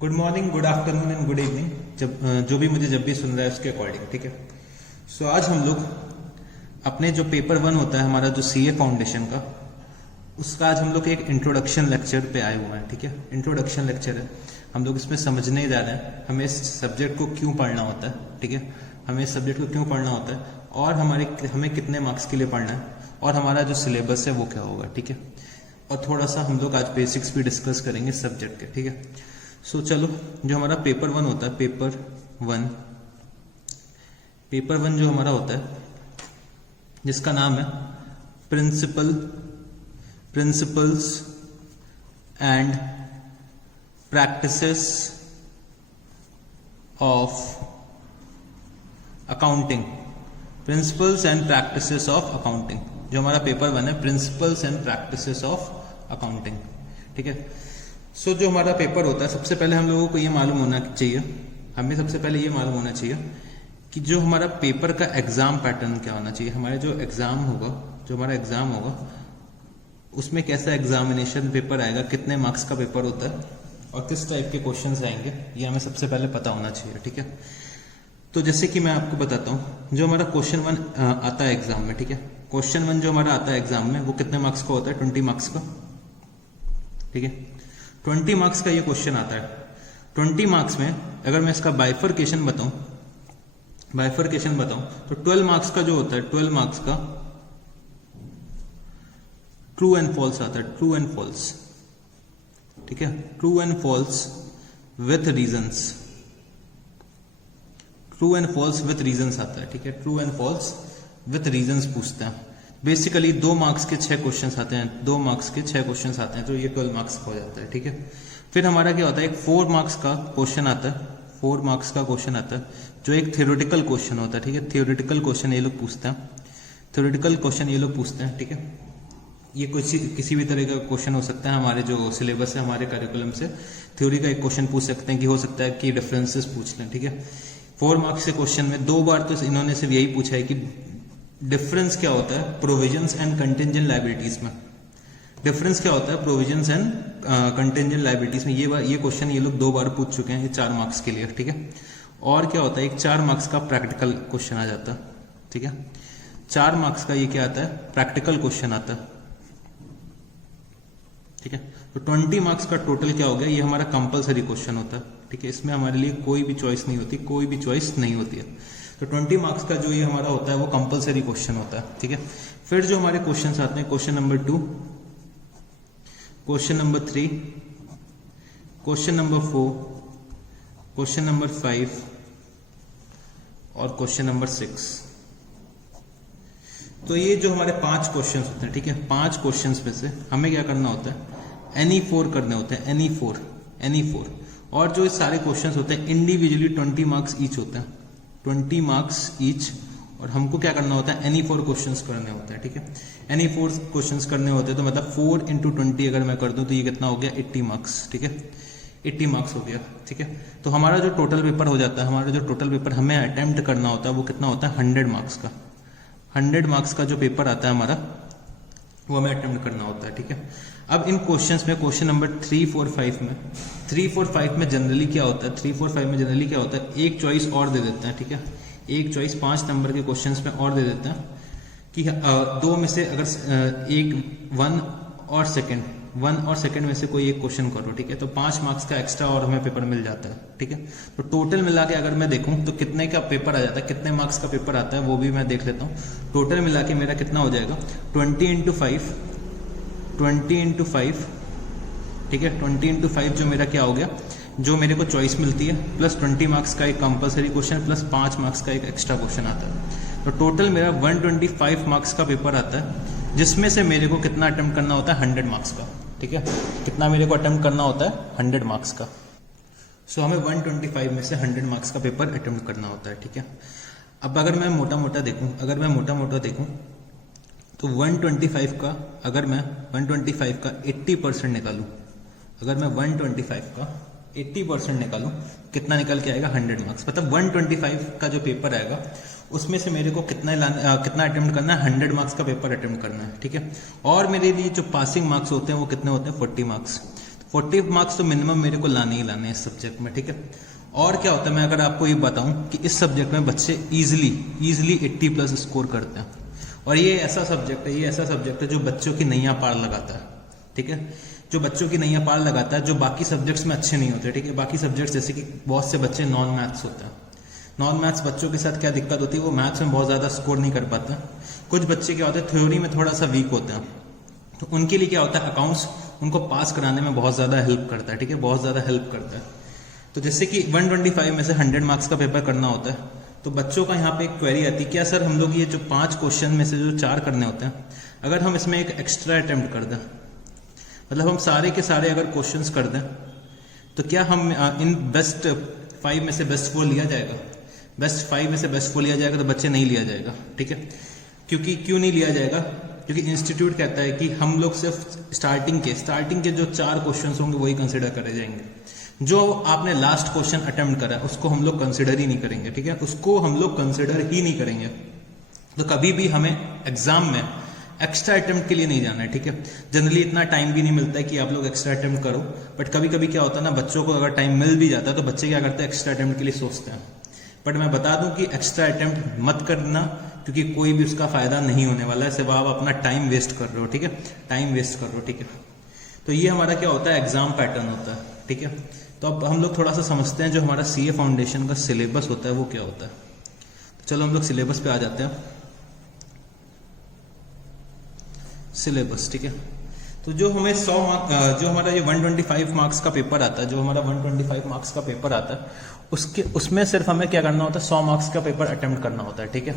Good morning, good afternoon and good evening, जो भी मुझे जब भी सुन रहा है उसके अकॉर्डिंग। ठीक है। सो आज हम लोग अपने जो पेपर 1 होता है हमारा जो सीए फाउंडेशन का, उसका आज हम लोग एक इंट्रोडक्शन लेक्चर पे आए हुए हैं। ठीक है। इंट्रोडक्शन लेक्चर है, हम लोग इसमें समझने जा रहे हैं हमें इस सब्जेक्ट को क्यों पढ़ना होता है। ठीक है। हमें इस सब्जेक्ट को क्यों पढ़ना होता है और हमें कितने मार्क्स के लिए पढ़ना है और हमारा जो सिलेबस है वो क्या होगा। ठीक है। और थोड़ा सा हम लोग आज बेसिक्स भी डिस्कस करेंगे इस सब्जेक्ट के। ठीक है। सो चलो, जो हमारा पेपर 1 होता है, पेपर वन जो हमारा होता है, जिसका नाम है principles and practices of accounting. Principles and practices of accounting, जो हमारा पेपर 1 है, principles and practices of accounting. ठीक है। सो जो हमारा पेपर होता है, सबसे पहले हम लोगों को ये मालूम होना चाहिए, हमें सबसे पहले ये मालूम होना चाहिए कि जो हमारा पेपर का एग्जाम पैटर्न क्या होना चाहिए। हमारे जो हमारा एग्जाम होगा उसमें कैसा एग्जामिनेशन पेपर आएगा, कितने मार्क्स का पेपर होता है और किस टाइप के क्वेश्चंस आएंगे, ये हमें सबसे पहले पता होना चाहिए। ठीक है। तो जैसे कि मैं आपको बताता हूँ, जो हमारा क्वेश्चन 1 आता है एग्जाम में। ठीक है। क्वेश्चन 1 जो हमारा आता है एग्जाम में वो कितने मार्क्स का होता है? 20 मार्क्स का। ठीक है। 20 मार्क्स का ये क्वेश्चन आता है। 20 मार्क्स में अगर मैं इसका बाइफरकेशन बताऊं तो 12 मार्क्स का जो होता है, 12 मार्क्स का ट्रू एंड फॉल्स आता है, ट्रू एंड फॉल्स। ठीक है। True and false with reasons, true and false with reasons आता है। ठीक है। True and false with reasons पूछते हैं। बेसिकली 2 मार्क्स के 6 क्वेश्चंस आते हैं, 2 मार्क्स के 6 क्वेश्चंस आते हैं, तो ये 12 मार्क्स का हो जाता है। ठीक है। फिर हमारा क्या होता है, एक 4 मार्क्स का क्वेश्चन आता है, 4 मार्क्स का क्वेश्चन आता है जो एक थ्योरेटिकल क्वेश्चन होता है। ठीक है। थ्योरेटिकल क्वेश्चन ये लोग पूछते हैं। ठीक है। ये किसी भी तरह का क्वेश्चन हो सकता है, हमारे जो सिलेबस है, हमारे करिकुलम से थ्योरी का एक क्वेश्चन पूछ सकते हैं, कि हो सकता है कि रेफरेंसेस पूछ लें। ठीक है। 4 मार्क्स के क्वेश्चन में 2 बार तो इन्होंने सिर्फ यही पूछा है कि डिफरेंस क्या होता है प्रोविजंस एंड कंटिंजेंट लायबिलिटीज में। डिफरेंस क्या होता है प्रोविजंस एंड कंटिंजेंट लायबिलिटीज में, ये क्वेश्चन ये लोग 2 बार पूछ चुके हैं, ये 4 मार्क्स के लिए। ठीक है। और क्या होता है, एक 4 मार्क्स का प्रैक्टिकल क्वेश्चन आ जाता है। ठीक है। 4 मार्क्स का ये क्या आता है, प्रैक्टिकल क्वेश्चन आता है। ठीक है। तो 20 मार्क्स का टोटल क्या हो गया, ये हमारा कंपलसरी क्वेश्चन होता है। ठीक है। इसमें हमारे लिए कोई भी चॉइस नहीं होती है। तो 20 मार्क्स का जो ये हमारा होता है वो कंपलसरी क्वेश्चन होता है। ठीक है। फिर जो हमारे क्वेश्चंस आते हैं, question number 2, question number 3, question number 4, question number 5 और क्वेश्चन नंबर 6। तो ये जो हमारे 5 क्वेश्चंस होते हैं, ठीक है, 5 क्वेश्चंस में से हमें क्या करना होता है, एनी 4 करने होते हैं, एनी फोर। और जो सारे क्वेश्चंस होते हैं इंडिविजुअली 20 मार्क्स ईच होते हैं, 20 मार्क्स ईच। और हमको क्या करना होता है, एनी 4 क्वेश्चंस करने होते हैं। ठीक है। एनी 4 क्वेश्चंस करने होते हैं, तो मतलब 4 × 20 अगर मैं कर दूं तो ये कितना हो गया, 80 मार्क्स। ठीक है। 80 मार्क्स हो गया। ठीक है। तो हमारा जो टोटल पेपर हो जाता है, हमें अटेम्प्ट करना होता है वो कितना होता है, 100 मार्क्स का। 100 मार्क्स का जो पेपर आता है हमारा, वो हमें अटेम्प्ट करना होता है। ठीक है। अब इन क्वेश्चंस में क्वेश्चन नंबर 3, 4, 5 में जनरली क्या होता है, एक चॉइस और दे देते हैं। ठीक है। एक चॉइस 5 नंबर के क्वेश्चंस में और दे देते हैं कि 2 में से अगर एक 1 और सेकंड में से कोई एक क्वेश्चन करो। ठीक है। तो 5 मार्क्स का एक्स्ट्रा और हमें पेपर मिल जाता है। ठीक है। तो टोटल मिला के अगर मैं देखूं तो कितने का पेपर आ जाता है, कितने मार्क्स का पेपर आता है वो भी मैं देख लेता हूं। टोटल मिला के मेरा कितना हो जाएगा, 20 × 5। ठीक है। 20 × 5 जो मेरा क्या हो गया, जो मेरे को चॉइस मिलती है, प्लस 20 मार्क्स का एक कंपलसरी क्वेश्चन, प्लस 5 मार्क्स का एक एक्स्ट्रा क्वेश्चन आता है। तो टोटल मेरा 125 मार्क्स का पेपर आता है, जिसमें से मेरे को कितना अटेम्प्ट करना होता है, 100 मार्क्स का। ठीक है। कितना मेरे को अटेम्प्ट करना होता है, 100 मार्क्स का। सो हमें 125 में से 100 मार्क्स का पेपर अटेम्प्ट करना होता है। ठीक है। अब अगर मैं मोटा मोटा देखूं तो 125 का, अगर मैं 125 का 80% निकालूं, अगर मैं 125 का 80% निकालूं, कितना निकल के आएगा, 100 मार्क्स। मतलब 125 का जो पेपर आएगा उसमें से मेरे को कितना अटेम्प्ट करना है, 100 मार्क्स का पेपर अटेम्प्ट करना है। ठीक है। और मेरे लिए जो पासिंग मार्क्स होते हैं वो कितने होते हैं, 40 मार्क्स। 40 मार्क्स तो मिनिमम मेरे को लाने ही लाने हैं इस सब्जेक्ट में, ठीक है। और क्या होता है, मैं अगर आपको ये बताऊं कि इस सब्जेक्ट में बच्चे इजीली 80+ स्कोर करते हैं, और ये ऐसा सब्जेक्ट है जो बच्चों की नैया पार लगाता है, ठीक है। जो बच्चों की नैया पार लगाता है, जो बाकी सब्जेक्ट्स में अच्छे नहीं होते, ठीक है। बाकी सब्जेक्ट्स जैसे कि बहुत से बच्चे नॉन मैथ्स होते हैं, नॉन मैथ्स बच्चों के साथ क्या दिक्कत होती है, वो मैथ्स में बहुत ज़्यादा स्कोर नहीं कर पाते। कुछ बच्चे क्या होते हैं, थ्योरी में थोड़ा सा वीक होते हैं, तो उनके लिए क्या होता है, अकाउंट्स उनको पास कराने में बहुत ज़्यादा हेल्प करता है, ठीक है, बहुत ज़्यादा हेल्प करता है। तो जैसे कि 125 में से 100 मार्क्स का पेपर करना होता है, तो बच्चों का यहाँ पे एक क्वेरी आती है, क्या सर हम लोग ये जो 5 क्वेश्चन में से जो 4 करने होते हैं, अगर हम इसमें एक एक्स्ट्रा अटेम्प्ट कर दें, मतलब हम सारे के सारे अगर क्वेश्चंस कर दें, तो क्या हम इन बेस्ट 5 में से बेस्ट 4 लिया जाएगा? बेस्ट 5 में से बेस्ट 4 लिया जाएगा? तो बच्चे नहीं लिया जाएगा, ठीक है। क्यों नहीं लिया जाएगा? क्योंकि इंस्टीट्यूट कहता है कि हम लोग सिर्फ स्टार्टिंग के जो 4 क्वेश्चन होंगे वही कंसिडर करे जाएंगे। जो आपने लास्ट क्वेश्चन अटेम्प्ट करा उसको हम लोग कंसिडर ही नहीं करेंगे, ठीक है, उसको हम लोग कंसिडर ही नहीं करेंगे। तो कभी भी हमें एग्जाम में एक्स्ट्रा अटेम्प्ट के लिए नहीं जाना है, ठीक है। जनरली इतना टाइम भी नहीं मिलता है कि आप लोग एक्स्ट्रा अटेम्प्ट करो, बट कभी कभी क्या होता है ना, बच्चों को अगर टाइम मिल भी जाता है तो बच्चे क्या करते हैं, एक्स्ट्रा अटेम्प्ट के लिए सोचते हैं। बट मैं बता दूं कि एक्स्ट्रा अटेम्प्ट मत करना, क्योंकि कोई भी उसका फायदा नहीं होने वाला है, सिर्फ आप अपना टाइम वेस्ट कर रहे हो, ठीक है, टाइम वेस्ट कर रहे हो, ठीक है। तो ये हमारा क्या होता है, एग्जाम पैटर्न होता है, ठीक है। तो अब हम लोग थोड़ा सा समझते हैं जो हमारा सीए फाउंडेशन का सिलेबस होता है वो क्या होता है। तो चलो हम लोग सिलेबस पे आ जाते हैं। सिलेबस, ठीक है। तो जो हमें 100 मार्क्स, जो हमारा ये 125 मार्क्स का पेपर आता है, जो हमारा 125 मार्क्स का पेपर आता है, उसमें सिर्फ हमें क्या करना होता है, 100 मार्क्स का पेपर अटेम्प्ट करना होता है, ठीक है।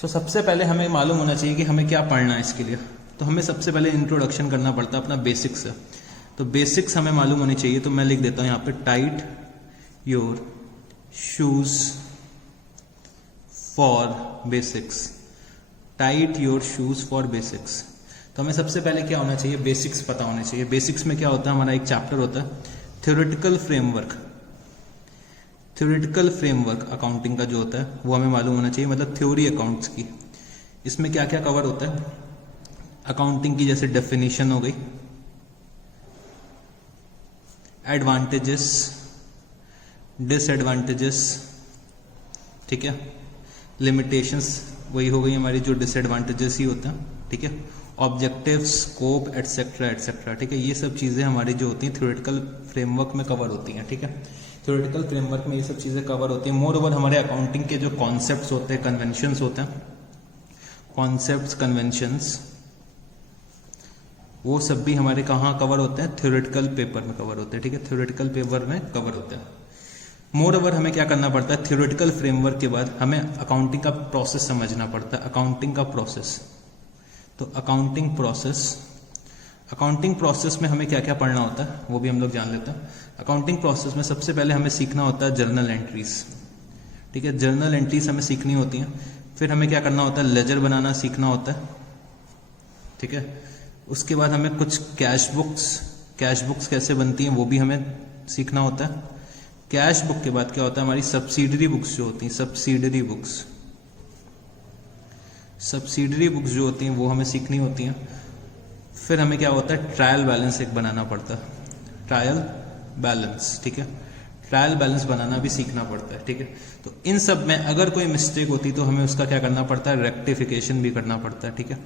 सो सबसे पहले हमें मालूम होना चाहिए कि हमें क्या पढ़ना है इसके लिए। तो हमें सबसे पहले इंट्रोडक्शन करना पड़ता है अपना बेसिक्स से। तो बेसिक्स हमें मालूम होनी चाहिए, तो मैं लिख देता हूं यहाँ पे, tight your shoes for basics, tight your shoes for basics. तो हमें सबसे पहले क्या होना चाहिए, बेसिक्स पता होने चाहिए। बेसिक्स में क्या होता है, हमारा एक चैप्टर होता है theoretical framework. Theoretical framework accounting का जो होता है वो हमें मालूम होना चाहिए, मतलब थ्योरी अकाउंट्स की। इसमें क्या क्या कवर होता है, अकाउंटिंग की जैसे डेफिनेशन हो गई, एडवांटेजेस, डिसएडवांटेजेस, ठीक है, लिमिटेशंस, वही हो गई हमारी जो डिसएडवांटेजेस ही होता है, ठीक है, ऑब्जेक्टिव, स्कोप, एटसेट्रा एटसेट्रा, ठीक है। ये सब चीजें हमारी जो होती हैं थ्योरेटिकल फ्रेमवर्क में कवर होती हैं, ठीक है। थ्योरेटिकल फ्रेमवर्क में ये सब चीजें कवर होती हैं। मोर ओवर हमारे अकाउंटिंग के जो कॉन्सेप्ट्स होते हैं, कन्वेंशंस होते हैं, कॉन्सेप्ट्स, कन्वेंशंस, वो सब भी हमारे कहाँ कवर होते हैं, थ्योरेटिकल पेपर में कवर होते हैं, ठीक है, थ्योरेटिकल पेपर में कवर होते हैं। मोर ओवर हमें क्या करना पड़ता है, थ्योरेटिकल फ्रेमवर्क के बाद हमें अकाउंटिंग का प्रोसेस समझना पड़ता है, अकाउंटिंग का प्रोसेस। तो अकाउंटिंग प्रोसेस में हमें क्या क्या पढ़ना होता है वो भी हम लोग जान लेते हैं। अकाउंटिंग प्रोसेस में सबसे पहले हमें सीखना होता है जर्नल एंट्रीज, ठीक है, जर्नल एंट्रीज हमें सीखनी होती हैं। फिर हमें क्या करना होता है, लेजर बनाना सीखना होता है, ठीक है। उसके बाद हमें कुछ कैश बुक्स कैसे बनती हैं वो भी हमें सीखना होता है। कैश बुक के बाद क्या होता है, हमारी सब्सिडरी बुक्स जो होती हैं, सब्सिडरी बुक्स जो होती हैं वो हमें सीखनी होती हैं। फिर हमें क्या होता है, ट्रायल बैलेंस एक बनाना पड़ता है, ट्रायल बैलेंस, ठीक है, ट्रायल बैलेंस बनाना भी सीखना पड़ता है, ठीक है। तो इन सब में अगर कोई मिस्टेक होती तो हमें उसका क्या करना पड़ता है, रेक्टिफिकेशन भी करना पड़ता है, ठीक है,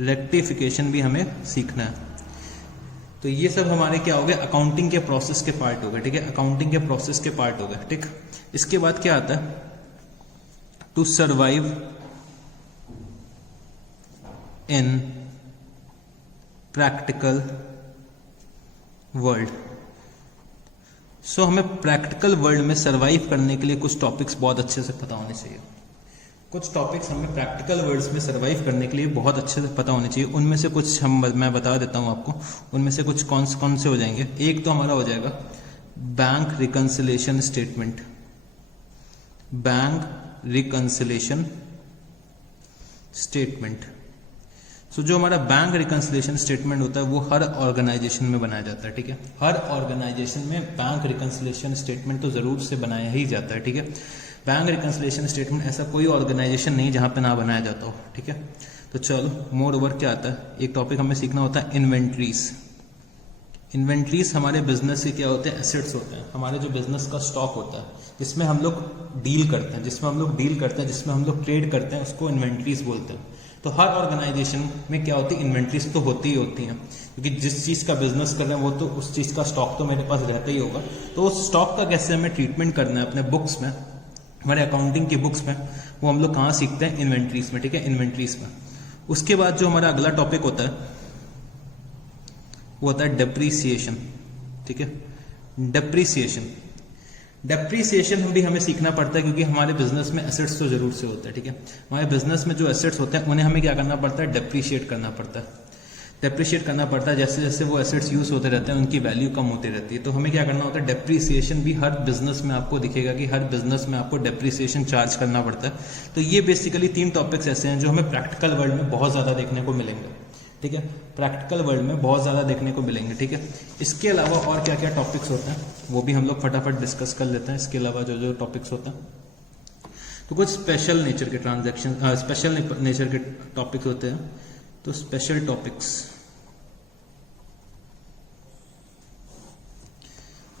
रेक्टिफिकेशन भी हमें सीखना है। तो ये सब हमारे क्या हो गए, अकाउंटिंग के प्रोसेस के पार्ट हो गए, ठीक है, अकाउंटिंग के प्रोसेस के पार्ट हो गए, ठीक। इसके बाद क्या आता है, to survive in practical world. So हमें प्रैक्टिकल वर्ल्ड में सरवाइव करने के लिए कुछ टॉपिक्स बहुत अच्छे से पता होने चाहिए। कुछ टॉपिक्स हमें प्रैक्टिकल वर्ल्ड्स में सरवाइव करने के लिए बहुत अच्छे से पता होने चाहिए। उनमें से कुछ मैं बता देता हूं आपको, उनमें से कुछ कौन से हो जाएंगे। एक तो हमारा हो जाएगा bank reconciliation statement, bank reconciliation statement. So जो हमारा बैंक रिकंसिलेशन स्टेटमेंट होता है वो हर ऑर्गेनाइजेशन में बनाया जाता है, ठीक है, हर ऑर्गेनाइजेशन में बैंक रिकंसिलेशन स्टेटमेंट तो जरूर से बनाया ही जाता है, ठीक है। बैंक रिकंसिलेशन स्टेटमेंट ऐसा कोई ऑर्गेनाइजेशन नहीं जहां पे ना बनाया जाता हो, ठीक है। तो चलो मोर ओवर क्या आता है, एक टॉपिक हमें सीखना होता है इन्वेंट्रीज। इन्वेंट्रीज हमारे बिजनेस के क्या होते हैं, एसेट्स होते हैं, हमारे जो बिजनेस का स्टॉक होता है जिसमें हम लोग डील करते हैं, जिसमें हम लोग ट्रेड करते हैं, उसको इन्वेंट्रीज बोलते हैं। तो हर ऑर्गेनाइजेशन में क्या होती है, इन्वेंट्रीज तो होती ही होती हैं, क्योंकि जिस चीज का बिजनेस कर रहे हैं वो तो उस चीज का स्टॉक तो मेरे पास रहता ही होगा। तो उस स्टॉक का कैसे हमें ट्रीटमेंट करना है अपने बुक्स में, हमारे अकाउंटिंग की बुक्स में, वो हम लोग कहाँ सीखते हैं, इन्वेंट्रीज में, ठीक है, इन्वेंट्रीज में। उसके बाद जो हमारा अगला टॉपिक होता है वो होता है डेप्रीसिएशन, ठीक है, डेप्रीसिएशन हम भी हमें सीखना पड़ता है, क्योंकि हमारे बिजनेस में एसेट्स तो जरूर से होता है, ठीक है। हमारे बिजनेस में जो एसेट्स होते हैं उन्हें हमें क्या करना पड़ता है, डेप्रीशिएट करना पड़ता है। जैसे जैसे वो एसेट्स यूज होते रहते हैं उनकी वैल्यू कम होती रहती है। तो हमें क्या करना होता है, डेप्रीसिएशन भी हर बिजनेस में आपको दिखेगा कि हर बिजनेस में आपको डेप्रीसिएशन चार्ज करना पड़ता है। तो ये बेसिकली 3 टॉपिक्स ऐसे हैं जो हमें प्रैक्टिकल वर्ल्ड में बहुत ज्यादा देखने को मिलेंगे, ठीक है, प्रैक्टिकल वर्ल्ड में बहुत ज्यादा देखने को मिलेंगे, ठीक है। इसके अलावा और क्या क्या टॉपिक्स होते हैं वो भी हम लोग फटाफट डिस्कस कर लेते हैं। इसके अलावा जो जो टॉपिक्स होते हैं, तो कुछ स्पेशल नेचर के स्पेशल नेचर के टॉपिक्स होते हैं। तो स्पेशल टॉपिक्स,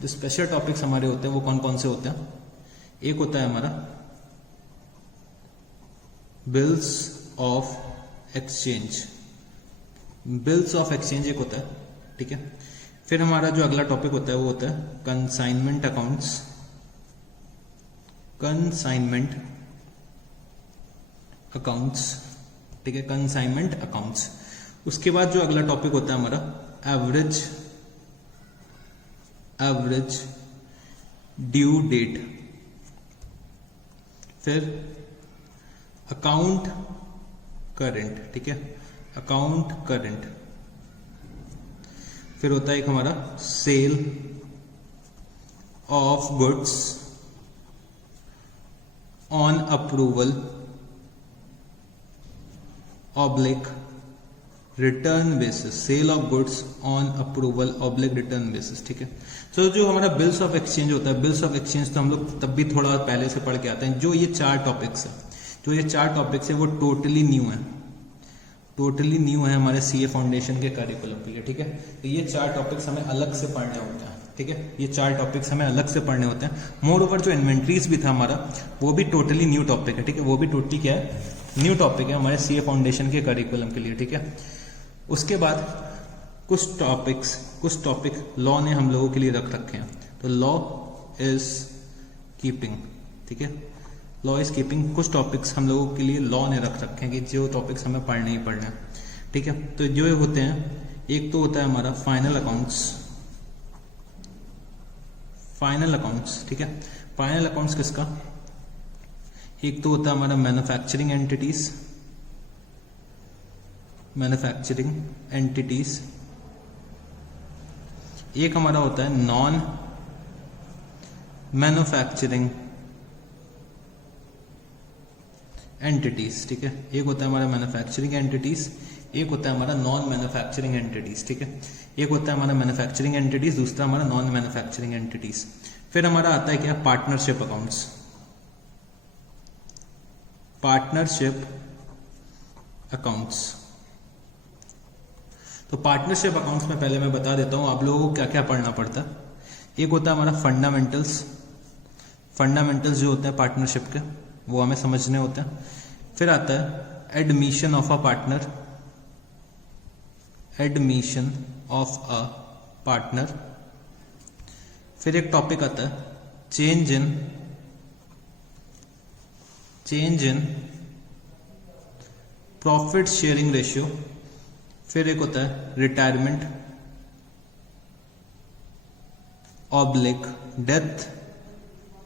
जो स्पेशल टॉपिक्स हमारे होते हैं वो कौन कौन से होते हैं। एक होता है हमारा बिल्स ऑफ एक्सचेंज, एक होता है, ठीक है। फिर हमारा जो अगला टॉपिक होता है वो होता है कंसाइनमेंट अकाउंट्स, ठीक है, कंसाइनमेंट अकाउंट्स। उसके बाद जो अगला टॉपिक होता है हमारा एवरेज ड्यू डेट। फिर अकाउंट करेंट, ठीक है, अकाउंट करेंट। फिर होता है एक हमारा sale of goods on approval oblique return basis, sale of goods on approval oblique return basis, ठीक है। तो जो हमारा बिल्स ऑफ एक्सचेंज होता है, बिल्स ऑफ एक्सचेंज तो हम लोग तब भी थोड़ा पहले से पढ़ के आते हैं। जो ये 4 टॉपिक्स है वो टोटली न्यू है हमारे सीए फाउंडेशन के करिकुलम के लिए, ठीक है। तो ये 4 टॉपिक्स हमें अलग से पढ़ने होते हैं, ठीक है, ये 4 टॉपिक्स हमें अलग से पढ़ने होते हैं। मोर ओवर जो इन्वेंट्रीज भी था हमारा वो भी टोटली न्यू टॉपिक है, ठीक है, वो भी टोटली क्या है, न्यू टॉपिक है हमारे सीए फाउंडेशन के करिकुलम के लिए, ठीक है। उसके बाद कुछ टॉपिक लॉ ने हम लोगों के लिए रख रखे हैं। तो लॉ इज कीपिंग, ठीक है, लॉ इज कीपिंग। कुछ टॉपिक्स हम लोगों के लिए लॉ ने रख रखे हैं कि जो टॉपिक्स हमें पढ़ने ही पढ़ने, ठीक है। तो जो होते हैं, एक तो होता है हमारा फाइनल अकाउंट्स, ठीक है। फाइनल अकाउंट्स किसका, एक तो होता है हमारा मैन्युफैक्चरिंग एंटिटीज, एक हमारा होता है नॉन मैन्युफैक्चरिंग एंटिटीज, ठीक है। एक होता है हमारा मैन्युफैक्चरिंग एंटिटीज, एक होता है हमारा नॉन मैन्युफैक्चरिंग एंटिटीज, ठीक है। एक होता है हमारा मैन्युफैक्चरिंग एंटिटीज, दूसरा हमारा नॉन मैन्युफैक्चरिंग एंटिटीज। फिर हमारा आता है क्या, पार्टनरशिप अकाउंट्स। तो पार्टनरशिप अकाउंट्स में पहले मैं बता देता हूं आप लोगों को क्या क्या पढ़ना पड़ता है। एक होता है हमारा फंडामेंटल्स जो होते हैं पार्टनरशिप के, वो हमें समझने होते हैं। फिर आता है एडमिशन ऑफ अ पार्टनर। फिर एक टॉपिक आता है change in profit sharing ratio. फिर एक होता है retirement oblique death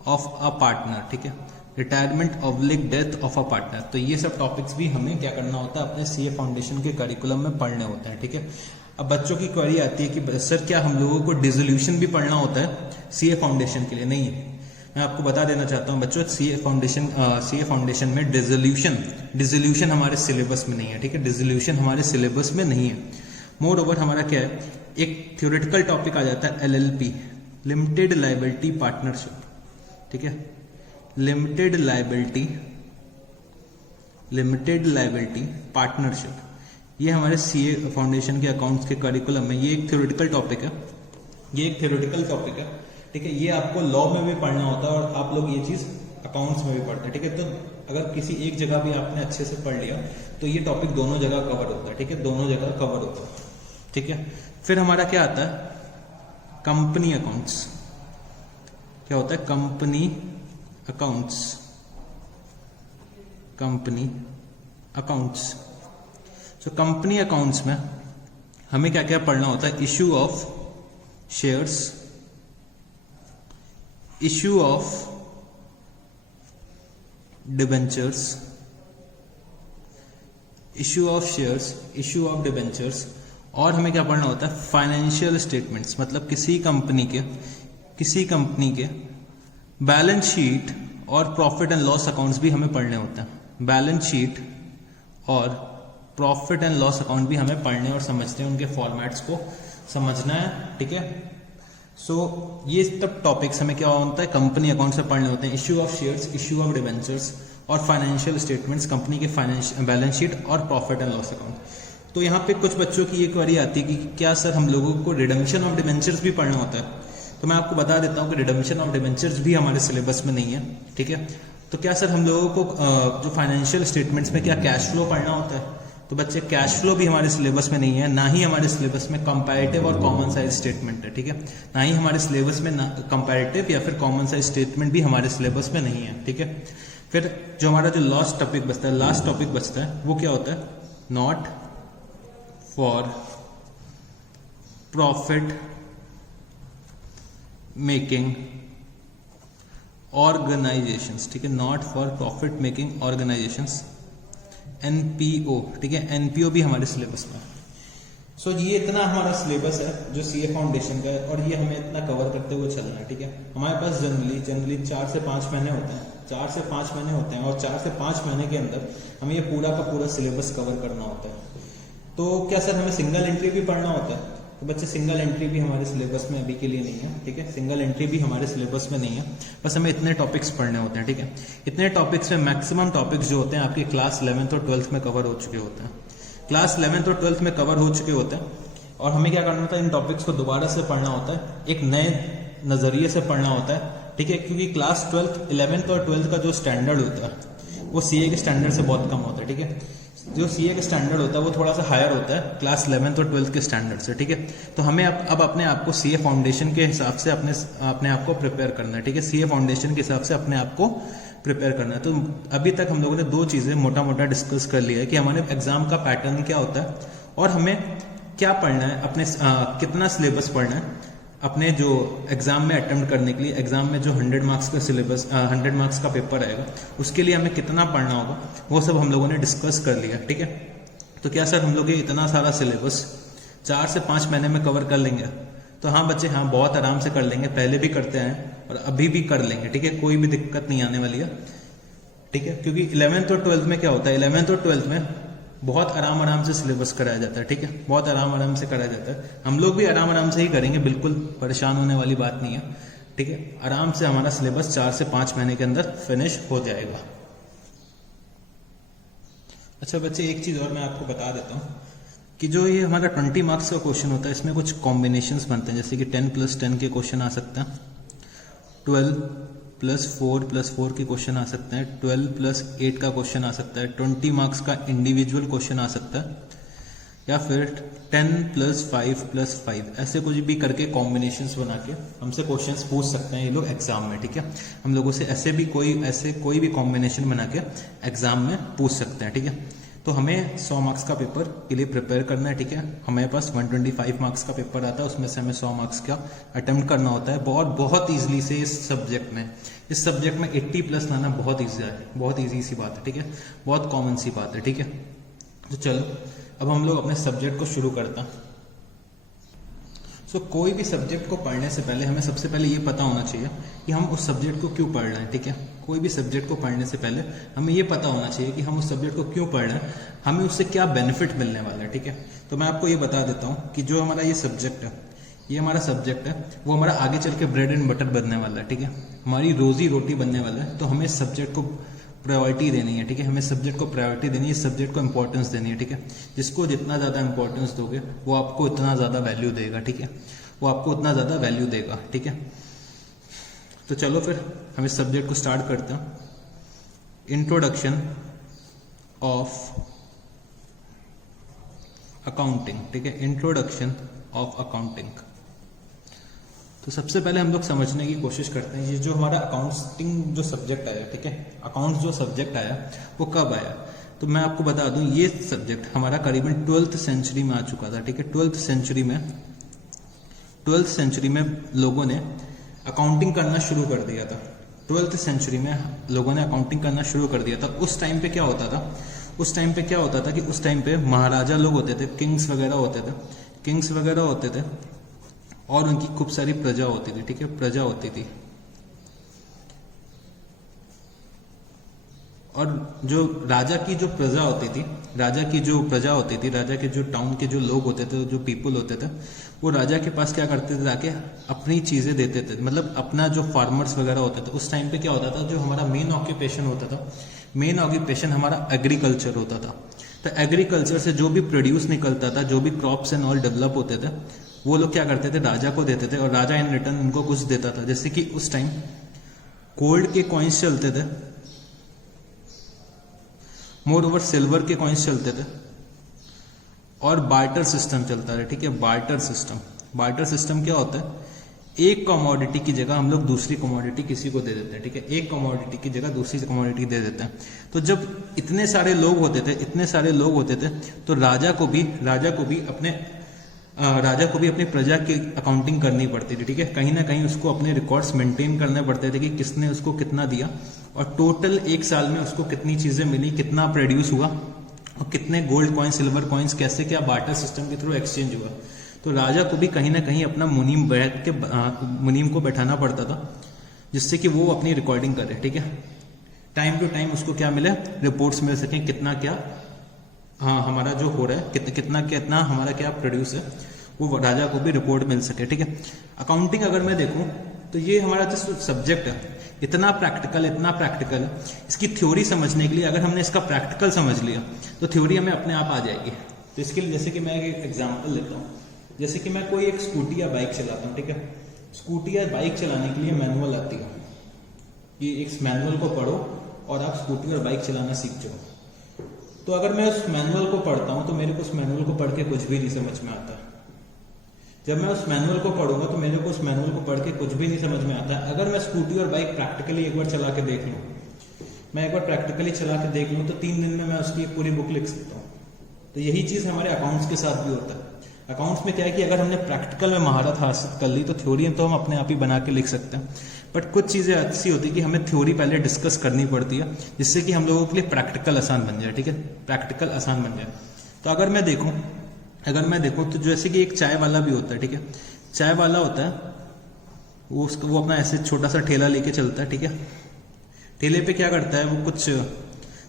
of a partner, ठीक है, retirement oblique death of a partner. तो ये सब टॉपिक्स भी हमें क्या करना होता है, अपने सीए फाउंडेशन के करिकुलम में पढ़ने होते हैं, ठीक है। अब बच्चों की क्वेरी आती है कि सर क्या हम लोगों को डिसोल्यूशन भी पढ़ना होता है सीए फाउंडेशन के लिए? नहीं, मैं आपको बता देना चाहता हूं बच्चों, सीए फाउंडेशन में डिसोल्यूशन हमारे सिलेबस में नहीं है, ठीक है, डिसोल्यूशन हमारे सिलेबस में नहीं है। मोर ओवर हमारा क्या है, एक थ्योरेटिकल टॉपिक आ जाता है LLP, लिमिटेड लायबिलिटी पार्टनरशिप, ठीक है, लिमिटेड लायबिलिटी पार्टनरशिप। ये हमारे सीए फाउंडेशन के अकाउंट्स के करिकुलम में ये एक थ्योरेटिकल टॉपिक है, ये एक थ्योरेटिकल टॉपिक है, ठीक है। ये आपको लॉ में भी पढ़ना होता है और आप लोग ये चीज अकाउंट्स में भी पढ़ते हैं, ठीक है। तो अगर किसी एक जगह भी आपने अच्छे से पढ़ लिया तो ये टॉपिक दोनों जगह कवर होता है, ठीक है, दोनों जगह कवर होता है, ठीक है। फिर हमारा क्या आता है, कंपनी अकाउंट्स। क्या होता है, कंपनी अकाउंट्स, कंपनी अकाउंट्स। तो कंपनी अकाउंट्स में हमें क्या क्या पढ़ना होता है, issue of shares, issue of debentures, issue of shares, issue of debentures, और हमें क्या पढ़ना होता है, फाइनेंशियल स्टेटमेंट्स, मतलब किसी कंपनी के बैलेंस शीट और प्रॉफिट एंड लॉस अकाउंट्स भी हमें पढ़ने होते हैं। बैलेंस शीट और प्रॉफिट एंड लॉस अकाउंट भी हमें पढ़ने और समझते हैं, उनके फॉर्मेट्स को समझना है, ठीक है। सो ये सब टॉपिक्स हमें क्या होता है, कंपनी अकाउंट से पढ़ने होते हैं, issue of shares, issue of debentures और फाइनेंशियल स्टेटमेंट्स, कंपनी के बैलेंस शीट और प्रॉफिट एंड लॉस अकाउंट। तो यहाँ पे कुछ बच्चों की ये क्वेरी आती है कि क्या सर हम लोगों को रिडम्पशन ऑफ डिबेंचर्स भी पढ़ना होता है। तो मैं आपको बता देता हूँ कि रिडम्पशन ऑफ डिबेंचर्स भी हमारे सिलेबस में नहीं है, ठीक है। तो क्या सर हम लोगों को जो फाइनेंशियल स्टेटमेंट्स में क्या कैश फ्लो पढ़ना होता है, तो बच्चे कैश फ्लो भी हमारे सिलेबस में नहीं है, ना ही हमारे सिलेबस में कंपैरेटिव और कॉमन साइज स्टेटमेंट है, ठीक है। ना ही हमारे सिलेबस में कंपैरेटिव या फिर कॉमन साइज स्टेटमेंट भी हमारे सिलेबस में नहीं है, ठीक है। फिर जो हमारा जो लास्ट टॉपिक बचता है वो क्या होता है, not for profit making organisations, ठीक है, not for profit making organisations, NPO, ठीक है, एनपीओ भी हमारे सिलेबस में। सो ये इतना हमारा सिलेबस है जो सीए फाउंडेशन का है और ये हमें इतना कवर करते हुए चलना है, ठीक है। हमारे पास जनरली 4 से 5 महीने होते हैं, 4 से 5 महीने होते हैं और 4 से 5 महीने के अंदर हमें ये पूरा का पूरा सिलेबस कवर करना होता है। तो क्या सर हमें सिंगल एंट्री भी पढ़ना होता है, तो बच्चे सिंगल एंट्री भी हमारे सिलेबस में अभी के लिए नहीं है, ठीक है। सिंगल एंट्री भी हमारे सिलेबस में नहीं है, बस हमें इतने टॉपिक्स पढ़ने होते हैं, ठीक है। इतने टॉपिक्स में मैक्सिमम टॉपिक्स जो होते हैं आपके क्लास 11th और 12th में कवर हो चुके होते हैं, क्लास 11th और 12th में कवर हो चुके होते हैं। और हमें क्या करना होता है, इन टॉपिक्स को दोबारा से पढ़ना होता है, एक नए नजरिए से पढ़ना होता है, ठीक है। क्योंकि क्लास 12th 11th और 12th का जो स्टैंडर्ड होता है वो सीए के स्टैंडर्ड से बहुत कम होता है, ठीक है। जो सीए का स्टैंडर्ड होता है वो थोड़ा सा हायर होता है क्लास 11th और 12th के स्टैंडर्ड से, ठीक है। तो हमें अब अपने आप को सीए फाउंडेशन के हिसाब से अपने आप को प्रिपेयर करना है, ठीक है। सीए फाउंडेशन के हिसाब से अपने आप को प्रिपेयर करना है। तो अभी तक हम लोगों ने 2 चीजें मोटा मोटा डिस्कस कर लिया है कि हमारे एग्जाम का पैटर्न क्या होता है और हमें क्या पढ़ना है, अपने कितना सिलेबस पढ़ना है अपने जो एग्जाम में अटेम्प्ट करने के लिए। एग्जाम में जो 100 मार्क्स का सिलेबस 100 मार्क्स का पेपर आएगा उसके लिए हमें कितना पढ़ना होगा वो सब हम लोगों ने डिस्कस कर लिया, ठीक है। तो क्या सर हम लोग ये इतना सारा सिलेबस 4 से 5 महीने में कवर कर लेंगे? तो हाँ बच्चे, हाँ बहुत आराम से कर लेंगे, पहले भी करते हैं और अभी भी कर लेंगे, ठीक है। कोई भी दिक्कत नहीं आने वाली है, ठीक है। क्योंकि 11th और 12th में क्या होता है, 11th और 12th में बहुत आराम से सिलेबस कराया जाता है, ठीक है। बहुत आराम से कराया जाता है। हम लोग भी आराम से ही करेंगे, बिल्कुल परेशान होने वाली बात नहीं है, ठीक है। आराम से हमारा सिलेबस 4 से 5 महीने के अंदर फिनिश हो जाएगा। अच्छा बच्चे, एक चीज और मैं आपको बता देता हूँ कि जो ये हमारा 20 मार्क्स का क्वेश्चन होता है इसमें कुछ कॉम्बिनेशंस बनते हैं, जैसे कि 10 + 10 के क्वेश्चन आ सकते हैं, 12 + 4 के क्वेश्चन आ सकते हैं, 12 + 8 का क्वेश्चन आ सकता है, 20 मार्क्स का इंडिविजुअल क्वेश्चन आ सकता है, या फिर 10 + 5 + 5 ऐसे कुछ भी करके कॉम्बिनेशंस बना के हमसे क्वेश्चंस पूछ सकते हैं ये लोग एग्जाम में, ठीक है। हम लोगों से ऐसे कोई भी कॉम्बिनेशन बना के एग्जाम में पूछ सकते हैं, ठीक है। तो हमें 100 मार्क्स का पेपर के लिए प्रिपेयर करना है, ठीक है। हमारे पास 125 मार्क्स का पेपर आता है, उसमें से हमें 100 मार्क्स का अटेम्प्ट करना होता है। बहुत ईजिली से इस सब्जेक्ट में 80+ लाना बहुत ईजी है, बहुत ईजी सी बात है, ठीक है। बहुत कॉमन सी बात है, ठीक है। तो चलो अब हम लोग अपने सब्जेक्ट को शुरू करते हैं। कोई भी सब्जेक्ट को पढ़ने से पहले हमें सबसे पहले ये पता होना चाहिए कि हम उस सब्जेक्ट को क्यों पढ़ रहे हैं, ठीक है। कोई भी सब्जेक्ट को पढ़ने से पहले हमें ये पता होना चाहिए कि हम उस सब्जेक्ट को क्यों पढ़ रहे हैं, हमें उससे क्या बेनिफिट मिलने वाला है, ठीक है। तो मैं आपको ये बता देता हूँ कि जो हमारा ये हमारा सब्जेक्ट है वो हमारा आगे चल के ब्रेड एंड बटर बनने वाला है, ठीक है। हमारी रोजी रोटी बनने वाला है। तो हमें इस सब्जेक्ट को प्रायोरिटी देनी है, ठीक है। हमें सब्जेक्ट को प्रायोरिटी देनी है, सब्जेक्ट को इंपॉर्टेंस देनी है, ठीक है। जिसको जितना ज़्यादा इंपॉर्टेंस दोगे वो आपको इतना ज़्यादा वैल्यू देगा, ठीक है। वो आपको उतना ज़्यादा वैल्यू देगा, ठीक है। तो चलो फिर हम इस सब्जेक्ट को स्टार्ट करते हैं। इंट्रोडक्शन ऑफ अकाउंटिंग, ठीक है, इंट्रोडक्शन ऑफ अकाउंटिंग। तो सबसे पहले हम लोग समझने की कोशिश करते हैं ये जो हमारा अकाउंटिंग जो सब्जेक्ट आया, ठीक है, अकाउंट्स जो सब्जेक्ट आया वो कब आया। तो मैं आपको बता दूं ये सब्जेक्ट हमारा करीबन 12th सेंचुरी में आ चुका था, ठीक है। 12th सेंचुरी में लोगों ने अकाउंटिंग करना शुरू कर दिया था। 12th सेंचुरी में लोगों ने अकाउंटिंग करना शुरू कर दिया था। उस टाइम पे क्या होता था, उस टाइम पे क्या होता था कि उस टाइम पे महाराजा लोग होते थे, किंग्स वगैरह होते थे और उनकी खूब सारी प्रजा होती थी, ठीक है, प्रजा होती थी। और जो राजा की जो प्रजा होती थी, राजा के जो टाउन के जो लोग होते थे, जो पीपल होते थे, वो राजा के पास क्या करते थे, जाके अपनी चीजें देते थे, मतलब अपना जो फार्मर्स वगैरह होते थे। उस टाइम पे क्या होता था, जो हमारा मेन ऑक्यूपेशन होता था, मेन ऑक्यूपेशन हमारा एग्रीकल्चर होता था। तो एग्रीकल्चर से जो भी प्रोड्यूस निकलता था, जो भी क्रॉप्स एंड ऑल डेवलप होते थे, वो लोग क्या करते थे, राजा को देते थे और राजा इन रिटर्न उनको कुछ देता था। जैसे कि उस टाइम गोल्ड के कॉइन्स चलते थे, मोर ओवर सिल्वर के कॉइन्स चलते थे और बार्टर सिस्टम चलता है, ठीक है। बार्टर सिस्टम क्या होता है, एक कमोडिटी की जगह हम लोग दूसरी कमोडिटी किसी को दे देते हैं, ठीक है। एक कमोडिटी की जगह दूसरी कमोडिटी दे देते हैं। तो जब इतने सारे लोग होते थे तो राजा को भी अपनी प्रजा की अकाउंटिंग करनी पड़ती थी, ठीक है। कहीं ना कहीं उसको अपने रिकॉर्ड्स मेंटेन करने पड़ते थे कि किसने उसको कितना दिया और टोटल एक साल में उसको कितनी चीजें मिली, कितना प्रोड्यूस हुआ और कितने गोल्ड कॉइन्स, सिल्वर कॉइन्स, कैसे क्या बार्टर सिस्टम के थ्रू एक्सचेंज हुआ। तो राजा को भी कहीं ना कहीं अपना मुनीम को बैठाना पड़ता था, जिससे कि वो अपनी रिकॉर्डिंग करे, ठीक है। टाइम टू टाइम उसको क्या मिले, रिपोर्ट्स मिल सके, कितना क्या हमारा जो हो रहा है, कितना हमारा क्या प्रोड्यूस है, वो राजा को भी रिपोर्ट मिल सके, ठीक है। अकाउंटिंग अगर मैं देखूं तो ये हमारा जो सब्जेक्ट है इतना प्रैक्टिकल है। इसकी थ्योरी समझने के लिए अगर हमने इसका प्रैक्टिकल समझ लिया तो थ्योरी हमें अपने आप आ जाएगी। तो इसके लिए जैसे कि मैं एक एग्जाम्पल लेता हूँ, जैसे कि मैं कोई एक स्कूटी या बाइक चलाता हूँ, ठीक है। स्कूटी या बाइक चलाने के लिए मैनुअल आती है, कि इस मैनुअल को पढ़ो और आप स्कूटी और बाइक चलाना सीख जाओ। तो अगर मैं उस मैनुअल को पढ़ता हूँ तो मेरे को उस मैनुअल को पढ़ के कुछ भी नहीं समझ में आता। जब मैं उस मैनुअल को पढ़ूंगा तो मेरे को उस मैनुअल को पढ़ के कुछ भी नहीं समझ में आता। अगर मैं स्कूटी और बाइक प्रैक्टिकली एक बार चला के देख लूँ, तो 3 दिन में मैं उसकी पूरी बुक लिख सकता हूँ। तो यही चीज हमारे अकाउंट्स के साथ भी होता है। अकाउंट्स में क्या है कि अगर हमने प्रैक्टिकल में महारत हासिल कर ली तो थ्योरी तो हम अपने आप ही बना के लिख सकते हैं। बट कुछ चीजें ऐसी होती है कि हमें थ्योरी पहले डिस्कस करनी पड़ती है, जिससे कि हम लोगों के लिए प्रैक्टिकल आसान बन जाए, ठीक है, प्रैक्टिकल आसान बन जाए। तो अगर मैं देखूं तो जैसे कि एक चाय वाला भी होता है, ठीक है। चाय वाला होता है, वो अपना ऐसे छोटा सा ठेला लेके चलता है, ठीक है। ठेले पे क्या करता है, वो कुछ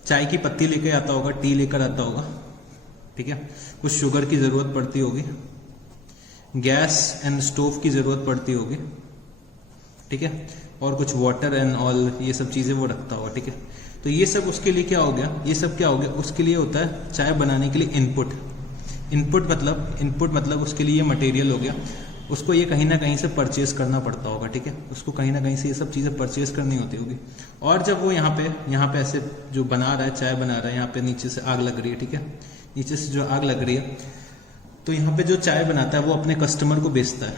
चाय की पत्ती लेके आता होगा, टी लेकर आता होगा, ठीक है। कुछ शुगर की जरूरत पड़ती होगी, गैस एंड स्टोव की जरूरत पड़ती होगी, ठीक है, और कुछ वाटर एंड ऑल, ये सब चीजें वो रखता होगा, ठीक है। तो ये सब उसके लिए क्या हो गया, उसके लिए होता है चाय बनाने के लिए इनपुट मतलब उसके लिए ये मटेरियल हो गया। उसको ये कहीं ना कहीं से परचेज करना पड़ता होगा, ठीक है। उसको कहीं ना कहीं से ये सब चीजें परचेज करनी होती होगी। और जब वो यहाँ पे ऐसे जो बना रहा है, चाय बना रहा है, यहाँ पे नीचे से आग लग रही है, ठीक है, नीचे से जो आग लग रही है, तो यहाँ पे जो चाय बनाता है वो अपने कस्टमर को बेचता है,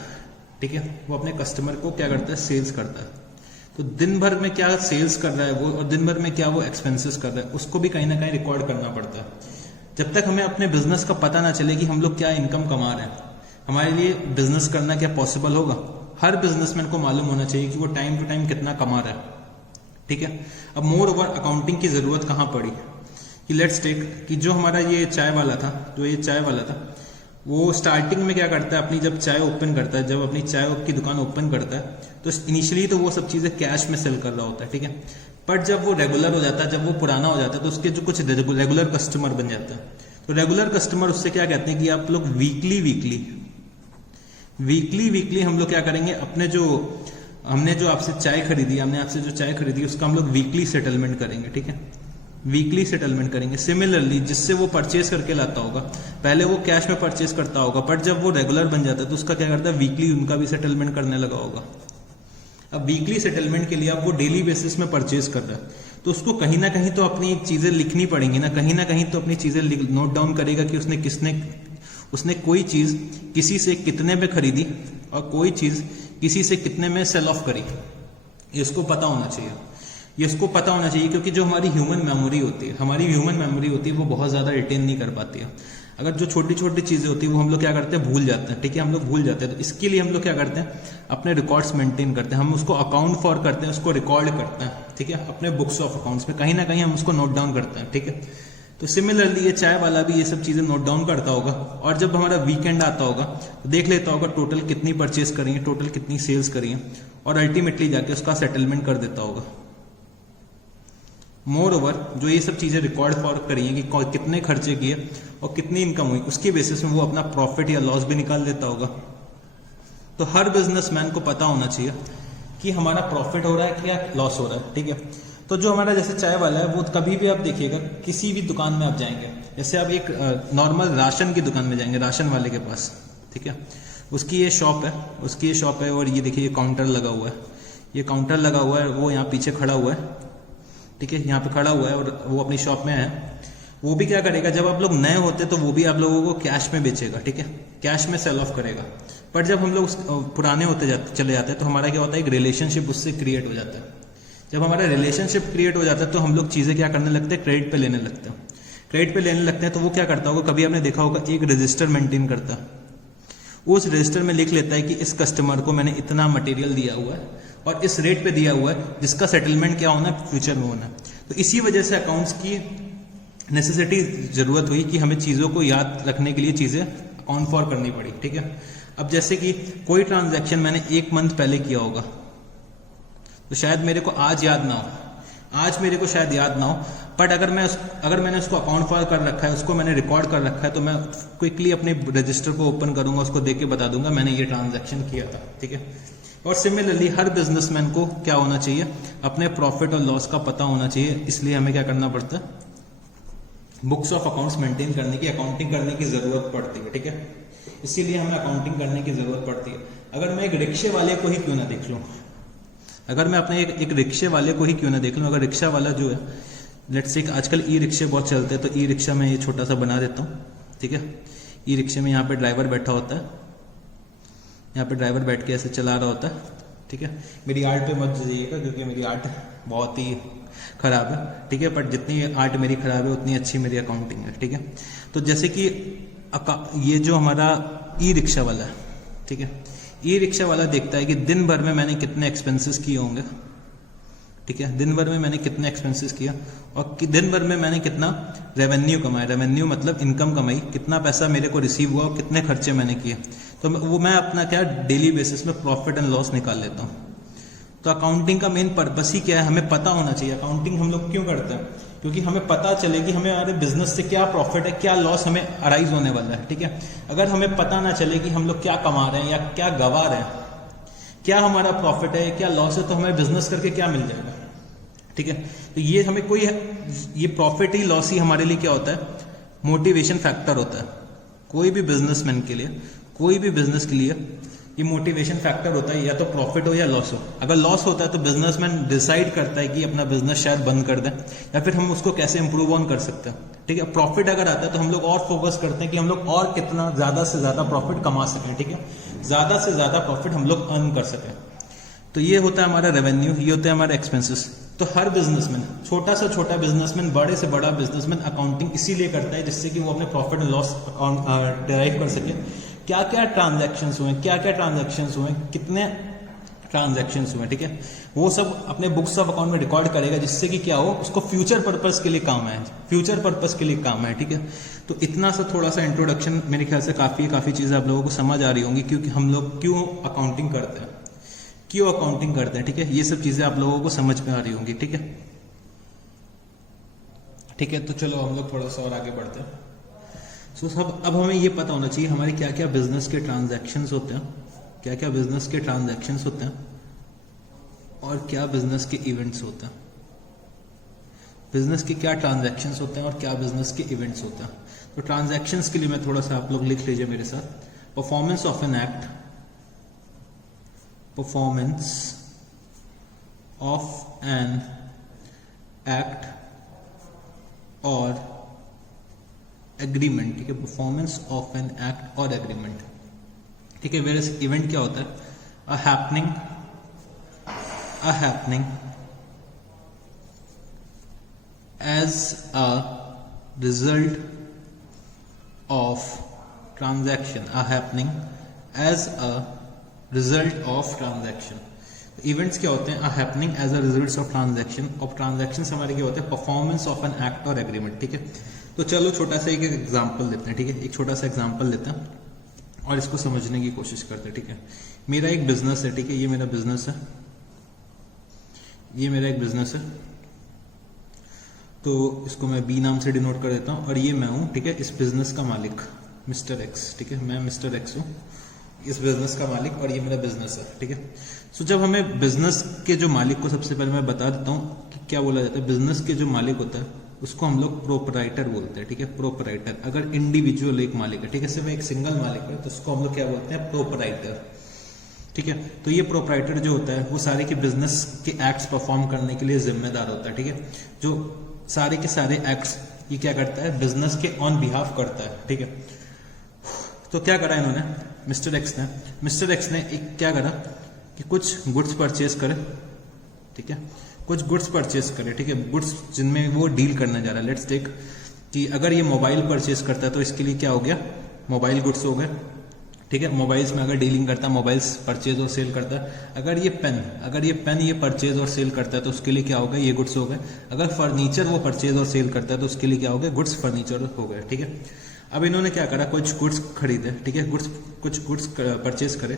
ठीक है। वो अपने कस्टमर को क्या करता है, सेल्स करता है। तो दिन भर में क्या सेल्स कर रहा है वो, और दिन भर में क्या वो एक्सपेंसेस कर रहा है, उसको भी कहीं ना कहीं रिकॉर्ड करना पड़ता है। जब तक हमें अपने बिजनेस का पता ना चले कि हम लोग क्या इनकम कमा रहे हैं, हमारे लिए बिजनेस करना क्या पॉसिबल होगा। हर बिजनेसमैन को मालूम होना चाहिए कि वो टाइम टू टाइम कितना कमा रहा है, ठीक है। अब मोर ओवर अकाउंटिंग की जरूरत कहाँ पड़ी कि लेट्स टेक कि जो हमारा ये चाय वाला था, वो स्टार्टिंग में क्या करता है, अपनी जब चाय ओपन करता है, जब अपनी चाय की दुकान ओपन करता है, तो इनिशियली तो वो सब चीजें कैश में सेल कर रहा होता है, ठीक है। बट जब वो रेगुलर हो जाता है, जब वो पुराना हो जाता है, तो उसके जो कुछ रेगुलर कस्टमर बन जाता है। तो रेगुलर कस्टमर उससे क्या कहते हैं कि आप लोग वीकली हम लोग क्या करेंगे, हमने जो आपसे चाय खरीदी उसका हम लोग वीकली सेटलमेंट करेंगे, ठीक है। वीकली सेटलमेंट करेंगे। सिमिलरली जिससे वो परचेज करके लाता होगा, पहले वो कैश में परचेज करता होगा, पर जब वो रेगुलर बन जाता है तो उसका क्या करता है, वीकली उनका भी सेटलमेंट करने लगा होगा। अब वीकली सेटलमेंट के लिए अब वो डेली बेसिस में परचेज कर रहा है, तो उसको कहीं ना कहीं तो अपनी चीजें लिखनी पड़ेंगी ना, कहीं तो अपनी चीजें नोट डाउन करेगा कि उसने कोई चीज किसी से कितने में खरीदी और कोई चीज किसी से कितने में सेल ऑफ करी। ये इसको पता होना चाहिए, क्योंकि जो हमारी ह्यूमन मेमोरी होती है वो बहुत ज्यादा रिटेन नहीं कर पाती है। अगर जो छोटी छोटी चीजें होती है वो हम लोग क्या करते हैं, भूल जाते हैं। ठीक है, हम लोग भूल जाते हैं, तो इसके लिए हम लोग क्या करते हैं, अपने रिकॉर्ड्स मेंटेन करते हैं, हम उसको अकाउंट फॉर करते हैं, उसको रिकॉर्ड करते हैं। ठीक है, अपने बुक्स ऑफ अकाउंट्स में कहीं ना कहीं हम उसको नोट डाउन करते हैं। ठीक है, तो सिमिलरली ये चाय वाला भी ये सब चीजें नोट डाउन करता होगा, और जब हमारा वीकेंड आता होगा तो देख लेता होगा टोटल कितनी परचेज करी है, टोटल कितनी सेल्स करी है, और अल्टीमेटली जाके उसका सेटलमेंट कर देता होगा। मोर ओवर जो ये सब चीजें रिकॉर्ड फॉर करी है कि कितने खर्चे किए और कितनी इनकम हुई, उसके बेसिस में वो अपना प्रॉफिट या लॉस भी निकाल लेता होगा। तो हर बिजनेसमैन को पता होना चाहिए कि हमारा प्रॉफिट हो रहा है क्या लॉस हो रहा है। ठीक है, तो जो हमारा जैसे चाय वाला है वो कभी भी आप देखिएगा, किसी भी दुकान में आप जाएंगे, जैसे आप एक नॉर्मल राशन की दुकान में जाएंगे, राशन वाले के पास, ठीक है, उसकी ये शॉप है और ये देखिए काउंटर लगा हुआ है, ये काउंटर लगा हुआ है, वो यहाँ पीछे खड़ा हुआ है। ठीक है, यहाँ पे खड़ा हुआ है और वो अपनी शॉप में है। वो भी क्या करेगा, जब आप लोग नए होते तो वो भी आप लोगों को कैश में बेचेगा। ठीक है, कैश में सेल ऑफ करेगा। पर जब हम लोग पुराने होते चले जाते हैं तो हमारा क्या होता है, एक रिलेशनशिप उससे क्रिएट हो जाता है। जब हमारा रिलेशनशिप क्रिएट हो जाता है तो हम लोग चीजें क्या करने लगते हैं, क्रेडिट पे लेने लगते हैं। तो वो क्या करता होगा, कभी आपने देखा होगा, एक रजिस्टर मेंटेन करता है। उस रजिस्टर में लिख लेता है कि इस कस्टमर को मैंने इतना मटेरियल दिया हुआ है और इस रेट पे दिया हुआ है, जिसका सेटलमेंट क्या होना है, फ्यूचर में होना है। तो इसी वजह से अकाउंट्स की नेसेसिटी जरूरत हुई कि हमें चीजों को याद रखने के लिए चीजें अकाउंट फॉर करनी पड़ी। ठीक है, अब जैसे कि कोई ट्रांजैक्शन मैंने 1 मंथ पहले किया होगा तो शायद मेरे को आज याद ना हो, बट अगर मैंने उसको अकाउंट फॉर कर रखा है, उसको मैंने रिकॉर्ड कर रखा है, तो मैं क्विकली अपने रजिस्टर को ओपन करूंगा, उसको देख के बता दूंगा मैंने ये ट्रांजैक्शन किया था। ठीक है, और सिमिलरली हर बिजनेसमैन को क्या होना चाहिए, अपने प्रॉफिट और लॉस का पता होना चाहिए। इसलिए हमें क्या करना पड़ता है, बुक्स ऑफ अकाउंट्स मेंटेन करने की, अकाउंटिंग करने की जरूरत पड़ती है। ठीक है, इसीलिए हमें अकाउंटिंग करने की जरूरत पड़ती है। अगर मैं एक रिक्शे वाले को ही क्यों ना देख लूं, अगर रिक्शा वाला जो है, लेट्स से आजकल ई रिक्शे बहुत चलते हैं, तो ई रिक्शा में ये छोटा सा बना देता हूँ। ठीक है, ई रिक्शे में यहाँ पे ड्राइवर बैठा होता है, यहाँ पे ड्राइवर बैठ के ऐसे चला रहा होता है। ठीक है, मेरी आर्ट पे मत जाइएगा क्योंकि मेरी आर्ट बहुत ही खराब है। ठीक है, पर जितनी आर्ट मेरी खराब है उतनी अच्छी मेरी अकाउंटिंग है। ठीक है, तो जैसे कि ये जो हमारा ई रिक्शा वाला है, ठीक है, ई रिक्शा वाला देखता है कि दिन भर में मैंने कितने एक्सपेंसेस किए होंगे। ठीक है, दिन भर में मैंने कितने एक्सपेंसेस किया और दिन भर में मैंने कितना रेवेन्यू कमाया। रेवेन्यू मतलब इनकम कमाई, कितना पैसा मेरे को रिसीव हुआ और कितने खर्चे मैंने किए। तो वो मैं अपना क्या डेली बेसिस में प्रॉफिट एंड लॉस निकाल लेता हूँ। तो अकाउंटिंग का मेन पर्पस ही क्या है, हमें पता होना चाहिए। अकाउंटिंग हम लोग क्यों करते हैं, क्योंकि हमें पता चले कि हमें हमारे बिजनेस से क्या प्रॉफिट है, क्या लॉस हमें अराइज होने वाला है। ठीक है, अगर हमें पता ना चले कि हम लोग क्या कमा रहे हैं या क्या गवा रहे हैं, क्या हमारा प्रॉफिट है क्या लॉस है, तो हमें बिजनेस करके क्या मिल जाएगा। ठीक है, तो ये प्रॉफिट ही लॉस ही हमारे लिए क्या होता है, मोटिवेशन फैक्टर होता है। कोई भी बिजनेसमैन के लिए, कोई भी बिजनेस के लिए ये मोटिवेशन फैक्टर होता है, या तो प्रॉफिट हो या लॉस हो। अगर लॉस होता है तो बिजनेसमैन डिसाइड करता है कि अपना बिजनेस शायद बंद कर दें या फिर हम उसको कैसे इंप्रूव ऑन कर सकते हैं। ठीक है, प्रॉफिट अगर आता है तो हम लोग और फोकस करते हैं कि हम लोग और कितना ज्यादा से ज्यादा प्रॉफिट कमा सकें। ठीक है, ज्यादा से ज्यादा प्रॉफिट हम लोग अर्न कर सकें। तो ये होता है हमारा रेवेन्यू, ये होता है हमारा एक्सपेंसेस। तो हर बिजनेसमैन, छोटा से छोटा बिजनेसमैन, बड़े से बड़ा बिजनेसमैन अकाउंटिंग इसीलिए करता है जिससे कि वो अपने प्रॉफिट एंड लॉस डिराइव कर सके। क्या क्या ट्रांजैक्शंस हुए, कितने ट्रांजैक्शंस हुए। ठीक है, वो सब अपने बुक्स ऑफ अकाउंट में रिकॉर्ड करेगा, जिससे कि क्या हो, उसको फ्यूचर पर्पस के लिए काम है। ठीक है, तो इतना सा थोड़ा सा इंट्रोडक्शन मेरे ख्याल से काफी चीजें आप लोगों को समझ आ रही होंगी, क्योंकि हम लोग क्यों अकाउंटिंग करते हैं। ठीक है, ये सब चीजें आप लोगों को समझ में आ रही होंगी। ठीक है, तो चलो हम लोग थोड़ा सा और आगे बढ़ते हैं। अब हमें ये पता होना चाहिए हमारे क्या क्या बिजनेस के ट्रांजैक्शंस होते हैं, और क्या बिजनेस के इवेंट्स होते हैं। बिजनेस के क्या ट्रांजैक्शंस होते हैं और क्या बिजनेस के इवेंट्स होते हैं। तो ट्रांजैक्शंस के लिए मैं थोड़ा सा, आप लोग लिख लीजिए मेरे साथ, performance of an act, performance of an act और एग्रीमेंट, ठीक है, परफॉर्मेंस ऑफ एन एक्ट और एग्रीमेंट, ठीक है। वेयर इवेंट क्या होता है, अ happening as a result of transaction, a happening as a result of transaction। Events क्या होते हैं, a happening as a result of transaction, और ट्रांजैक्शंस हमारे क्या होते हैं, परफॉर्मेंस ऑफ एन एक्ट और एग्रीमेंट, ठीक है। तो चलो छोटा सा एक एग्जांपल लेते हैं, ठीक है, एक छोटा सा एग्जांपल लेते हैं और इसको समझने की कोशिश करते हैं, ठीक है। मेरा एक बिजनेस है, ठीक है, ये मेरा बिजनेस है, ये मेरा एक बिजनेस है, तो इसको मैं बी नाम से डिनोट कर देता हूँ, और ये मैं हूँ, ठीक है, इस बिजनेस का मालिक मिस्टर एक्स, ठीक है, मैं मिस्टर एक्स हूँ, इस बिजनेस का मालिक, और ये मेरा बिजनेस है, ठीक है। सो जब हमें बिजनेस के जो मालिक को, सबसे पहले मैं बता देता हूँ कि क्या बोला जाता है, बिजनेस के जो मालिक होता है उसको हम लोग प्रोपराइटर बोलते हैं, ठीक है, प्रोपराइटर। अगर इंडिविजुअल एक मालिक है, ठीक है, सिर्फ एक सिंगल मालिक है, तो उसको हम लोग क्या बोलते हैं, प्रोपराइटर, ठीक है। तो ये प्रोपराइटर जो होता है वो सारे के बिजनेस के एक्ट्स परफॉर्म करने के लिए जिम्मेदार होता है, ठीक है। जो सारे के सारे एक्ट्स ये क्या करता है, बिजनेस के ऑन बिहाफ करता है, ठीक है। तो क्या करा इन्होंने, मिस्टर एक्स ने एक क्या करा कि कुछ गुड्स परचेज करे, ठीक है, कुछ गुड्स परचेज करे, ठीक है, गुड्स जिनमें वो डील करने जा रहा है। लेट्स टेक कि अगर ये मोबाइल परचेज करता है तो इसके लिए क्या हो गया, मोबाइल गुड्स हो गए, ठीक है। मोबाइल्स में अगर डीलिंग करता है, मोबाइल्स परचेज और सेल करता है। अगर ये पेन ये परचेज और सेल करता है तो उसके लिए क्या होगा, ये गुड्स हो गए। अगर फर्नीचर वो परचेज और सेल करता है तो उसके लिए क्या हो गए, गुड्स फर्नीचर हो गए, ठीक है। अब इन्होंने क्या करा, कुछ गुड्स खरीदे, ठीक है, कुछ गुड्स परचेज करे।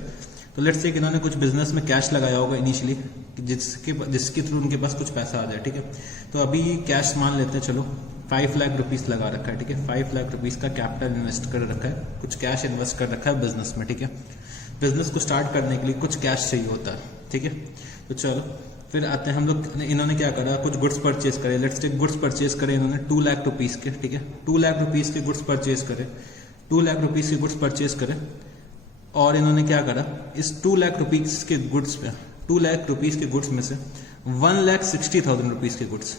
तो लेट्स से इन्होंने कुछ बिजनेस में कैश लगाया होगा इनिशियली, जिसके थ्रू उनके पास कुछ पैसा आ जाए, ठीक है। तो अभी कैश मान लेते हैं, चलो 5 लाख रुपीस लगा रखा है, ठीक है, 5 लाख रुपीस का कैपिटल इन्वेस्ट कर रखा है, कुछ कैश इन्वेस्ट कर रखा है बिजनेस में, ठीक है। बिजनेस को स्टार्ट करने के लिए कुछ कैश चाहिए होता है, ठीक है। तो चलो फिर आते हैं हम लोग, इन्होंने क्या करा, कुछ गुड्स परचेज करे। लेट्स टेक गुड्स परचेज करे इन्होंने 2 लाख रुपीस के, ठीक है, 2 लाख रुपीस के गुड्स परचेज करे, 2 लाख रुपीस के गुड्स परचेज करे। और इन्होंने क्या करा, इस 2 लाख रुपीस के गुड्स पे, 2 लाख रुपीस के गुड्स में से 1,60,000 रुपीस के गुड्स,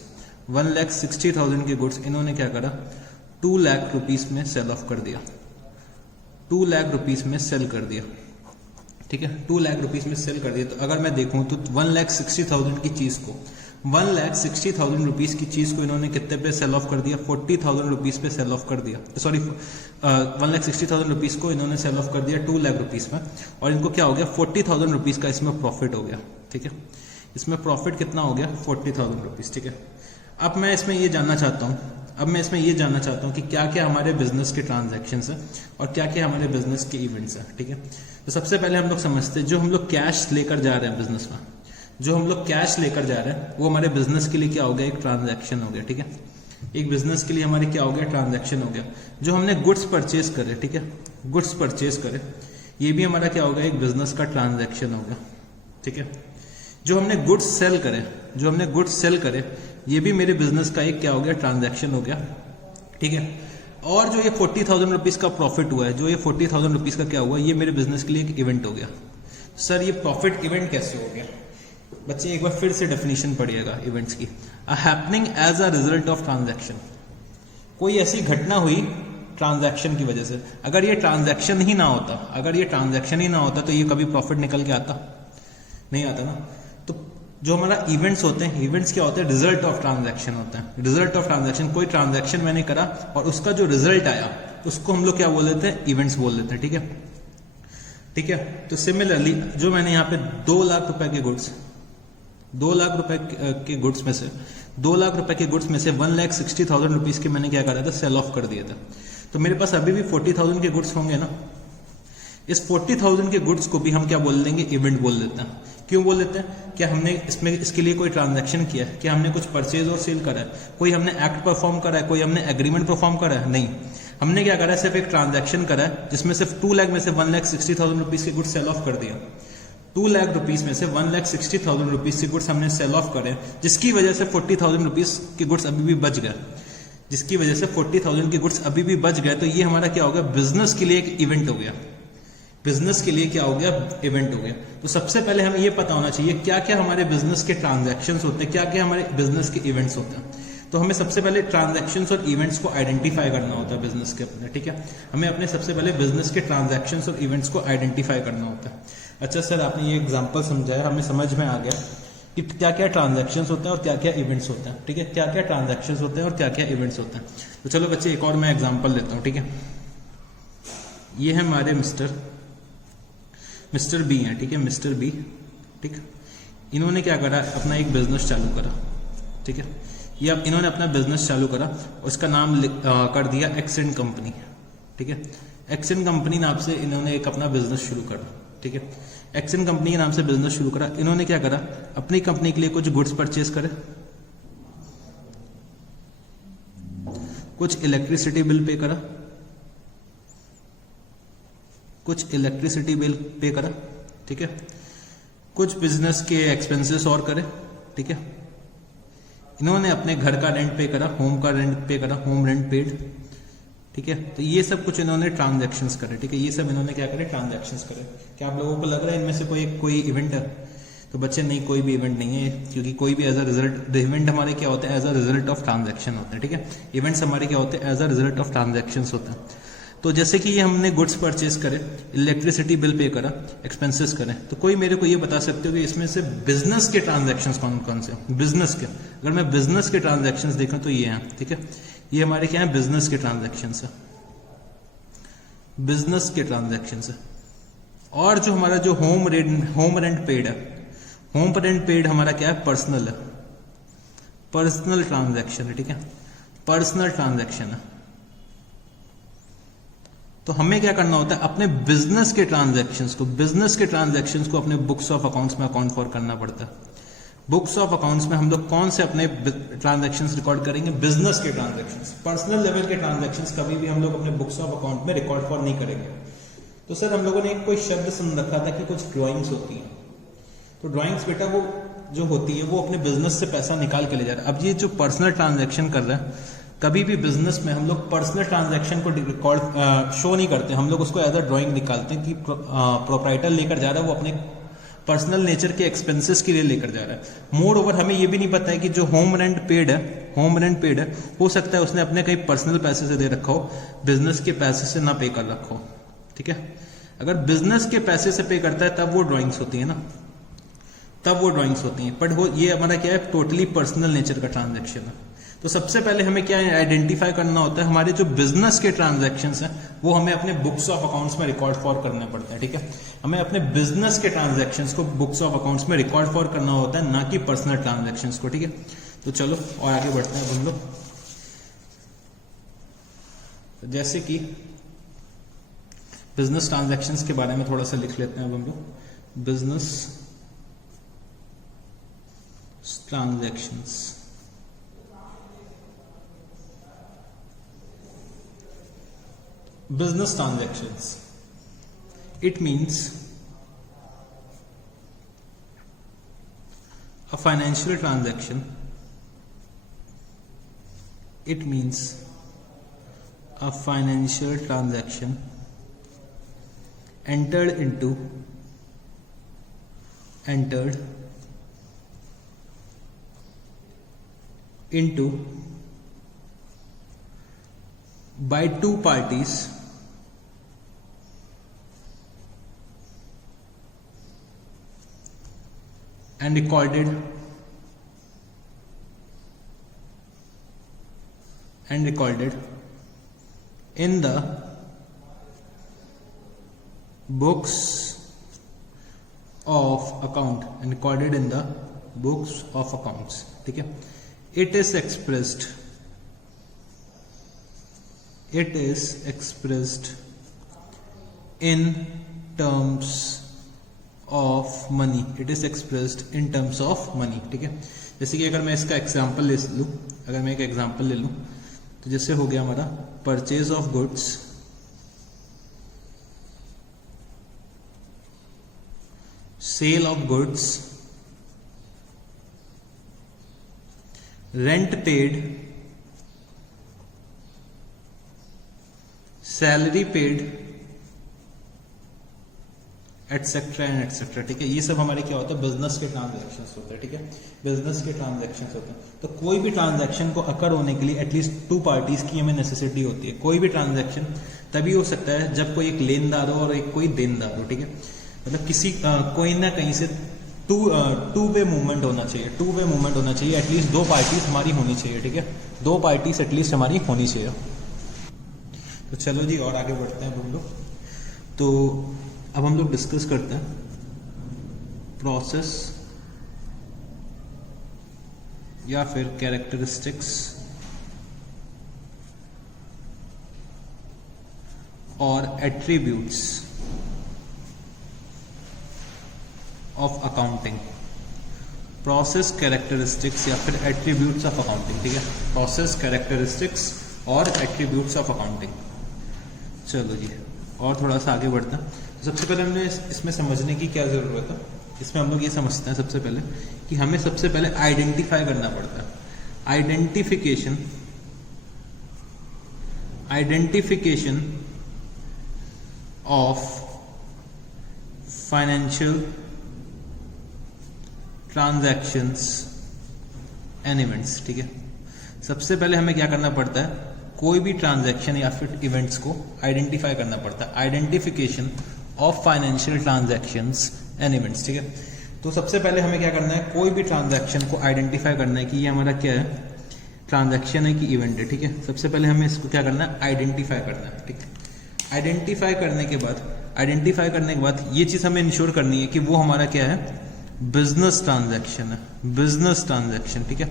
1,60,000 के गुड्स इन्होंने क्या करा, 2 लाख रुपीस में सेल ऑफ कर दिया, 2 लाख रुपीस में सेल कर दिया, ठीक है, 2 लाख रुपीस में सेल कर दिया। तो अगर मैं देखूं तो 1,60,000 की चीज को, 1,60,000 रुपीस की चीज को इन्होंने कितने पे सेल ऑफ कर दिया, 40,000 रुपीस पे सेल ऑफ कर दिया, सॉरी 1,60,000 रुपीस को इन्होंने सेल ऑफ कर दिया 2 लाख रुपीस में, और इनको क्या हो गया, 40,000 रुपीस का इसमें प्रॉफिट हो गया, ठीक है। इसमें प्रॉफिट कितना हो गया, 40,000 रुपीस, ठीक है। अब मैं इसमें ये जानना चाहता हूँ कि क्या क्या हमारे बिजनेस के ट्रांजैक्शंस है और क्या क्या हमारे बिजनेस के इवेंट्स है, ठीक है। तो सबसे पहले हम लोग समझते हैं, जो हम लोग कैश लेकर जा रहे हैं बिजनेस में, जो हम लोग कैश लेकर जा रहे हैं वो हमारे बिजनेस के लिए क्या हो गया, एक ट्रांजैक्शन हो गया, ठीक है। एक बिजनेस के लिए हमारे क्या हो गया, ट्रांजैक्शन हो गया। जो हमने गुड्स परचेज करे, ठीक है, गुड्स परचेज करे, ये भी हमारा क्या हो गया, एक बिजनेस का ट्रांजैक्शन हो गया, ठीक है। जो हमने गुड्स सेल करे, ये भी मेरे बिजनेस का एक क्या हो गया, ट्रांजैक्शन हो गया, ठीक है। और जो ये 40,000 रुपीज का प्रॉफिट हुआ है, जो ये 40,000 रुपीज का क्या हुआ, ये मेरे बिजनेस के लिए एक इवेंट हो गया। सर ये प्रॉफिट इवेंट कैसे हो गया, बच्चे एक बार फिर से डेफिनेशन पढ़िएगा इवेंट्स की। A happening as a result of transaction, कोई ऐसी घटना हुई ट्रांजैक्शन की वजह से। अगर ये ट्रांजैक्शन ही ना होता, तो ये कभी प्रॉफिट निकल के आता नहीं आता ना। तो जो हमारा इवेंट्स होते हैं, इवेंट्स क्या होते हैं, रिजल्ट ऑफ ट्रांजैक्शन होता है। रिजल्ट ऑफ ट्रांजैक्शन, कोई ट्रांजैक्शन मैंने करा और उसका जो रिजल्ट आया उसको हम लोग क्या बोल देते हैं, इवेंट्स बोल देते हैं, ठीक है, ठीक है। तो सिमिलरली जो मैंने यहाँ पे 2 लाख रुपए के गुड्स, 2 लाख रुपए के गुड्स में से 1,60,000 रुपीज के मैंने क्या करा था, सेल ऑफ कर दिया था। तो मेरे पास अभी भी 40,000 के गुड्स होंगे ना। इस 40,000 के गुड्स को भी हम क्या बोल देंगे, इवेंट बोल देते हैं। क्यों बोल देते हैं, क्या हमने इसके लिए कोई ट्रांजैक्शन किया है, क्या हमने कुछ परचेज और सेल करा है, कोई हमने एक्ट परफॉर्म करा है, कोई हमने एग्रीमेंट परफॉर्म करा है, नहीं। हमने क्या करा है, सिर्फ एक ट्रांजैक्शन करा है जिसमें सिर्फ 2 लाख में से 1,60,000 रुपीज के गुड्स सेल ऑफ कर दिया। 2 लाख रुपीस में से 1,60,000 रुपीस के गुड्स हमने सेल ऑफ करे, जिसकी वजह से 40,000 रुपीस के गुड्स अभी भी बच गए, जिसकी वजह से 40,000 के गुड्स अभी भी बच गए, तो ये हमारा क्या हो गया, बिजनेस के लिए एक इवेंट हो गया। बिजनेस के लिए क्या हो गया, इवेंट हो गया। तो सबसे पहले हमें ये पता होना चाहिए क्या क्या हमारे बिजनेस के ट्रांजैक्शंस होते हैं, क्या क्या हमारे बिजनेस के इवेंट्स होते हैं। तो हमें सबसे पहले ट्रांजैक्शंस और इवेंट्स को आइडेंटिफाई करना होता है बिजनेस के अपने, ठीक है। हमें अपने सबसे पहले बिजनेस के ट्रांजैक्शंस और इवेंट्स को आइडेंटिफाई करना होता है। अच्छा सर, आपने ये एग्जांपल समझाया, हमें समझ में आ गया कि क्या क्या ट्रांजैक्शंस होते हैं और क्या क्या इवेंट्स होते हैं, ठीक है। क्या क्या ट्रांजैक्शंस होते हैं और क्या क्या इवेंट्स होते हैं। तो चलो बच्चे, एक और मैं एग्जाम्पल लेता हूँ, ठीक है। ये है हमारे मिस्टर बी है, ठीक है, मिस्टर बी, ठीक। इन्होंने क्या करा, अपना एक बिजनेस चालू करा, ठीक है। ये अब इन्होंने अपना बिजनेस चालू करा, उसका नाम कर दिया एक्सेंट कंपनी, ठीक है। एक्सेंट कंपनी नाम से इन्होंने एक अपना बिजनेस शुरू करा, ठीक है। एक्सेंट कंपनी के नाम से बिजनेस शुरू करा। इन्होंने क्या करा, अपनी कंपनी के लिए कुछ गुड्स परचेज करे, कुछ इलेक्ट्रिसिटी बिल पे करा, कुछ इलेक्ट्रिसिटी बिल पे करा, ठीक है। कुछ बिजनेस के एक्सपेंसेस और करे, ठीक है। इन्होंने अपने घर का रेंट पे करा, होम का रेंट पे करा, होम रेंट पेड, ठीक है। तो ये सब कुछ इन्होंने ट्रांजैक्शंस करे, ठीक है। ये सब इन्होंने क्या करे, ट्रांजैक्शंस करे। क्या आप लोगों को लग रहा है इनमें से कोई इवेंट है? तो बच्चे नहीं, कोई भी इवेंट नहीं है, क्योंकि कोई भी एज अ रिजल्ट, इवेंट हमारे क्या होते हैं, as a result of transaction होते हैं, ठीक है। इवेंट्स हमारे क्या होते हैं, as a result of transactions होते हैं। तो जैसे कि ये हमने गुड्स परचेज करे, इलेक्ट्रिसिटी बिल पे करा, एक्सपेंसेस करें, तो कोई मेरे को ये बता सकते हो कि इसमें से बिजनेस के ट्रांजैक्शंस कौन कौन से, बिजनेस के, अगर मैं बिजनेस के ट्रांजैक्शंस देखूं तो ये हैं, ठीक है। ये हमारे क्या है, बिजनेस के ट्रांजैक्शंस है, बिजनेस के ट्रांजैक्शंस है। और जो हमारा जो होम रेंट पेड है, होम रेंट पेड हमारा क्या है, पर्सनल है, पर्सनल ट्रांजैक्शन है, ठीक है, पर्सनल ट्रांजैक्शन है। तो हमें क्या करना होता है, अपने बिजनेस के ट्रांजैक्शंस को अपने बुक्स ऑफ अकाउंट्स में अकाउंट फॉर करना पड़ता है। बुक्स ऑफ अकाउंट्स में हम लोग कौन से अपने ट्रांजैक्शंस रिकॉर्ड करेंगे, बिजनेस के ट्रांजैक्शंस। पर्सनल लेवल के ट्रांजैक्शंस कभी भी हम लोग अपने बुक्स ऑफ अकाउंट में रिकॉर्ड फॉर नहीं करेंगे। तो सर, हम लोगों ने एक कोई शब्द सुन रखा था कि कुछ ड्रॉइंग्स होती हैं, तो ड्रॉइंग्स बेटा वो जो होती है वो अपने बिजनेस से पैसा निकाल के ले जा रहा है। अब ये जो पर्सनल ट्रांजैक्शन कर रहा है, कभी भी बिजनेस में हम लोग पर्सनल ट्रांजैक्शन को रिकॉर्ड शो नहीं करते, हम लोग उसको एज अ ड्राइंग निकालते हैं कि प्रोप्राइटर लेकर जा रहा है, वो अपने पर्सनल नेचर के एक्सपेंसेस के लिए लेकर जा रहा है। मोर ओवर हमें ये भी नहीं पता है कि जो होम रेंट पेड है, हो सकता है उसने अपने कहीं पर्सनल पैसे से दे रखा हो, बिजनेस के पैसे से ना पे कर रखा हो, ठीक है। अगर बिजनेस के पैसे से पे करता है तब वो ड्राइंग्स होती है ना, तब वो ड्राइंग्स होती हैं। बट वो ये हमारा क्या है, टोटली पर्सनल नेचर का ट्रांजैक्शन है। तो सबसे पहले हमें क्या आइडेंटिफाई करना होता है, हमारे जो बिजनेस के ट्रांजैक्शंस हैं वो हमें अपने बुक्स ऑफ अकाउंट्स में रिकॉर्ड फॉर करने पड़ते हैं, ठीक है। हमें अपने बिजनेस के ट्रांजैक्शंस को बुक्स ऑफ अकाउंट्स में रिकॉर्ड फॉर करना होता है, ना कि पर्सनल ट्रांजैक्शंस को, ठीक है। तो चलो और आगे बढ़ते हैं हम लोग। तो जैसे कि बिजनेस ट्रांजैक्शंस के बारे में थोड़ा सा लिख लेते हैं अब हम लोग। Business transactions, business transactions, it means a financial transaction, it means a financial transaction entered into by two parties and recorded in the books of account, and recorded in the books of accounts, ठीक है। It is expressed in terms of money, it is expressed in terms of money, ठीक है। जैसे कि अगर मैं इसका example ले लूं, अगर मैं एक एग्जांपल ले लूं, तो जैसे हो गया हमारा purchase of goods sale of goods, rent paid, salary paid, etcetera and etcetera. ठीक है, ये सब हमारे क्या होता है, बिजनेस के ट्रांजैक्शंस होते हैं। ठीक है, बिजनेस के ट्रांजैक्शंस होते हैं। तो कोई भी ट्रांजैक्शन को अकर होने के लिए एटलीस्ट 2 पार्टीज की हमें नेसेसिटी होती है। कोई भी ट्रांजैक्शन तभी हो सकता है जब कोई एक लेनदार हो और एक कोई देनदार हो। ठीक है, मतलब किसी कोई ना कहीं से टू वे मूवमेंट होना चाहिए, टू वे मूवमेंट होना चाहिए, एटलीस्ट 2 पार्टीज हमारी होनी चाहिए। ठीक है, 2 पार्टीज एटलीस्ट हमारी होनी चाहिए। तो चलो जी और आगे बढ़ते हैं हम लोग। तो अब हम लोग डिस्कस करते हैं प्रोसेस या फिर कैरेक्टरिस्टिक्स और attributes of accounting. Process, characteristics या फिर एट्रीब्यूट्स ऑफ अकाउंटिंग। ठीक है, प्रोसेस, कैरेक्टरिस्टिक्स और एट्रीब्यूट्स ऑफ अकाउंटिंग। चलो जी और थोड़ा सा आगे बढ़ते हैं। सबसे पहले हमने इसमें समझने की क्या जरूरत है, इसमें हम लोग ये समझते हैं सबसे पहले कि हमें सबसे पहले आइडेंटिफाई करना पड़ता है। Identification of financial transactions and events. ठीक है, सबसे पहले हमें क्या करना पड़ता है, कोई भी ट्रांजैक्शन या फिर इवेंट्स को आइडेंटिफाई करना पड़ता है। Identification of financial transactions and events. ठीक है, तो सबसे पहले हमें क्या करना है, कोई भी ट्रांजैक्शन को आइडेंटिफाई करना है कि ये हमारा क्या है, ट्रांजैक्शन है कि इवेंट है। ठीक है, सबसे पहले हमें इसको क्या करना है, आइडेंटिफाई करना है। ठीक है, आइडेंटिफाई करने के बाद ये चीज हमें इंश्योर करनी है कि वो हमारा क्या है, बिजनेस ट्रांजैक्शन है, बिजनेस ट्रांजैक्शन। ठीक है,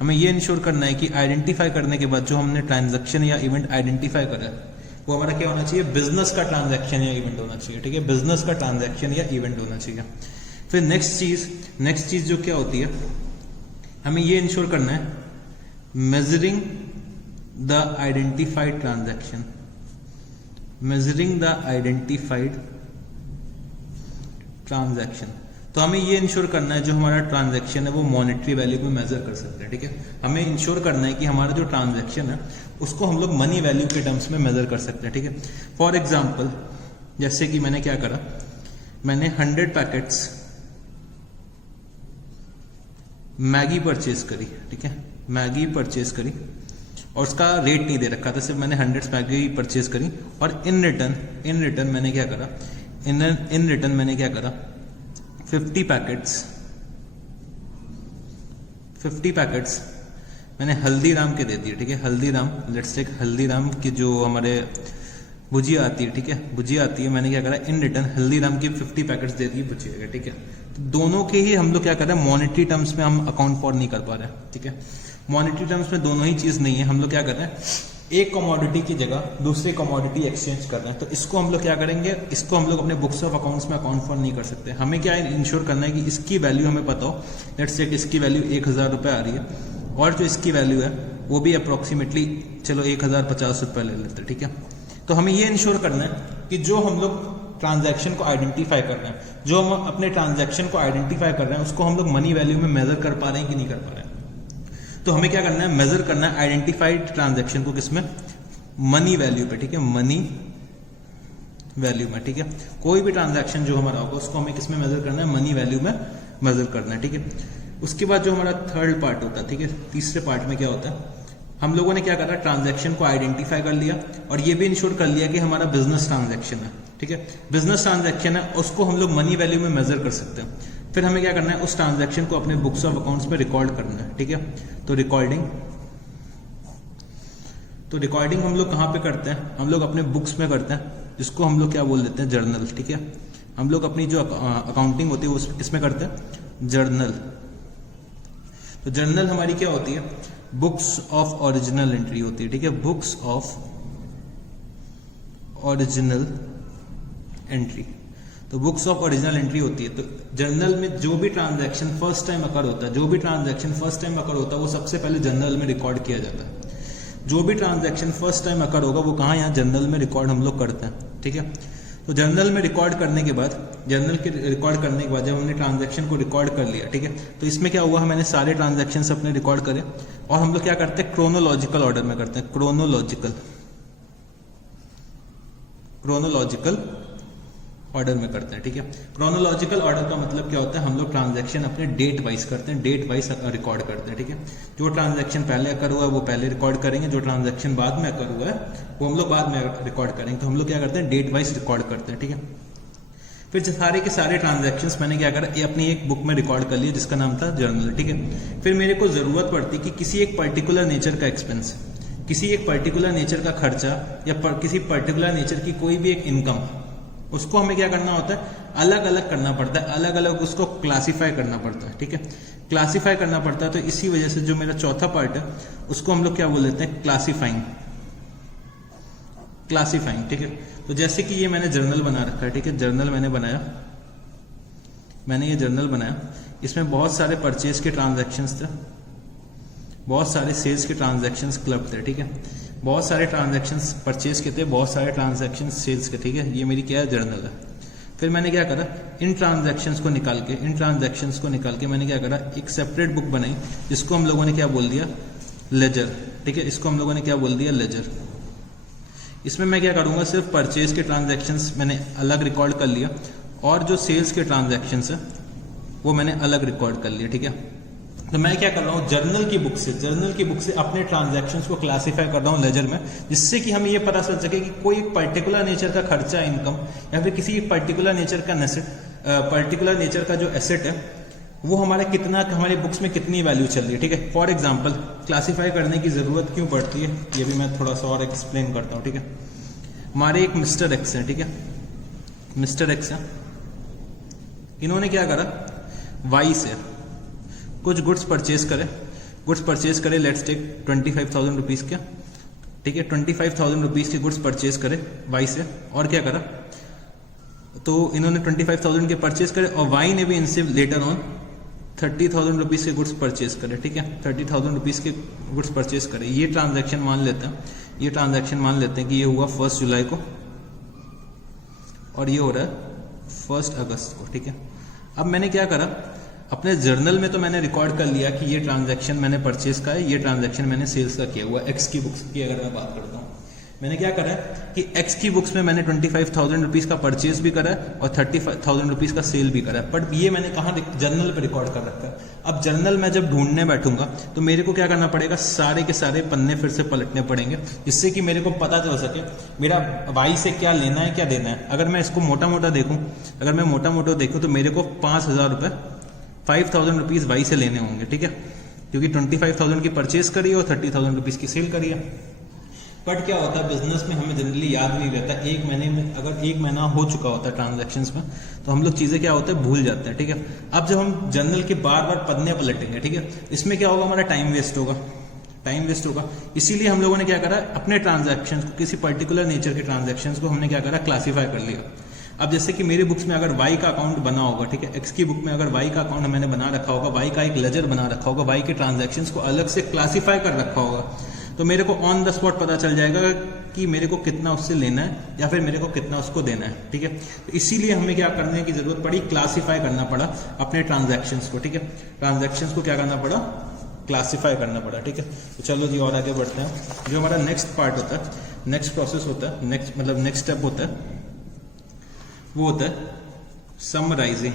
हमें ये इंश्योर करना है कि आइडेंटिफाई करने के बाद जो हमने ट्रांजैक्शन या इवेंट आइडेंटिफाई करा है वो हमारा क्या होना चाहिए, बिजनेस का ट्रांजैक्शन या इवेंट होना चाहिए। ठीक है, बिजनेस का ट्रांजैक्शन या इवेंट होना चाहिए। फिर नेक्स्ट चीज जो क्या होती है, हमें ये इंश्योर करना है measuring the identified transaction, measuring the identified transaction. तो हमें ये इंश्योर करना है जो हमारा ट्रांजैक्शन है वो मॉनेटरी वैल्यू में मेजर कर सकते हैं। ठीक है, हमें इंश्योर करना है कि हमारा जो ट्रांजैक्शन है उसको हम लोग मनी वैल्यू के टर्म्स में मेजर कर सकते हैं। ठीक है, फॉर एग्जांपल जैसे कि मैंने क्या करा, मैंने 100 पैकेट्स मैगी परचेज करी। ठीक है, मैगी परचेज करी और उसका रेट नहीं दे रखा था, सिर्फ मैंने 100 मैगी परचेज करी और इन रिटर्न मैंने क्या करा, इन रिटर्न मैंने क्या करा, 50 पैकेट्स मैंने हल्दीराम के दे दिए। ठीक है, हल्दीराम, लेट्स टेक हल्दीराम की जो हमारे भुजिया आती है। ठीक है, भुजिया आती है, मैंने क्या करा, इन रिटर्न हल्दीराम की 50 पैकेट्स दे दिए भुजिया के। ठीक है, तो दोनों के ही हम लोग क्या कर रहे हैं, मॉनेटरी टर्म्स में हम अकाउंट फॉर नहीं कर पा रहे हैं। ठीक है, मॉनेटरी टर्म्स में दोनों ही चीज नहीं है, हम लोग क्या कर रहे हैं, एक कमोडिटी की जगह दूसरी कमोडिटी एक्सचेंज कर रहे हैं। तो इसको हम लोग क्या करेंगे, इसको हम लोग अपने बुक्स ऑफ अकाउंट्स में अकाउंट फॉर नहीं कर सकते। हमें क्या इंश्योर करना है कि इसकी वैल्यू हमें पता हो, लेट्स से इसकी वैल्यू 1000 रुपये आ रही है और जो इसकी वैल्यू है वो भी अप्रोक्सीमेटली चलो 1050 रुपये ले लेते हैं। ठीक है, तो हमें ये इंश्योर करना है कि जो हम लोग ट्रांजैक्शन को आइडेंटिफाई कर रहे हैं, जो हम अपने ट्रांजैक्शन को आइडेंटिफाई कर रहे हैं उसको हम लोग मनी वैल्यू में मेजर कर पा रहे हैं कि नहीं कर पा रहे हैं। तो हमें क्या करना है, मेजर करना है आइडेंटिफाइड ट्रांजैक्शन को किसमें, मनी वैल्यू पे। ठीक है, मनी वैल्यू में। ठीक है, कोई भी ट्रांजैक्शन जो हमारा होगा उसको हमें किसमें मेजर करना है, मनी वैल्यू में मेजर करना है। ठीक है, उसके बाद जो हमारा थर्ड पार्ट होता है, ठीक है, तीसरे पार्ट में क्या होता है, हम लोगों ने क्या करा, ट्रांजैक्शन को आइडेंटिफाई कर लिया और ये भी इंश्योर कर लिया कि हमारा बिजनेस ट्रांजैक्शन है। ठीक है, बिजनेस ट्रांजैक्शन है, उसको हम लोग मनी वैल्यू में मेजर कर सकते हैं। फिर हमें क्या करना है, उस ट्रांजैक्शन को अपने बुक्स ऑफ अकाउंट्स में रिकॉर्ड करना है। ठीक है, तो रिकॉर्डिंग हम लोग कहाँ पे करते हैं, हम लोग अपने बुक्स में करते हैं, जिसको हम लोग क्या बोल देते हैं, जर्नल। ठीक है, हम लोग अपनी जो अकाउंटिंग होती है वो किसमें करते हैं, जर्नल। तो जर्नल हमारी क्या होती है, बुक्स ऑफ ओरिजिनल एंट्री होती है। ठीक है, बुक्स ऑफ ओरिजिनल एंट्री, तो बुक्स ऑफ ओरिजिनल एंट्री होती है। तो जर्नल में जो भी ट्रांजैक्शन फर्स्ट टाइम अकर होता है, वो सबसे पहले जर्नल में रिकॉर्ड किया जाता है। जो भी ट्रांजैक्शन फर्स्ट टाइम अकर होगा वो कहाँ, यहाँ जर्नल में रिकॉर्ड हम लोग करते हैं। ठीक है, तो जर्नल में रिकॉर्ड करने के बाद, जर्नल के रिकॉर्ड करने के बाद जब हमने ट्रांजैक्शन को रिकॉर्ड कर लिया, ठीक है, तो इसमें क्या हुआ, मैंने सारे ट्रांजैक्शंस अपने रिकॉर्ड करे और हम लोग क्या करते हैं, क्रोनोलॉजिकल ऑर्डर में करते हैं, क्रोनोलॉजिकल ऑर्डर में करते हैं, ठीक है। क्रोनोलॉजिकल ऑर्डर का मतलब क्या होता है, हम लोग ट्रांजैक्शन अपने डेट वाइज करते हैं, डेट वाइज रिकॉर्ड करते हैं, ठीक है। जो ट्रांजैक्शन पहले अकर हुआ है वो पहले रिकॉर्ड करेंगे, जो ट्रांजैक्शन बाद में अकर हुआ है वो हम लोग बाद में रिकॉर्ड करेंगे। तो हम लोग क्या करते हैं, डेट वाइज रिकॉर्ड करते हैं, ठीक है। फिर सारे के सारे ट्रांजैक्शंस मैंने क्या करा, ये अपनी एक बुक में रिकॉर्ड कर लिया जिसका नाम था जर्नल, ठीक है। फिर मेरे को जरूरत पड़ती कि किसी एक पर्टिकुलर नेचर का एक्सपेंस, किसी एक पर्टिकुलर नेचर का खर्चा या किसी पर्टिकुलर नेचर की कोई भी एक इनकम, उसको हमें क्या करना होता है, अलग अलग करना पड़ता है, अलग अलग उसको क्लासिफाई करना पड़ता है, ठीक है। क्लासिफाई करना पड़ता है, तो इसी वजह से जो मेरा चौथा पार्ट है उसको हम लोग क्या बोल देते हैं, क्लासिफाइंग, ठीक है। तो जैसे कि ये मैंने जर्नल बना रखा है, ठीक है, जर्नल मैंने बनाया, मैंने ये जर्नल बनाया, इसमें बहुत सारे परचेज के ट्रांजैक्शंस थे, बहुत सारे सेल्स के ट्रांजैक्शंस क्लब थे, ठीक है, बहुत सारे ट्रांजैक्शंस परचेज के थे, बहुत सारे ट्रांजैक्शंस सेल्स के, ठीक है। ये मेरी क्या है, जर्नल है। फिर मैंने क्या करा, इन ट्रांजैक्शंस को निकाल के मैंने क्या करा, एक सेपरेट बुक बनाई जिसको हम लोगों ने क्या बोल दिया, लेजर, ठीक है। इसको हम लोगों ने क्या बोल दिया, लेजर। इसमें मैं क्या करूंगा, सिर्फ परचेज के ट्रांजैक्शंस मैंने अलग रिकॉर्ड कर लिया और जो सेल्स के ट्रांजैक्शंस है वो मैंने अलग रिकॉर्ड कर लिया, ठीक है। तो मैं क्या कर रहा हूँ, जर्नल की बुक से अपने ट्रांजैक्शंस को क्लासिफाई कर रहा हूँ लेजर में, जिससे कि हमें ये पता चल सके कि कोई एक पर्टिकुलर नेचर का खर्चा, इनकम, या फिर किसी पर्टिकुलर नेचर का जो एसेट है वो हमारे बुक्स में कितनी वैल्यू चल रही है, ठीक है। फॉर एग्जाम्पल, क्लासिफाई करने की जरूरत क्यों पड़ती है ये भी मैं थोड़ा सा और एक्सप्लेन करता हूँ, ठीक है। हमारे एक मिस्टर एक्स है, ठीक है, मिस्टर एक्स है, इन्होंने क्या करा, वाई से कुछ गुड्स परचेज करे, लेट्स टेक 25,000 रुपीज के, ठीक है, 25,000 रुपीज के गुड्स परचेज करे वाई से, और क्या करा, तो इन्होंने 25,000 के परचेज करे और वाई ने भी इनसे लेटर ऑन 30,000 रुपीज के गुड्स परचेज करे, ठीक है, 30,000 रुपीज के गुड्स परचेज करे। ये ट्रांजैक्शन मान लेते हैं कि ये हुआ 1 जुलाई को और ये हो रहा है 1 अगस्त को, ठीक है। अब मैंने क्या करा, अपने जर्नल में तो मैंने रिकॉर्ड कर लिया कि ये ट्रांजैक्शन मैंने परचेज का है, ये ट्रांजैक्शन मैंने सेल्स का किया हुआ, एक्स की बुक्स की अगर मैं बात करता हूँ, मैंने क्या करा कि एक्स की बुक्स में मैंने 25,000 रुपीज का परचेज भी करा है और 30,000 रुपीज का सेल भी करा है, बट ये मैंने कहा, जर्नल पे रिकॉर्ड कर रखा है। अब जर्नल में जब ढूंढने बैठूंगा तो मेरे को क्या करना पड़ेगा, सारे के सारे पन्ने फिर से पलटने पड़ेंगे, जिससे कि मेरे को पता चल सके मेरा वाई से क्या लेना है, क्या देना है। अगर मैं इसको मोटा मोटा देखूं तो मेरे को 5,000 रुपए, 5,000 रुपीज वाई से लेने होंगे, ठीक है, क्योंकि 25,000 की परचेज करी है और 30,000 रुपीज की सेल करी है। बट क्या होता है, बिजनेस में हमें जनरली याद नहीं रहता, एक महीने में अगर 1 महीना हो चुका होता है ट्रांजैक्शंस में, तो हम लोग चीजें क्या होता है, भूल जाते हैं, ठीक है। अब जब हम जर्नल के बार बार पन्ने पलटेंगे, ठीक है, इसमें क्या होगा, हमारा टाइम वेस्ट होगा। इसीलिए हम लोगों ने क्या करा, अपने ट्रांजैक्शंस को, किसी पर्टिकुलर नेचर के ट्रांजैक्शंस को हमने क्या करा, क्लासीफाई कर लिया। अब जैसे कि मेरी बुक्स में अगर वाई का अकाउंट बना होगा, ठीक है, एक्स की बुक में अगर वाई का अकाउंट मैंने बना रखा होगा, वाई का एक लेजर बना रखा होगा, वाई के ट्रांजैक्शंस को अलग से क्लासीफाई कर रखा होगा, तो मेरे को ऑन द स्पॉट पता चल जाएगा कि मेरे को कितना उससे लेना है या फिर मेरे को कितना उसको देना है, ठीक है। तो इसीलिए हमें क्या करने की जरूरत पड़ी, क्लासीफाई करना पड़ा अपने ट्रांजैक्शंस को, ठीक है। ट्रांजैक्शंस को क्या करना पड़ा, क्लासीफाई करना पड़ा, ठीक है। तो चलो जी और आगे बढ़ते हैं। जो हमारा नेक्स्ट पार्ट होता है, नेक्स्ट प्रोसेस होता है, नेक्स्ट स्टेप होता है, वो होता है समराइजिंग।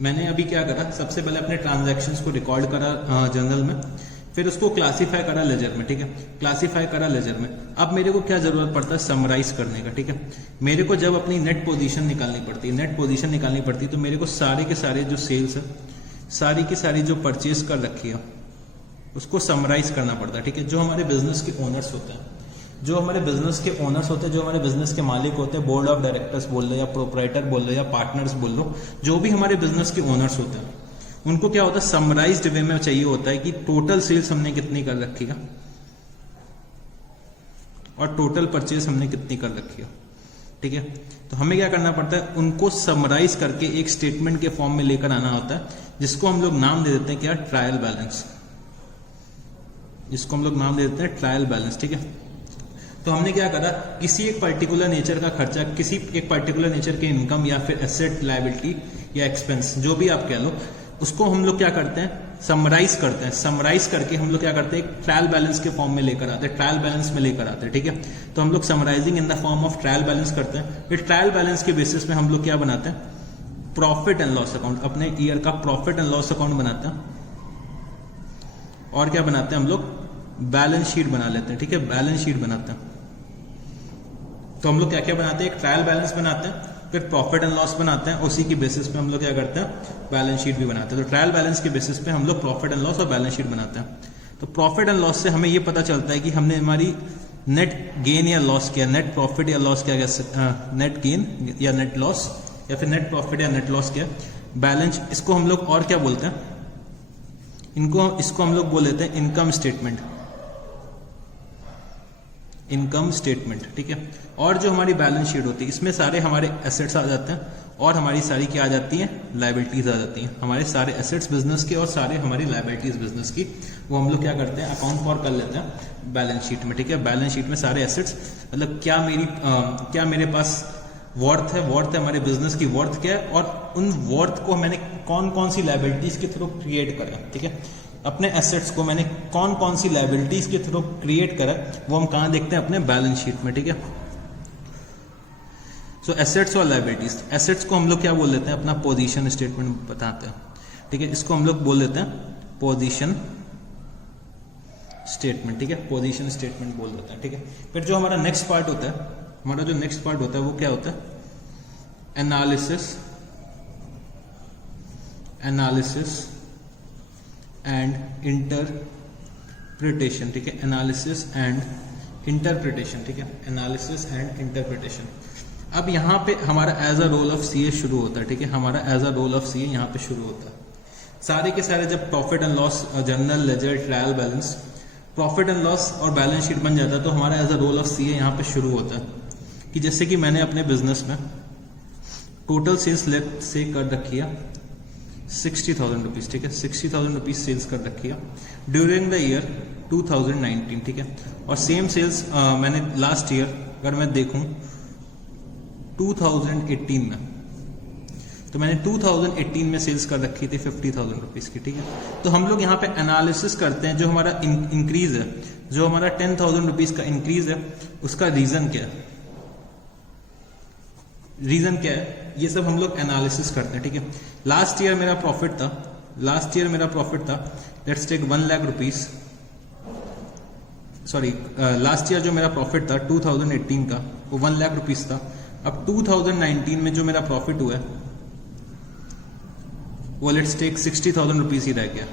मैंने अभी क्या करा, सबसे पहले अपने ट्रांजैक्शंस को रिकॉर्ड करा जर्नल में, फिर उसको क्लासीफाई करा लेजर में, ठीक है, क्लासीफाई करा लेजर में। अब मेरे को क्या जरूरत पड़ता है, समराइज करने का, ठीक है। मेरे को जब अपनी नेट पोजीशन निकालनी पड़ती है, तो मेरे को सारे के सारे जो सेल्स है, सारी की सारी जो परचेज कर रखी है, उसको समराइज करना पड़ता है, ठीक है। जो हमारे बिजनेस के ओनर्स होते हैं, जो हमारे बिजनेस के मालिक होते हैं, बोर्ड ऑफ डायरेक्टर्स बोल लो या प्रोप्राइटर बोल लो या पार्टनर्स बोल लो, जो भी हमारे बिजनेस के ओनर्स होते हैं, उनको क्या होता है, समराइज्ड वे में चाहिए होता है कि टोटल सेल्स हमने कितनी कर रखी है और टोटल परचेज हमने कितनी कर रखी है, ठीक है। तो हमें क्या करना पड़ता है, उनको समराइज करके एक स्टेटमेंट के फॉर्म में लेकर आना होता है, जिसको हम लोग नाम दे देते हैं क्या, ट्रायल बैलेंस, जिसको हम लोग नाम दे देते हैं ट्रायल बैलेंस, ठीक है। तो हमने क्या करा, किसी एक पर्टिकुलर नेचर का खर्चा, किसी एक पर्टिकुलर नेचर के इनकम या फिर एसेट, लायबिलिटी या एक्सपेंस, जो भी आप कह लो, उसको हम लोग क्या करते हैं, समराइज करते हैं। समराइज करके हम लोग क्या करते हैं, एक ट्रायल बैलेंस के फॉर्म में लेकर आते हैं, ट्रायल बैलेंस में लेकर आते हैं, ठीक है। तो हम लोग summarising in the form of trial balance करते हैं। फिर ट्रायल बैलेंस के बेसिस पे हम लोग क्या बनाते हैं, प्रॉफिट एंड लॉस अकाउंट, अपने ईयर का प्रॉफिट एंड लॉस अकाउंट बनाते हैं। और क्या बनाते हैं हम लोग, बैलेंस शीट बना लेते हैं, ठीक है, बैलेंस शीट बनाते हैं। तो हम लोग क्या क्या बनाते हैं, एक ट्रायल बैलेंस बनाते हैं, फिर प्रॉफिट एंड लॉस बनाते हैं, उसी की बेसिस पे हम लोग क्या करते हैं, बैलेंस शीट भी बनाते हैं। तो ट्रायल बैलेंस के बेसिस पे हम लोग प्रॉफिट एंड लॉस और बैलेंस शीट बनाते हैं। तो प्रॉफिट एंड लॉस से हमें ये पता चलता है कि हमने हमारी नेट गेन या लॉस किया, नेट प्रॉफिट या लॉस किया, नेट गेन या नेट लॉस, या फिर नेट प्रॉफिट या नेट लॉस किया। बैलेंस, इसको हम लोग और क्या बोलते हैं, इसको हम लोग बोल लेते हैं इनकम स्टेटमेंट, इनकम स्टेटमेंट, ठीक है। और जो हमारी बैलेंस शीट होती है, इसमें सारे हमारे एसेट्स आ जाते हैं और हमारी सारी क्या आ जाती हैं, लायबिलिटीज आ जाती हैं। हमारे सारे एसेट्स बिजनेस के और सारे हमारी लायबिलिटीज बिजनेस की, वो हम लोग क्या करते हैं, अकाउंट फॉर कर लेते हैं बैलेंस शीट में, ठीक है। बैलेंस शीट में सारे एसेट्स, मतलब क्या मेरे पास वर्थ है, हमारे बिजनेस की वर्थ क्या है, और उन वर्थ को मैंने कौन कौन सी लायबिलिटीज के थ्रू क्रिएट करा, ठीक है। अपने एसेट्स को मैंने कौन कौन सी लायबिलिटीज के थ्रू क्रिएट करा, वो हम कहां देखते हैं, अपने बैलेंस शीट में, ठीक है। सो एसेट्स और लायबिलिटीज, एसेट्स को हम लोग क्या बोल लेते हैं, अपना पोजीशन स्टेटमेंट बताते हैं, ठीक है। इसको हम लोग बोल लेते हैं पोजीशन स्टेटमेंट, ठीक है, पोजीशन स्टेटमेंट बोल देते हैं, ठीक है। फिर जो हमारा नेक्स्ट पार्ट होता है, वो क्या होता है, एनालिसिस एंड इंटरप्रिटेशन, ठीक है, एनालिसिस एंड इंटरप्रिटेशन, ठीक है, एनालिसिस एंड इंटरप्रिटेशन। अब यहाँ पे हमारा as a role of CA शुरू होता है, ठीक है, हमारा as a role of CA यहाँ पे शुरू होता है। सारे के सारे जब profit and loss, general ledger, trial balance, profit and loss और बैलेंस शीट बन जाता है, तो हमारा as a role of CA यहाँ पे शुरू होता है कि जैसे कि मैंने अपने बिजनेस में टोटल सेल्स लेफ्ट से कर रखी है 60,000 रुपीज, ठीक है, 60,000 रुपीज सेल्स कर रखी है ड्यूरिंग द ईयर 2019, ठीक है। और सेम सेल्स मैंने लास्ट ईयर अगर मैं देखूं 2018 में, तो मैंने 2018 में सेल्स कर रखी थी 50,000 रुपीज की, ठीक है। तो हम लोग यहाँ पे एनालिसिस करते हैं, जो हमारा इंक्रीज है, जो हमारा 10,000 रुपीज का इंक्रीज है, उसका रीजन क्या है, ये सब हम लोग एनालिसिस करते हैं, ठीक है। लास्ट ईयर मेरा प्रॉफिट था, let's take 1 lakh rupees, sorry, last year जो मेरा प्रॉफिट था 2018 का, वो 1 लाख रुपीज था। अब 2019 में जो मेरा प्रॉफिट हुआ है वो लेट्स टेक 60,000 रुपीज ही रह गया।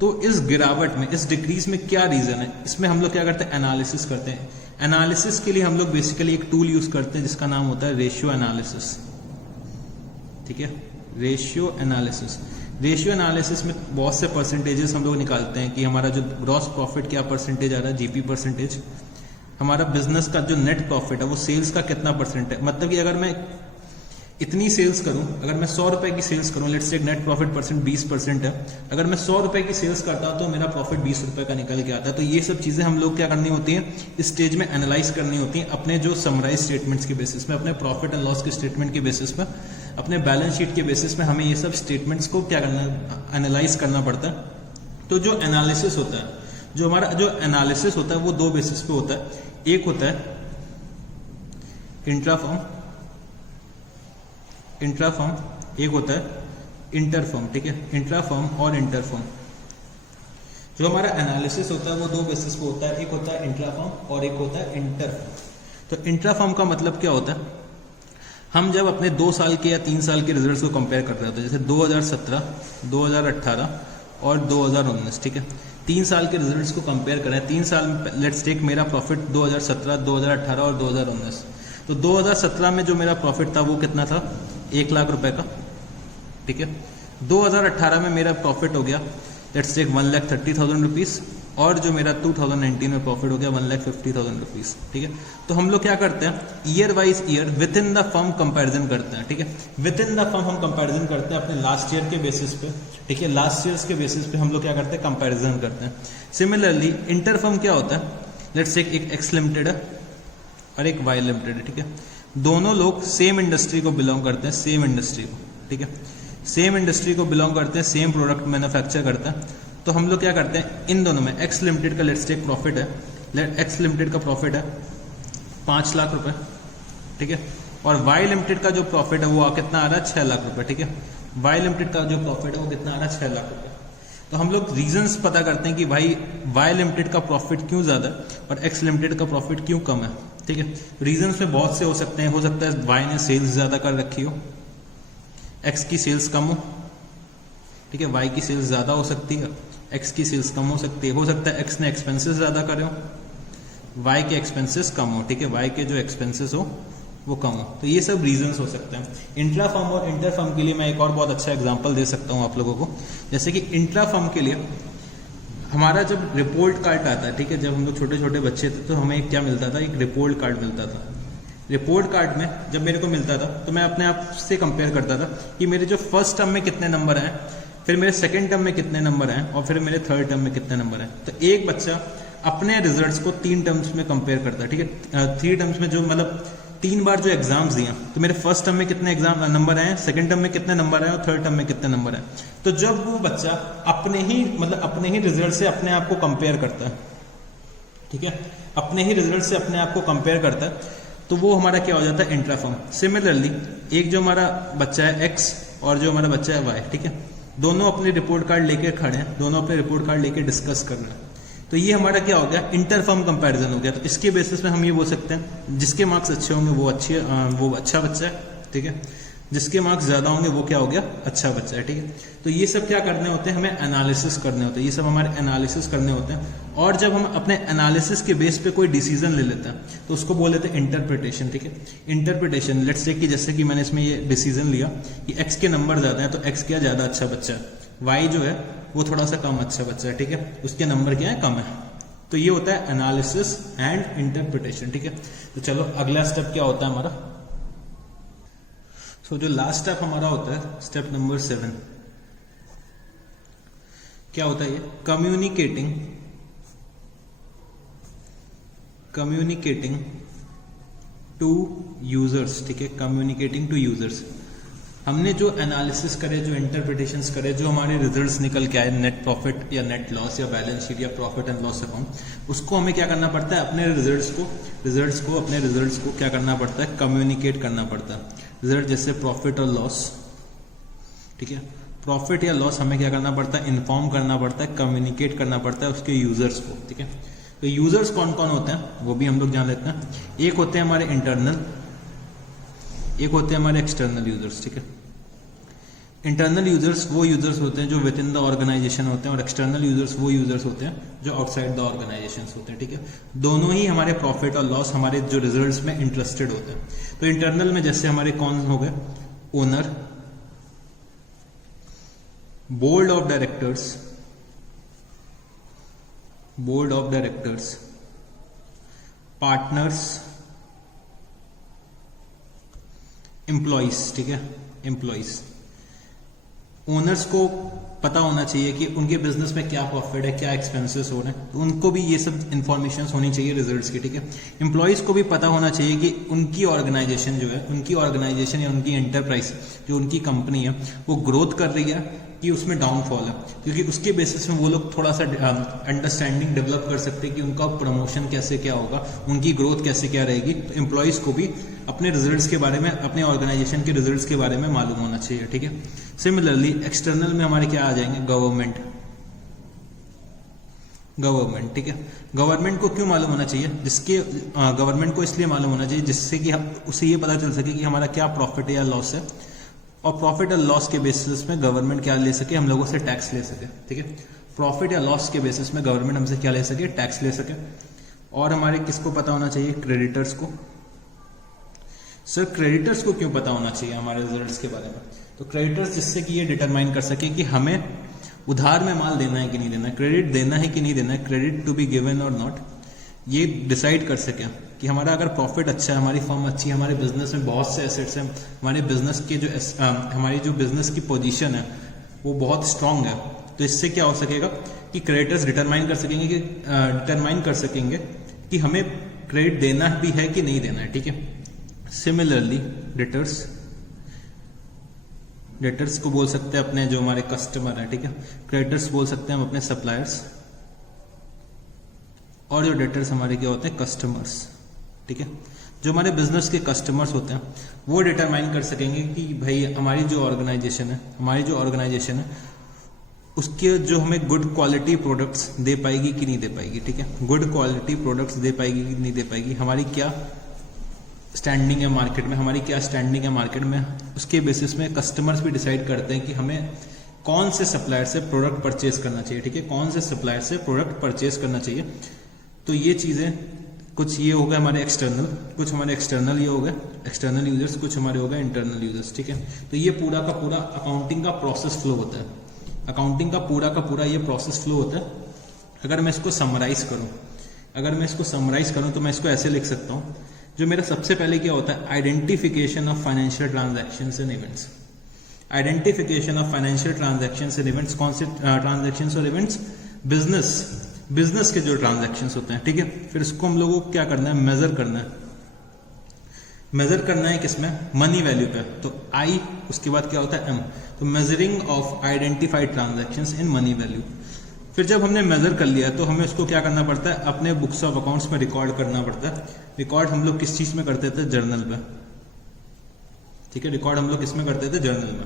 तो इस गिरावट में, इस डिक्रीज में क्या रीजन है, इसमें हम लोग क्या करते हैं, एनालिसिस करते हैं। एनालिसिस के लिए हम लोग बेसिकली एक टूल यूज करते हैं जिसका नाम होता है रेशियो एनालिसिस, ठीक है, रेशियो एनालिसिस में बहुत से परसेंटेजेस हम लोग निकालते हैं कि हमारा जो ग्रॉस प्रॉफिट क्या परसेंटेज आ रहा है, जीपी परसेंटेज, हमारा बिजनेस का जो नेट प्रॉफिट है वो सेल्स का कितना परसेंट है। मतलब कि अगर मैं इतनी सेल्स करूं, अगर मैं 100 रुपए की सेल्स करूं, let's say net profit percent 20% है, अगर मैं 100 रुपए की सेल्स करता हूं तो मेरा प्रॉफिट 20 रुपए का निकल के आता है। तो ये सब चीजें हम लोग क्या करनी होती है, इस स्टेज में एनालाइज करनी होती है, अपने जो समराइज स्टेटमेंट्स के बेसिस में, अपने प्रॉफिट एंड लॉस के स्टेटमेंट के बेसिस में, अपने बैलेंस शीट के बेसिस में हमें ये सब स्टेटमेंट्स को क्या करना, एनालाइज करना पड़ता है। तो जो एनालिसिस होता है, जो हमारा जो एनालिसिस होता है वो दो बेसिस पे होता है। एक होता है इंट्राफर्म, एक होता है इंटरफर्म, ठीक है, इंट्राफर्म और इंटरफर्म। जो हमारा एनालिसिस होता है वो दो बेसिस पे होता है, एक होता है इंट्राफर्म और एक होता है इंटरफर्म। तो इंट्राफर्म का मतलब क्या होता है, हम जब अपने 2 साल के या 3 साल के रिजल्ट्स को कंपेयर कर रहे होते हैं, जैसे 2017, 2018 और 2019, ठीक है, 3 साल के रिजल्ट्स को कंपेयर करें, 3 साल में लेट्स टेक मेरा प्रॉफिट 2017, 2018 और 2019। तो 2017 में जो मेरा प्रॉफिट था वो कितना था, 1 लाख रुपए का, ठीक है। 2018 में मेरा प्रॉफिट हो गया लेट्स टेक 1,30,000 रुपीज, और जो मेरा 2019 में प्रॉफिट हो गया 1,50,000 रुपीज। ठीक है, तो हम लोग क्या करते हैं, year wise year with in the firm comparison करते हैं। ठीक है, विद इन द फर्म हम कंपैरिजन करते हैं अपने लास्ट ईयर के बेसिस पे। ठीक है, लास्ट ईयर के बेसिस पे हम लोग क्या करते हैं, कंपैरिजन करते हैं। सिमिलरली इंटर फर्म क्या होता है, लेट्स से एक एक्स लिमिटेड है और एक वाई लिमिटेड है। ठीक है, दोनों लोग सेम इंडस्ट्री को बिलोंग करते हैं, सेम इंडस्ट्री को। ठीक है, सेम इंडस्ट्री को बिलोंग करते हैं, सेम प्रोडक्ट मैन्युफैक्चर करते हैं। तो हम लोग क्या करते हैं, इन दोनों में एक्स लिमिटेड का लेट्स टेक प्रॉफिट है, एक्स लिमिटेड का प्रॉफिट है 5 लाख रुपए। ठीक है, और वाई लिमिटेड का जो प्रॉफिट है वो कितना आ रहा है, 6 लाख रुपए। ठीक है, वाई लिमिटेड का जो प्रॉफिट है वो कितना आ रहा है, 6 लाख रुपए। तो हम लोग रीजंस पता करते हैं कि भाई वाई लिमिटेड का प्रॉफिट क्यों ज्यादा है और एक्स लिमिटेड का प्रॉफिट क्यों कम है। ठीक है, रीजंस में बहुत से हो सकते हैं, हो सकता है वाई ने सेल्स ज्यादा कर रखी हो, एक्स की सेल्स कम हो। ठीक है, वाई की सेल्स ज्यादा हो सकती है, एक्स की सेल्स कम हो सकती है। हो सकता है एक्स ने एक्सपेंसेस ज्यादा करे हो, वाई के एक्सपेंसेस कम हो। ठीक है, वाई के जो एक्सपेंसेस हो वो कम हो। तो ये सब रीजंस हो सकते हैं। इंट्रा फर्म और इंटर फर्म के लिए मैं एक और बहुत अच्छा एग्जांपल दे सकता हूं आप लोगों को। जैसे कि इंट्रा फर्म के लिए हमारा जब रिपोर्ट कार्ड आता है, ठीक है, जब हम लोग छोटे छोटे बच्चे थे तो हमें क्या मिलता था, एक रिपोर्ट कार्ड मिलता था। रिपोर्ट कार्ड में जब मेरे को मिलता था तो मैं अपने आप से कंपेयर करता था कि मेरे जो फर्स्ट टर्म में कितने नंबर आए, फिर मेरे सेकंड टर्म में कितने नंबर आए और फिर मेरे थर्ड टर्म में कितने नंबर आए। तो एक बच्चा अपने रिजल्ट्स को 3 टर्म्स में कंपेयर करता है। ठीक है, 3 टर्म्स में जो मतलब 3 बार जो एग्जाम्स दिए, तो मेरे फर्स्ट टर्म में कितने एग्जाम नंबर आए, सेकंड टर्म में कितने नंबर आए और थर्ड टर्म में कितने नंबर आए। तो जब वो बच्चा अपने ही रिजल्ट से अपने आप को कंपेयर करता है, ठीक है, अपने ही रिजल्ट से अपने आप को कंपेयर करता है, तो वो हमारा क्या हो जाता है, इंट्रा फर्म। सिमिलरली एक जो हमारा बच्चा है एक्स और जो हमारा बच्चा है वाई, ठीक है, दोनों अपने रिपोर्ट कार्ड लेके खड़े हैं, दोनों अपने रिपोर्ट कार्ड लेके डिस्कस कर रहे हैं। तो ये हमारा क्या हो गया, इंटर फर्म कंपैरिजन हो गया। तो इसके बेसिस में हम ये बोल सकते हैं जिसके मार्क्स अच्छे होंगे वो अच्छा बच्चा है। ठीक है, जिसके मार्क्स ज्यादा होंगे वो क्या हो गया, अच्छा बच्चा है। ठीक है, तो ये सब क्या करने होते हैं, हमें एनालिसिस करने होते हैं, ये सब हमारे एनालिसिस करने होते हैं। और जब हम अपने एनालिसिस के बेस पे कोई डिसीजन ले लेते हैं तो उसको बोल लेते हैं इंटरप्रिटेशन। ठीक है, इंटरप्रिटेशन लेट्स से कि जैसे कि मैंने इसमें ये डिसीजन लिया कि एक्स के नंबर ज्यादा है तो एक्स क्या ज्यादा अच्छा बच्चा है, वाई जो है वो थोड़ा सा कम अच्छा बच्चा है। ठीक है, उसके नंबर क्या है, कम है। तो ये होता है एनालिसिस एंड इंटरप्रिटेशन। ठीक है, तो चलो अगला स्टेप क्या होता है हमारा। जो लास्ट स्टेप हमारा होता है, स्टेप नंबर 7, क्या होता है ये, कम्युनिकेटिंग टू यूजर्स। ठीक है, कम्युनिकेटिंग टू यूजर्स। हमने जो एनालिसिस करे, जो इंटरप्रिटेशंस करे, जो हमारे रिजल्ट्स निकल के आए, नेट प्रॉफिट या नेट लॉस या बैलेंस शीट या प्रॉफिट एंड लॉस अकाउंट, उसको हमें क्या करना पड़ता है, अपने अपने रिजल्ट्स को क्या करना पड़ता है, कम्युनिकेट करना पड़ता है। रिजल्ट जैसे प्रॉफिट और लॉस, ठीक है, प्रॉफिट या लॉस हमें क्या करना पड़ता है, इन्फॉर्म करना पड़ता है, कम्युनिकेट करना पड़ता है उसके यूजर्स को। ठीक है, तो यूजर्स कौन कौन होते हैं वो भी हम लोग जान लेते हैं। एक होते हैं हमारे इंटरनल, एक होते हैं हमारे एक्सटर्नल यूजर्स। ठीक है, इंटरनल यूजर्स वो यूजर्स होते हैं जो विद इन द ऑर्गेनाइजेशन होते हैं और एक्सटर्नल यूजर्स वो यूजर्स होते हैं जो आउटसाइड द ऑर्गेनाइजेशन होते हैं। ठीक है, दोनों ही हमारे प्रॉफिट और लॉस, हमारे जो रिजल्ट्स में इंटरेस्टेड होते हैं। तो इंटरनल में जैसे हमारे कौन हो गए, owner, board of directors, partners, employees. ठीक है, एम्प्लॉइज। ओनर्स को पता होना चाहिए कि उनके बिजनेस में क्या प्रॉफिट है, क्या एक्सपेंसेस हो रहे हैं, तो उनको भी ये सब इंफॉर्मेशन होनी चाहिए रिजल्ट्स की। ठीक है, एम्प्लॉइज को भी पता होना चाहिए कि उनकी ऑर्गेनाइजेशन जो है, उनकी ऑर्गेनाइजेशन या उनकी एंटरप्राइज जो उनकी कंपनी है वो ग्रोथ कर रही है कि उसमें डाउनफॉल है, क्योंकि उसके बेसिस में वो लोग थोड़ा सा अंडरस्टैंडिंग डेवलप कर सकते हैं कि उनका प्रमोशन कैसे क्या होगा, उनकी ग्रोथ कैसे क्या रहेगी। तो एम्प्लॉइज को भी अपने रिजल्ट्स के बारे में, अपने ऑर्गेनाइजेशन के रिजल्ट्स के बारे में मालूम होना चाहिए। ठीक है, सिमिलरली एक्सटर्नल में हमारे क्या आ जाएंगे, गवर्नमेंट। ठीक है, गवर्नमेंट को क्यों मालूम होना चाहिए, जिसके गवर्नमेंट को इसलिए मालूम होना चाहिए जिससे कि उसे ये पता चल सके कि हमारा क्या प्रॉफिट है या लॉस है, और प्रॉफिट और लॉस के बेसिस में गवर्नमेंट क्या ले सके, हम लोगों से टैक्स ले सके। ठीक है, प्रॉफिट या लॉस के बेसिस में गवर्नमेंट हमसे क्या ले सके, टैक्स ले सके। और हमारे किसको पता होना चाहिए, क्रेडिटर्स को। सर क्रेडिटर्स को क्यों पता होना चाहिए हमारे रिजल्ट्स के बारे में, तो क्रेडिटर्स जिससे कि ये डिटरमाइन कर सके कि हमें उधार में माल देना है कि नहीं देना है, क्रेडिट देना है कि नहीं देना है, क्रेडिट टू बी गिवन और नॉट, ये डिसाइड कर सकें कि हमारा अगर प्रॉफिट अच्छा है, हमारी फर्म अच्छी है, हमारे बिजनेस में बहुत से एसेट्स हैं, हमारे बिजनेस के जो हमारी जो बिजनेस की पोजीशन है वो बहुत स्ट्रांग है, तो इससे क्या हो सकेगा कि क्रेडिटर्स डिटरमाइन कर सकेंगे कि हमें क्रेडिट देना भी है कि नहीं देना है, ठीक है। सिमिलरली डेटर्स को बोल सकते हैं अपने जो हमारे कस्टमर है, ठीक है। क्रेडिटर्स बोल सकते हैं हम अपने सप्लायर्स, और जो डेटर्स हमारे क्या होते हैं, कस्टमर्स, ठीक है। जो हमारे बिजनेस के कस्टमर्स होते हैं वो डिटरमाइन कर सकेंगे कि भाई हमारी जो ऑर्गेनाइजेशन है उसके जो हमें गुड क्वालिटी प्रोडक्ट्स दे पाएगी कि नहीं दे पाएगी, ठीक है। गुड क्वालिटी प्रोडक्ट्स दे पाएगी कि नहीं दे पाएगी, हमारी क्या स्टैंडिंग है मार्केट में, उसके बेसिस में कस्टमर्स भी डिसाइड करते हैं कि हमें कौन से सप्लायर से प्रोडक्ट परचेज करना चाहिए, ठीक है, कौन से सप्लायर से प्रोडक्ट परचेज करना चाहिए। तो ये चीज़ें कुछ ये हो गए हमारे एक्सटर्नल, कुछ हमारे एक्सटर्नल ये हो गए एक्सटर्नल यूजर्स, कुछ हमारे हो गए इंटरनल यूजर्स, ठीक है। तो ये पूरा का पूरा अकाउंटिंग का प्रोसेस फ्लो होता है, अकाउंटिंग का पूरा ये प्रोसेस फ्लो होता है। अगर मैं इसको समराइज करूं तो मैं इसको ऐसे लिख सकता हूं, जो मेरा सबसे पहले क्या होता है, identification of financial transactions and events. Identification of financial transactions and events, कौन से ट्रांजैक्शंस और इवेंट्स, बिजनेस के जो ट्रांजैक्शंस होते हैं, ठीक है। फिर इसको हम लोगों को क्या करना है, मेजर करना है किसमें, मनी वैल्यू पे। तो आई, उसके बाद क्या होता है एम, तो measuring of identified transactions in money value. फिर जब हमने मेजर कर लिया तो हमें उसको क्या करना पड़ता है, अपने बुक्स ऑफ अकाउंट्स में रिकॉर्ड करना पड़ता है। रिकॉर्ड हम लोग किस चीज में करते थे, जर्नल पे, ठीक है। रिकॉर्ड हम लोग किस में करते थे, जर्नल में।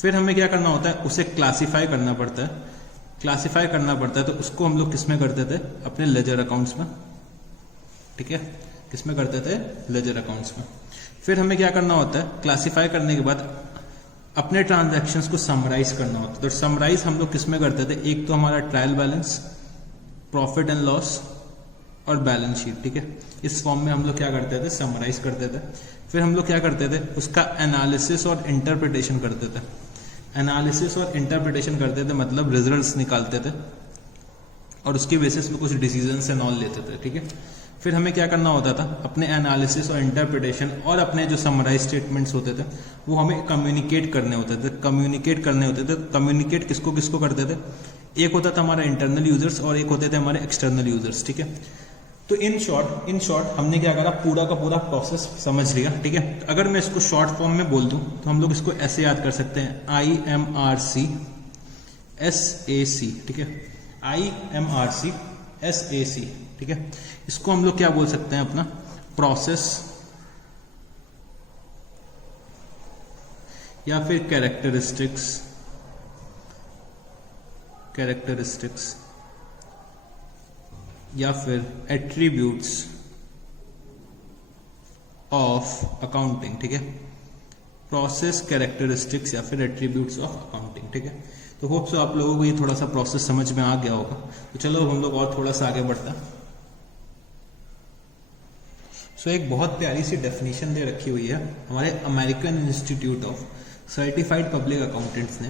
फिर हमें क्या करना होता है, उसे क्लासिफाई करना पड़ता है, तो उसको हम लोग किस में करते थे, अपने लेजर अकाउंट्स में, ठीक है, किस में करते थे, लेजर अकाउंट्स में। फिर हमें क्या करना होता है, क्लासिफाई करने के बाद अपने ट्रांजैक्शंस को समराइज करना होता है। तो समराइज हम लोग किस में करते थे, एक तो हमारा trial balance, profit and loss और बैलेंस शीट, ठीक है। इस फॉर्म में हम लोग क्या करते थे, समराइज करते थे। फिर हम लोग क्या करते थे, उसका एनालिसिस और इंटरप्रिटेशन करते थे। मतलब रिजल्ट्स निकालते थे और उसके बेसिस पे कुछ डिसीजंस एंड ऑल लेते थे, ठीक है। फिर हमें क्या करना होता था, अपने एनालिसिस और इंटरप्रिटेशन और अपने जो समराइज स्टेटमेंट्स होते थे वो हमें कम्युनिकेट करने होते थे। कम्युनिकेट किसको किसको करते थे, एक होता था हमारा इंटरनल यूजर्स और एक होते थे हमारे एक्सटर्नल यूजर्स, ठीक है। तो इन शॉर्ट हमने क्या करा, पूरा का पूरा प्रोसेस समझ लिया, ठीक है। अगर मैं इसको शॉर्ट फॉर्म में बोल दूं तो हम लोग इसको ऐसे याद कर सकते हैं, IMRC-SAC, ठीक है, IMRC-SAC, ठीक है। इसको हम लोग क्या बोल सकते हैं, अपना प्रोसेस या फिर कैरेक्टरिस्टिक्स या फिर एट्रीब्यूट्स ऑफ अकाउंटिंग, ठीक है। प्रोसेस, कैरेक्टरिस्टिक्स या फिर एट्रीब्यूट्स ऑफ अकाउंटिंग, ठीक है। तो होप सो आप लोगों को ये थोड़ा सा प्रोसेस समझ में आ गया होगा। तो चलो हम लोग और थोड़ा सा आगे बढ़ते हैं। सो एक बहुत प्यारी सी डेफिनेशन दे रखी हुई है हमारे American institute of certified public accountants ने।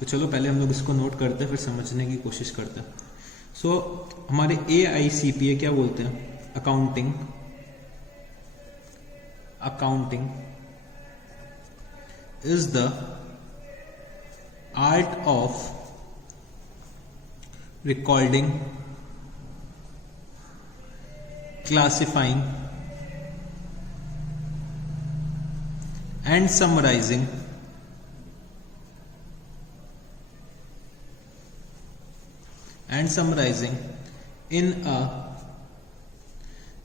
तो चलो पहले हम लोग इसको नोट करते हैं, फिर समझने की कोशिश करते हैं। सो हमारे AICPA क्या बोलते हैं, accounting is the art of recording, classifying and summarizing in a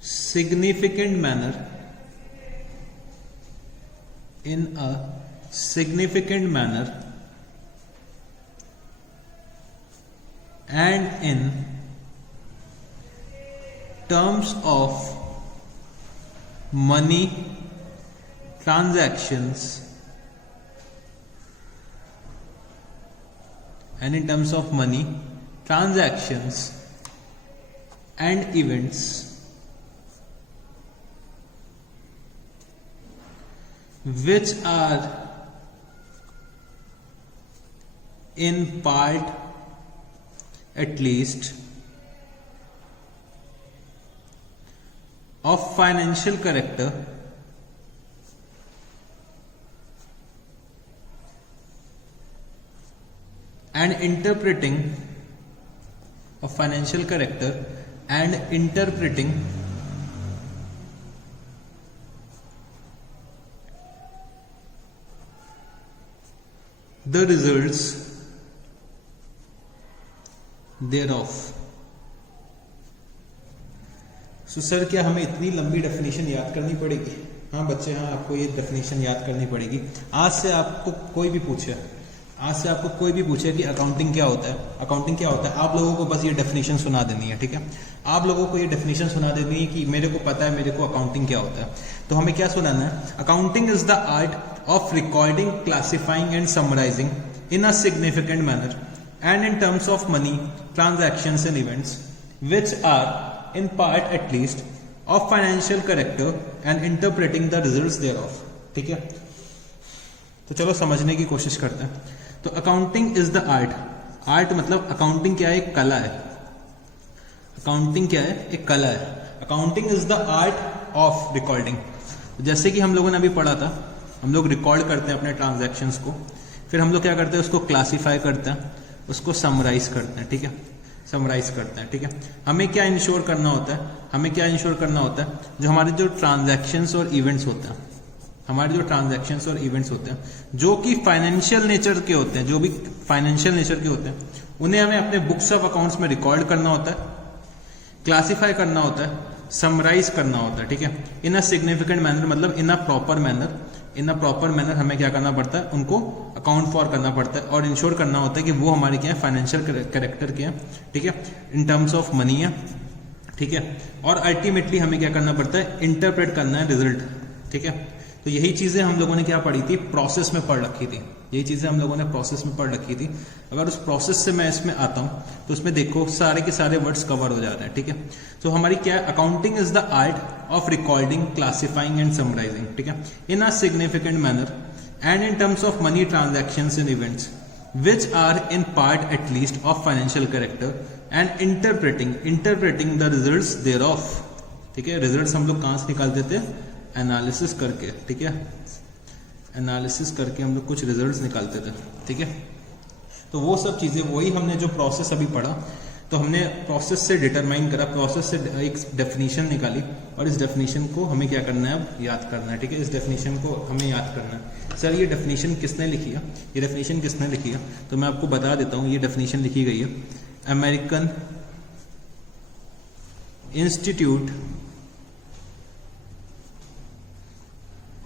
significant manner and in terms of money transactions and events which are in part at least of financial character and interpreting of financial character and interpreting the results thereof. So sir क्या हमें इतनी लंबी definition याद करनी पड़ेगी? हाँ बच्चे, हाँ आपको ये डेफिनेशन याद करनी पड़ेगी। आज से आपको कोई भी पूछे कि अकाउंटिंग क्या होता है, अकाउंटिंग क्या होता है, आप लोगों को बस ये डेफिनेशन सुना देनी है, ठीक है? आप लोगों को ये डेफिनेशन सुना देनी है कि मेरे को पता है मेरे को अकाउंटिंग क्या होता है। तो हमें क्या सुनाना है? Accounting is the art of recording, classifying and summarising in a significant manner and in terms of money transactions and events which are in part at least of financial character and interpreting the results thereof. ठीक है, तो चलो समझने की कोशिश करते हैं। तो accounting is the art, art मतलब अकाउंटिंग क्या है? एक कला है। अकाउंटिंग क्या है? एक कला है। Accounting is the art of recording. जैसे कि हम लोगों ने अभी पढ़ा था, हम लोग रिकॉर्ड करते हैं अपने ट्रांजैक्शंस को, फिर हम लोग क्या करते हैं? उसको क्लासीफाई करते हैं, उसको समराइज करते हैं, ठीक है? समराइज करते हैं, ठीक है? हमें क्या इंश्योर करना होता है? हमें क्या इंश्योर करना होता है? जो हमारे जो ट्रांजैक्शंस और इवेंट्स होते हैं, हमारे जो ट्रांजैक्शंस और इवेंट्स होते हैं जो कि फाइनेंशियल नेचर के होते हैं, जो भी फाइनेंशियल नेचर के होते हैं, उन्हें हमें अपने बुक्स ऑफ अकाउंट्स में रिकॉर्ड करना होता है, क्लासीफाई करना होता है, समराइज करना होता है, ठीक है? इन अ सिग्निफिकेंट मैनर, मतलब in a proper manner, in a proper manner हमें क्या करना पड़ता है? उनको अकाउंट फॉर करना पड़ता है और इंश्योर करना होता है कि वो हमारे क्या है? फाइनेंशियल कैरेक्टर के हैं, ठीक है? इन टर्म्स ऑफ मनी है, ठीक है? और अल्टीमेटली हमें क्या करना पड़ता है? इंटरप्रेट करना है रिजल्ट, ठीक है? तो यही चीजें हम लोगों ने क्या पढ़ी थी? प्रोसेस में पढ़ रखी थी। यही चीजें हम लोगों ने प्रोसेस में पढ़ रखी थी। अगर उस प्रोसेस से मैं इसमें आता हूं तो उसमें देखो सारे के सारे वर्ड्स कवर हो जा रहे हैं, ठीक है? तो हमारी क्या है? Accounting is the art of recording, classifying and summarising, ठीक है? In a significant manner and in terms of money transactions and events which are in part at least of financial character and interpreting the results thereof, ठीक है? Results हम लोग कहां से निकालते थे? एनालिसिस करके, ठीक है? एनालिसिस करके हम लोग कुछ रिजल्ट्स निकालते थे, ठीक है? तो वो सब चीजें, वही हमने जो प्रोसेस अभी पढ़ा, तो हमने प्रोसेस से डिटरमाइन करा, प्रोसेस से एक डेफिनेशन निकाली और इस डेफिनेशन को हमें क्या करना है? अब याद करना है, ठीक है? इस डेफिनेशन को हमें याद करना है। सर ये डेफिनेशन किसने लिखी है? ये डेफिनेशन किसने लिखी है? तो मैं आपको बता देता हूँ। ये डेफिनेशन लिखी गई है American institute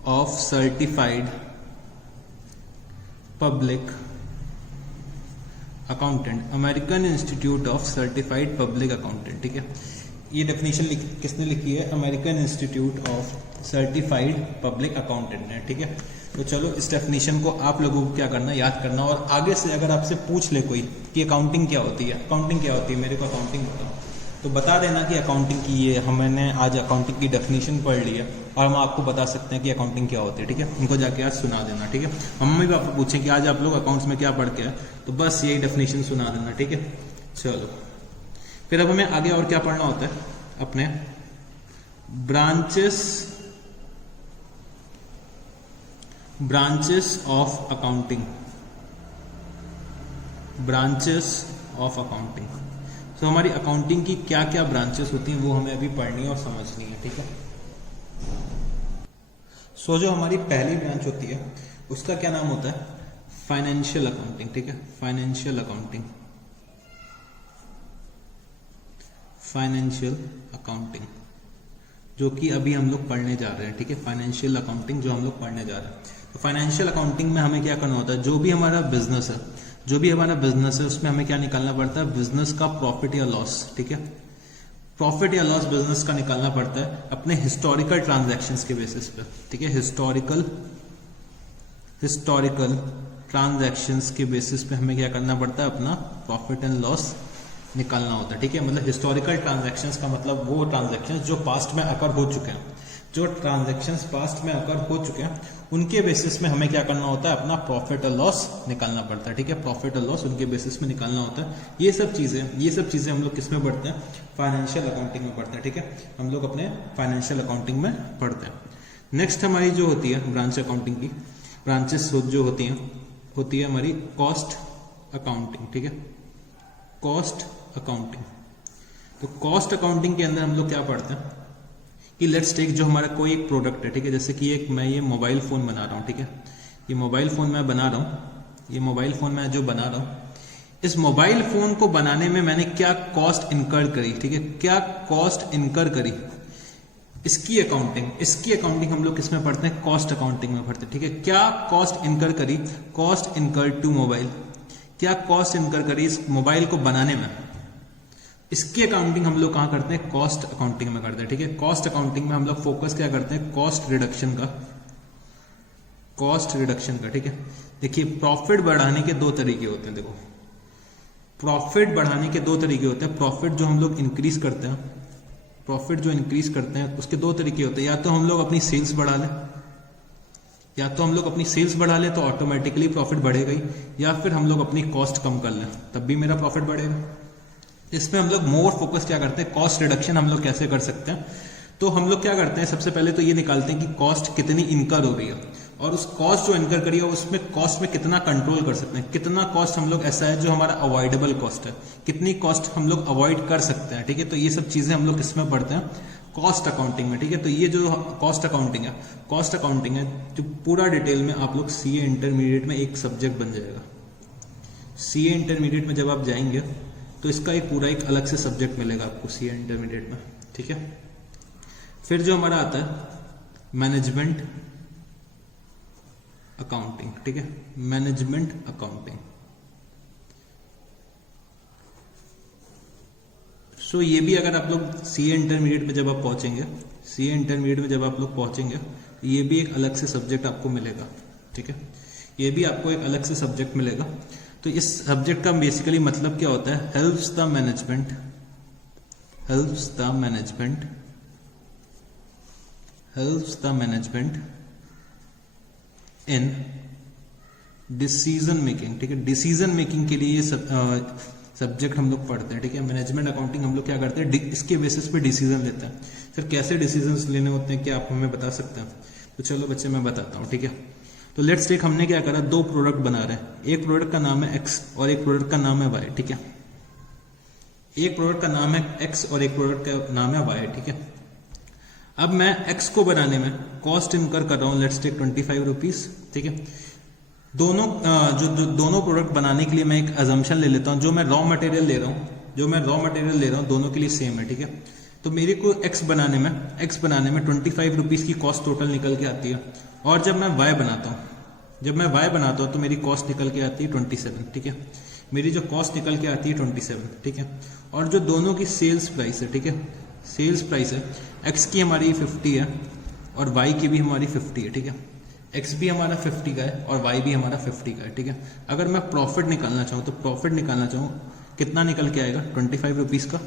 of certified public accountant, American institute of certified public accountant, ठीक है? ये डेफिनेशन किसने लिखी है? American institute of certified public accountant ने, ठीक है? तो चलो इस डेफिनेशन को आप लोगों को क्या करना? याद करना। और आगे से अगर आपसे पूछ ले कोई कि अकाउंटिंग क्या होती है, अकाउंटिंग क्या होती है, मेरे को अकाउंटिंग बताओ, तो बता देना कि अकाउंटिंग की ये हमने आज अकाउंटिंग की डेफिनेशन पढ़ ली है और हम आपको बता सकते हैं कि अकाउंटिंग क्या होती है, ठीक है? उनको जाके आज सुना देना, ठीक है? मम्मी भी आपको पूछें कि आज आप लोग अकाउंट्स में क्या पढ़ के आए, तो बस यही डेफिनेशन सुना देना, ठीक है? चलो फिर अब हमें आगे और क्या पढ़ना होता है? अपने branches of accounting, branches of accounting. तो हमारी अकाउंटिंग की क्या क्या ब्रांचेस होती हैं वो हमें अभी पढ़नी है और समझनी है, ठीक है? सो जो हमारी पहली ब्रांच होती है उसका क्या नाम होता है? फाइनेंशियल अकाउंटिंग, ठीक है? फाइनेंशियल अकाउंटिंग, फाइनेंशियल अकाउंटिंग जो कि अभी हम लोग पढ़ने जा रहे हैं, ठीक है? फाइनेंशियल अकाउंटिंग जो हम लोग पढ़ने जा रहे हैं। तो फाइनेंशियल अकाउंटिंग में हमें क्या करना होता है? जो भी हमारा बिजनेस है, जो भी हमारा बिजनेस है उसमें हमें क्या निकालना पड़ता है? बिजनेस का प्रॉफिट या लॉस, ठीक है? प्रॉफिट या लॉस बिजनेस का निकालना पड़ता है अपने हिस्टोरिकल ट्रांजैक्शंस के बेसिस पे, ठीक है? हिस्टोरिकल ट्रांजैक्शंस के बेसिस पे हमें क्या करना पड़ता है? अपना प्रॉफिट एंड लॉस निकालना होता है, ठीक है? मतलब हिस्टोरिकल ट्रांजैक्शंस का मतलब वो ट्रांजैक्शंस जो पास्ट में अकर हो चुके हैं, जो ट्रांजैक्शंस पास्ट में अकर हो चुके हैं उनके बेसिस में हमें क्या करना होता है, अपना प्रॉफिट और लॉस निकालना पड़ता है। ठीक है, प्रॉफिट और लॉस उनके बेसिस में निकालना होता है। ये सब चीजें हम लोग किस में पढ़ते हैं, फाइनेंशियल अकाउंटिंग में पढ़ते हैं। ठीक है, हम लोग अपने फाइनेंशियल अकाउंटिंग में पढ़ते हैं। नेक्स्ट हमारी जो होती है ब्रांच अकाउंटिंग की ब्रांचेस जो होती है हमारी कॉस्ट अकाउंटिंग। ठीक है, कॉस्ट अकाउंटिंग। तो कॉस्ट अकाउंटिंग के अंदर हम लोग क्या पढ़ते हैं कि लेट्स टेक जो हमारा कोई एक प्रोडक्ट है। ठीक है, जैसे कि मैं ये मोबाइल फोन बना रहा हूँ। ठीक है, ये मोबाइल फोन मैं बना रहा हूँ, ये मोबाइल फोन मैं जो बना रहा हूँ, इस मोबाइल फोन को बनाने में मैंने क्या कॉस्ट इनकर करी। ठीक है, क्या कॉस्ट इनकर करी, इसकी अकाउंटिंग हम लोग किसमें पढ़ते हैं, कॉस्ट अकाउंटिंग में पढ़ते हैं। ठीक है, क्या कॉस्ट इनकर करी, कॉस्ट इनकर टू मोबाइल, क्या कॉस्ट इनकर करी इस मोबाइल को बनाने में, इसकी अकाउंटिंग हम लोग कहां करते हैं, कॉस्ट अकाउंटिंग में करते हैं। ठीक है, कॉस्ट अकाउंटिंग में हम लोग फोकस क्या करते हैं, कॉस्ट रिडक्शन का। ठीक है, देखिए प्रॉफिट बढ़ाने के 2 तरीके होते हैं। देखो प्रॉफिट बढ़ाने के 2 तरीके होते हैं। प्रॉफिट जो हम लोग इंक्रीज करते हैं उसके 2 तरीके होते हैं। या तो हम लोग अपनी सेल्स बढ़ा लें तो ऑटोमेटिकली प्रॉफिट बढ़ेगा ही, या फिर हम लोग अपनी कॉस्ट कम कर लें तब भी मेरा प्रॉफिट बढ़ेगा। इसमें हम लोग मोर फोकस क्या करते हैं, कॉस्ट रिडक्शन हम लोग कैसे कर सकते हैं। तो हम लोग क्या करते हैं, सबसे पहले तो ये निकालते हैं कि कॉस्ट कितनी इनकर हो रही है, और उस कॉस्ट जो इनकर करी है उसमें कॉस्ट में कितना कंट्रोल कर सकते हैं, कितना कॉस्ट हम लोग ऐसा है जो हमारा अवॉइडेबल कॉस्ट है, कितनी कॉस्ट हम लोग अवॉइड कर सकते हैं। ठीक है, तो ये सब चीजें हम लोग किसमें पढ़ते हैं, कॉस्ट अकाउंटिंग में। ठीक है, तो ये जो कॉस्ट अकाउंटिंग है जो पूरा डिटेल में आप लोग सीए इंटरमीडिएट में एक सब्जेक्ट बन जाएगा। सीए इंटरमीडिएट में जब आप जाएंगे तो इसका एक अलग से सब्जेक्ट मिलेगा आपको सीए इंटरमीडिएट में। ठीक है, फिर जो हमारा आता है मैनेजमेंट अकाउंटिंग। ठीक है, मैनेजमेंट अकाउंटिंग। सो ये भी अगर आप लोग सीए इंटरमीडिएट में जब आप पहुंचेंगे तो ये भी एक अलग से सब्जेक्ट आपको मिलेगा। ठीक है, ये भी आपको एक अलग से सब्जेक्ट मिलेगा। तो इस सब्जेक्ट का बेसिकली मतलब क्या होता है, helps the management in decision making. ठीक है, डिसीजन मेकिंग के लिए ये सब्जेक्ट हम लोग पढ़ते हैं। ठीक है, मैनेजमेंट अकाउंटिंग हम लोग क्या करते हैं, इसके बेसिस पे डिसीजन लेते हैं। सर कैसे डिसीजंस लेने होते हैं, क्या आप हमें बता सकते हैं। तो चलो बच्चे मैं बताता हूँ। ठीक है, तो लेट्स टेक हमने क्या करा, 2 प्रोडक्ट बना रहे हैं, एक प्रोडक्ट का नाम है एक्स और एक प्रोडक्ट का नाम है वाई। ठीक है, एक प्रोडक्ट का नाम है एक्स और एक प्रोडक्ट का नाम है वाई। ठीक है, अब मैं एक्स को बनाने में कॉस्ट इनकर कर रहा हूं, लेट्स टेक 25 रुपीज। ठीक है, दोनों प्रोडक्ट बनाने के लिए मैं एक अजम्पशन ले लेता हूं, जो मैं रॉ मटेरियल ले रहा हूं दोनों के लिए सेम है। ठीक है, तो मेरे को एक्स बनाने में 25 रुपीज की कॉस्ट टोटल निकल के आती है, और जब मैं वाई बनाता हूं तो मेरी कॉस्ट निकल के आती है 27। ठीक है, मेरी जो कॉस्ट निकल के आती है 27। ठीक है, और जो दोनों की सेल्स प्राइस है, ठीक है, सेल्स प्राइस है, एक्स की हमारी 50 है और वाई की भी हमारी 50 है। ठीक है, एक्स भी हमारा 50 का है और वाई भी हमारा 50 का है। ठीक है, अगर मैं प्रॉफिट निकालना चाहूँ कितना निकल के आएगा, 25 रुपीज का,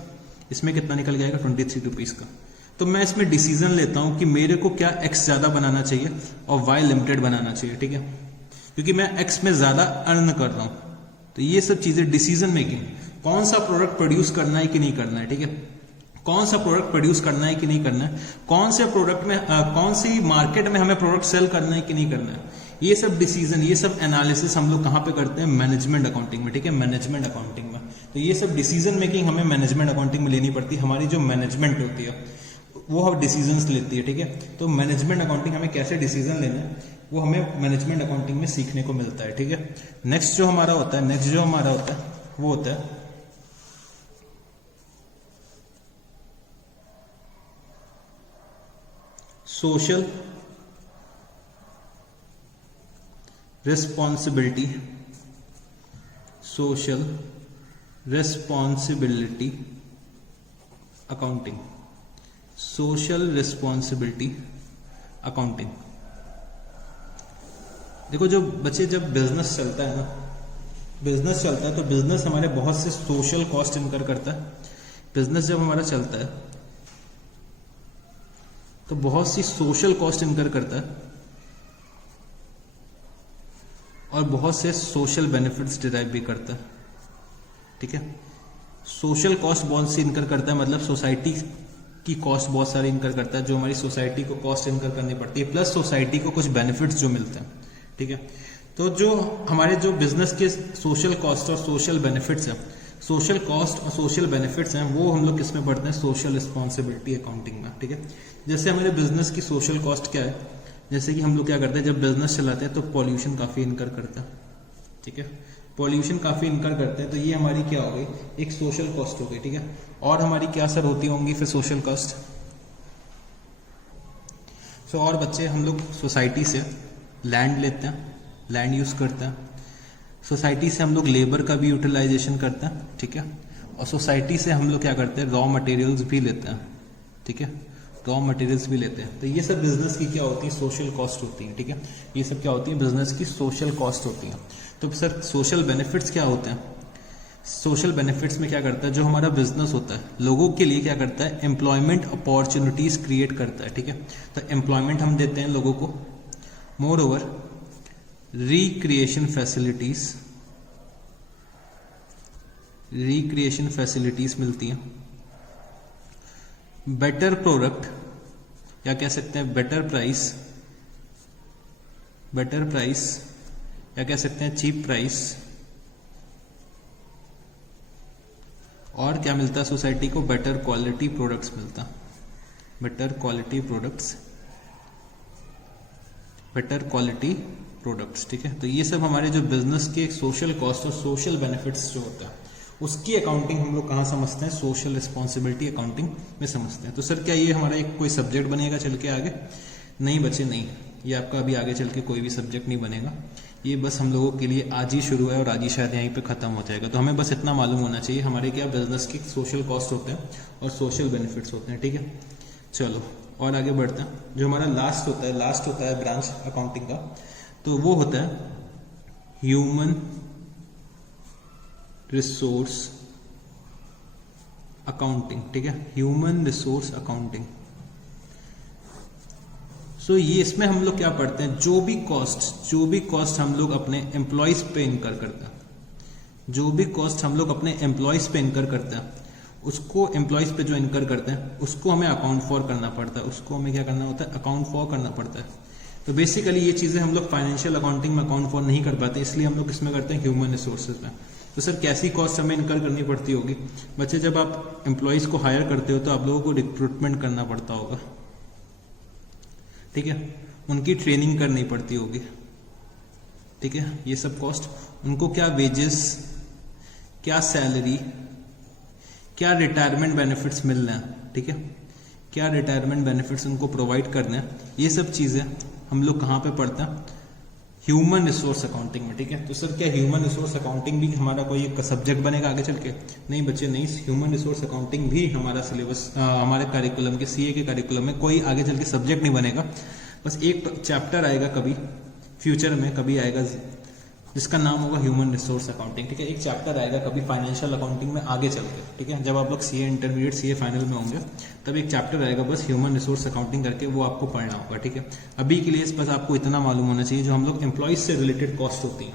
इसमें कितना निकल के आएगा 23 रुपीज का। तो मैं इसमें डिसीजन लेता हूं कि मेरे को क्या एक्स ज्यादा बनाना चाहिए और वाई लिमिटेड बनाना चाहिए। ठीक है, क्योंकि मैं एक्स में ज्यादा अर्न कर रहा हूं। तो ये सब चीजें डिसीजन मेकिंग, कौन सा प्रोडक्ट प्रोड्यूस करना है कि नहीं करना है। ठीक है, कौन सा प्रोडक्ट प्रोड्यूस करना है कि नहीं करना है, कौन से प्रोडक्ट में कौन सी मार्केट में हमें प्रोडक्ट सेल करना है कि नहीं करना है, ये सब डिसीजन, ये सब एनालिसिस हम लोग कहां पे करते हैं, मैनेजमेंट अकाउंटिंग में। ठीक है, मैनेजमेंट अकाउंटिंग में। तो ये सब डिसीजन मेकिंग हमें मैनेजमेंट अकाउंटिंग में लेनी पड़ती है। हमारी जो मैनेजमेंट होती है वो हम डिसीजंस लेती है। ठीक है, तो मैनेजमेंट अकाउंटिंग हमें कैसे डिसीजन लेना है वो हमें मैनेजमेंट अकाउंटिंग में सीखने को मिलता है। ठीक है, नेक्स्ट जो हमारा होता है वो होता है social responsibility accounting. Social responsibility accounting. देखो जो बच्चे, जब बिजनेस चलता है तो बिजनेस हमारे बहुत से सोशल कॉस्ट इनकर करता है। बिजनेस जब हमारा चलता है तो बहुत सी सोशल कॉस्ट इनकर करता है और बहुत से सोशल बेनिफिट्स डिराइव भी करता है, ठीक है। सोशल कॉस्ट बहुत सी इनकर करता है, मतलब सोसाइटी की कॉस्ट बहुत सारी इनकर करता है, जो हमारी सोसाइटी को कॉस्ट इनकर करनी पड़ती है, प्लस सोसाइटी को कुछ बेनिफिट्स जो मिलते हैं, ठीक है। तो जो हमारे जो बिजनेस के सोशल कॉस्ट और सोशल बेनिफिट्स हैं, सोशल कॉस्ट और सोशल बेनिफिट्स हैं, वो हम लोग किस में पढ़ते हैं, सोशल रिस्पॉन्सिबिलिटी अकाउंटिंग में, ठीक है। जैसे हमारे बिजनेस की सोशल कॉस्ट क्या है, जैसे कि हम लोग क्या करते हैं, जब बिजनेस चलाते हैं तो पॉल्यूशन काफी इनकर करता है, ठीक है। पॉल्यूशन काफी इनकर करते हैं, तो ये हमारी क्या हो गई, एक सोशल कॉस्ट हो गई, ठीक है। और हमारी क्या सर होती होंगी फिर सोशल कॉस्ट। सो और बच्चे, हम लोग सोसाइटी से लैंड लेते हैं, लैंड यूज करते हैं, सोसाइटी से हम लोग लेबर का भी यूटिलाइजेशन करते हैं, ठीक है। और सोसाइटी से हम लोग क्या करते हैं, रॉ मटेरियल्स भी लेते हैं, ठीक है, रॉ मटेरियल्स भी लेते हैं। तो ये सब बिजनेस की क्या होती है, सोशल कॉस्ट होती है, ठीक है। ये सब क्या होती है, बिजनेस की सोशल कॉस्ट होती है। तो सर सोशल बेनिफिट्स क्या होते हैं, सोशल बेनिफिट्स में क्या करता है, जो हमारा बिजनेस होता है लोगों के लिए क्या करता है, एम्प्लॉयमेंट अपॉर्चुनिटीज क्रिएट करता है, ठीक है। तो एम्प्लॉयमेंट हम देते हैं लोगों को, मोर ओवर रिक्रिएशन फैसिलिटीज मिलती हैं, बेटर प्रोडक्ट या कह सकते हैं बेटर प्राइस या कह सकते हैं चीप प्राइस। और क्या मिलता है सोसाइटी को, बेटर क्वालिटी प्रोडक्ट्स मिलता, बेटर क्वालिटी प्रोडक्ट्स, ठीक है। तो ये सब हमारे जो बिजनेस के सोशल कॉस्ट और सोशल बेनिफिट्स जो होता है, उसकी अकाउंटिंग हम लोग कहाँ समझते हैं, सोशल रिस्पॉन्सिबिलिटी अकाउंटिंग में समझते हैं। तो सर क्या ये हमारा एक कोई सब्जेक्ट बनेगा चल के आगे, नहीं बच्चे नहीं, ये आपका अभी आगे चल के कोई भी सब्जेक्ट नहीं बनेगा, ये बस हम लोगों के लिए आज ही शुरू है और आज ही शायद यहीं पे खत्म हो जाएगा। तो हमें बस इतना मालूम होना चाहिए हमारे क्या बिजनेस के सोशल कॉस्ट होते हैं और सोशल बेनिफिट्स होते हैं, ठीक है। चलो और आगे बढ़ते हैं। जो हमारा लास्ट होता है ब्रांच अकाउंटिंग का, तो वो होता है ह्यूमन रिसोर्स अकाउंटिंग, ठीक है, ह्यूमन रिसोर्स अकाउंटिंग। सो ये इसमें हम लोग क्या पढ़ते हैं, जो भी कॉस्ट हम लोग अपने एम्प्लॉयज पे इनकर करते हैं, जो भी कॉस्ट हम लोग अपने एम्प्लॉयज पे इनकर करते हैं, उसको एम्प्लॉयज पे जो इनकर करते हैं उसको हमें अकाउंट फॉर करना पड़ता है, उसको हमें क्या करना होता है, अकाउंट फॉर करना पड़ता है। तो बेसिकली ये चीजें हम लोग फाइनेंशियल अकाउंटिंग में अकाउंट फॉर नहीं कर पाते, इसलिए हम लोग इसमें करते हैं ह्यूमन रिसोर्सेज में। तो सर कैसी कॉस्ट हमें इनकर करनी पड़ती होगी, बच्चे जब आप एम्प्लॉयज को हायर करते हो तो आप लोगों को रिक्रूटमेंट करना पड़ता होगा, ठीक है, उनकी ट्रेनिंग करनी पड़ती होगी, ठीक है। ये सब कॉस्ट, उनको क्या वेजेस, क्या सैलरी, क्या रिटायरमेंट बेनिफिट्स मिलना है, ठीक है, क्या रिटायरमेंट बेनिफिट्स उनको प्रोवाइड करने हैं, ये सब चीजें हम लोग कहाँ पे पढ़ते हैं, ह्यूमन रिसोर्स अकाउंटिंग में, ठीक है। तो सर क्या ह्यूमन रिसोर्स अकाउंटिंग भी हमारा कोई सब्जेक्ट बनेगा आगे चल के, नहीं बच्चे नहीं, ह्यूमन रिसोर्स अकाउंटिंग भी हमारा सिलेबस हमारे करिकुलम के सीए के करिकुलम में कोई आगे चल के सब्जेक्ट नहीं बनेगा, बस एक चैप्टर आएगा कभी फ्यूचर में, कभी आएगा जिसका नाम होगा ह्यूमन रिसोर्स अकाउंटिंग, ठीक है। एक चैप्टर आएगा कभी फाइनेंशियल अकाउंटिंग में आगे चल के, ठीक है, जब आप लोग सीए इंटरमीडिएट सीए फाइनल में होंगे तब एक चैप्टर आएगा बस ह्यूमन रिसोर्स अकाउंटिंग करके, वो आपको पढ़ना होगा, ठीक है। अभी के लिए बस आपको इतना मालूम होना चाहिए, जो हम लोग एम्प्लॉयज से रिलेटेड कॉस्ट होती है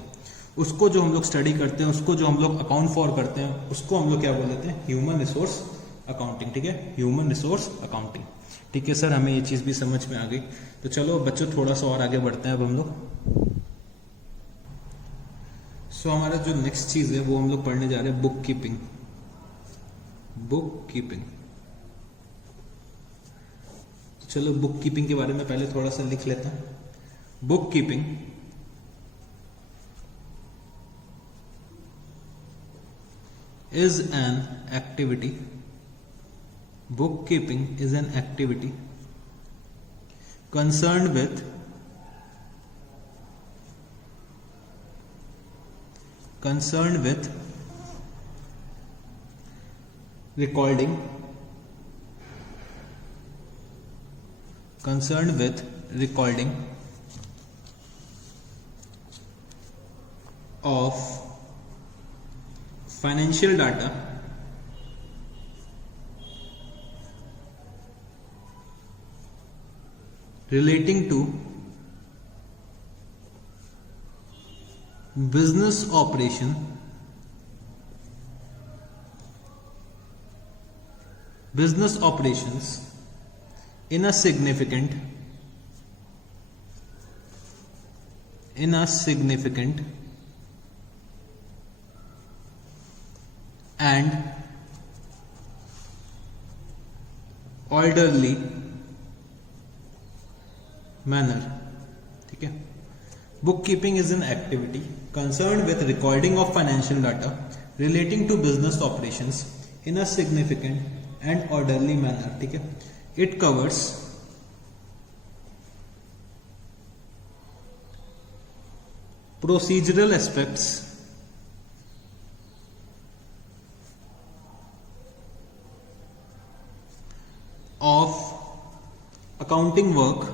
उसको जो हम लोग स्टडी करते हैं, उसको जो हम लोग अकाउंट फॉर करते हैं, उसको हम लोग क्या बोल देते हैं, ह्यूमन रिसोर्स अकाउंटिंग, ठीक है, ह्यूमन रिसोर्स अकाउंटिंग, ठीक है। सर हमें ये चीज भी समझ में आ गई। तो चलो बच्चों थोड़ा सा और आगे बढ़ते हैं अब हम लोग। सो हमारा जो नेक्स्ट चीज है वो हम लोग पढ़ने जा रहे हैं बुक कीपिंग। चलो बुक कीपिंग के बारे में पहले थोड़ा सा लिख लेता हूं। Book keeping is an activity, bookkeeping is an activity concerned with recording of financial data relating to business operations in a significant and orderly manner. ठीक है. Bookkeeping is an activity concerned with recording of financial data relating to business operations in a significant and orderly manner. ठीक है. It covers procedural aspects of accounting work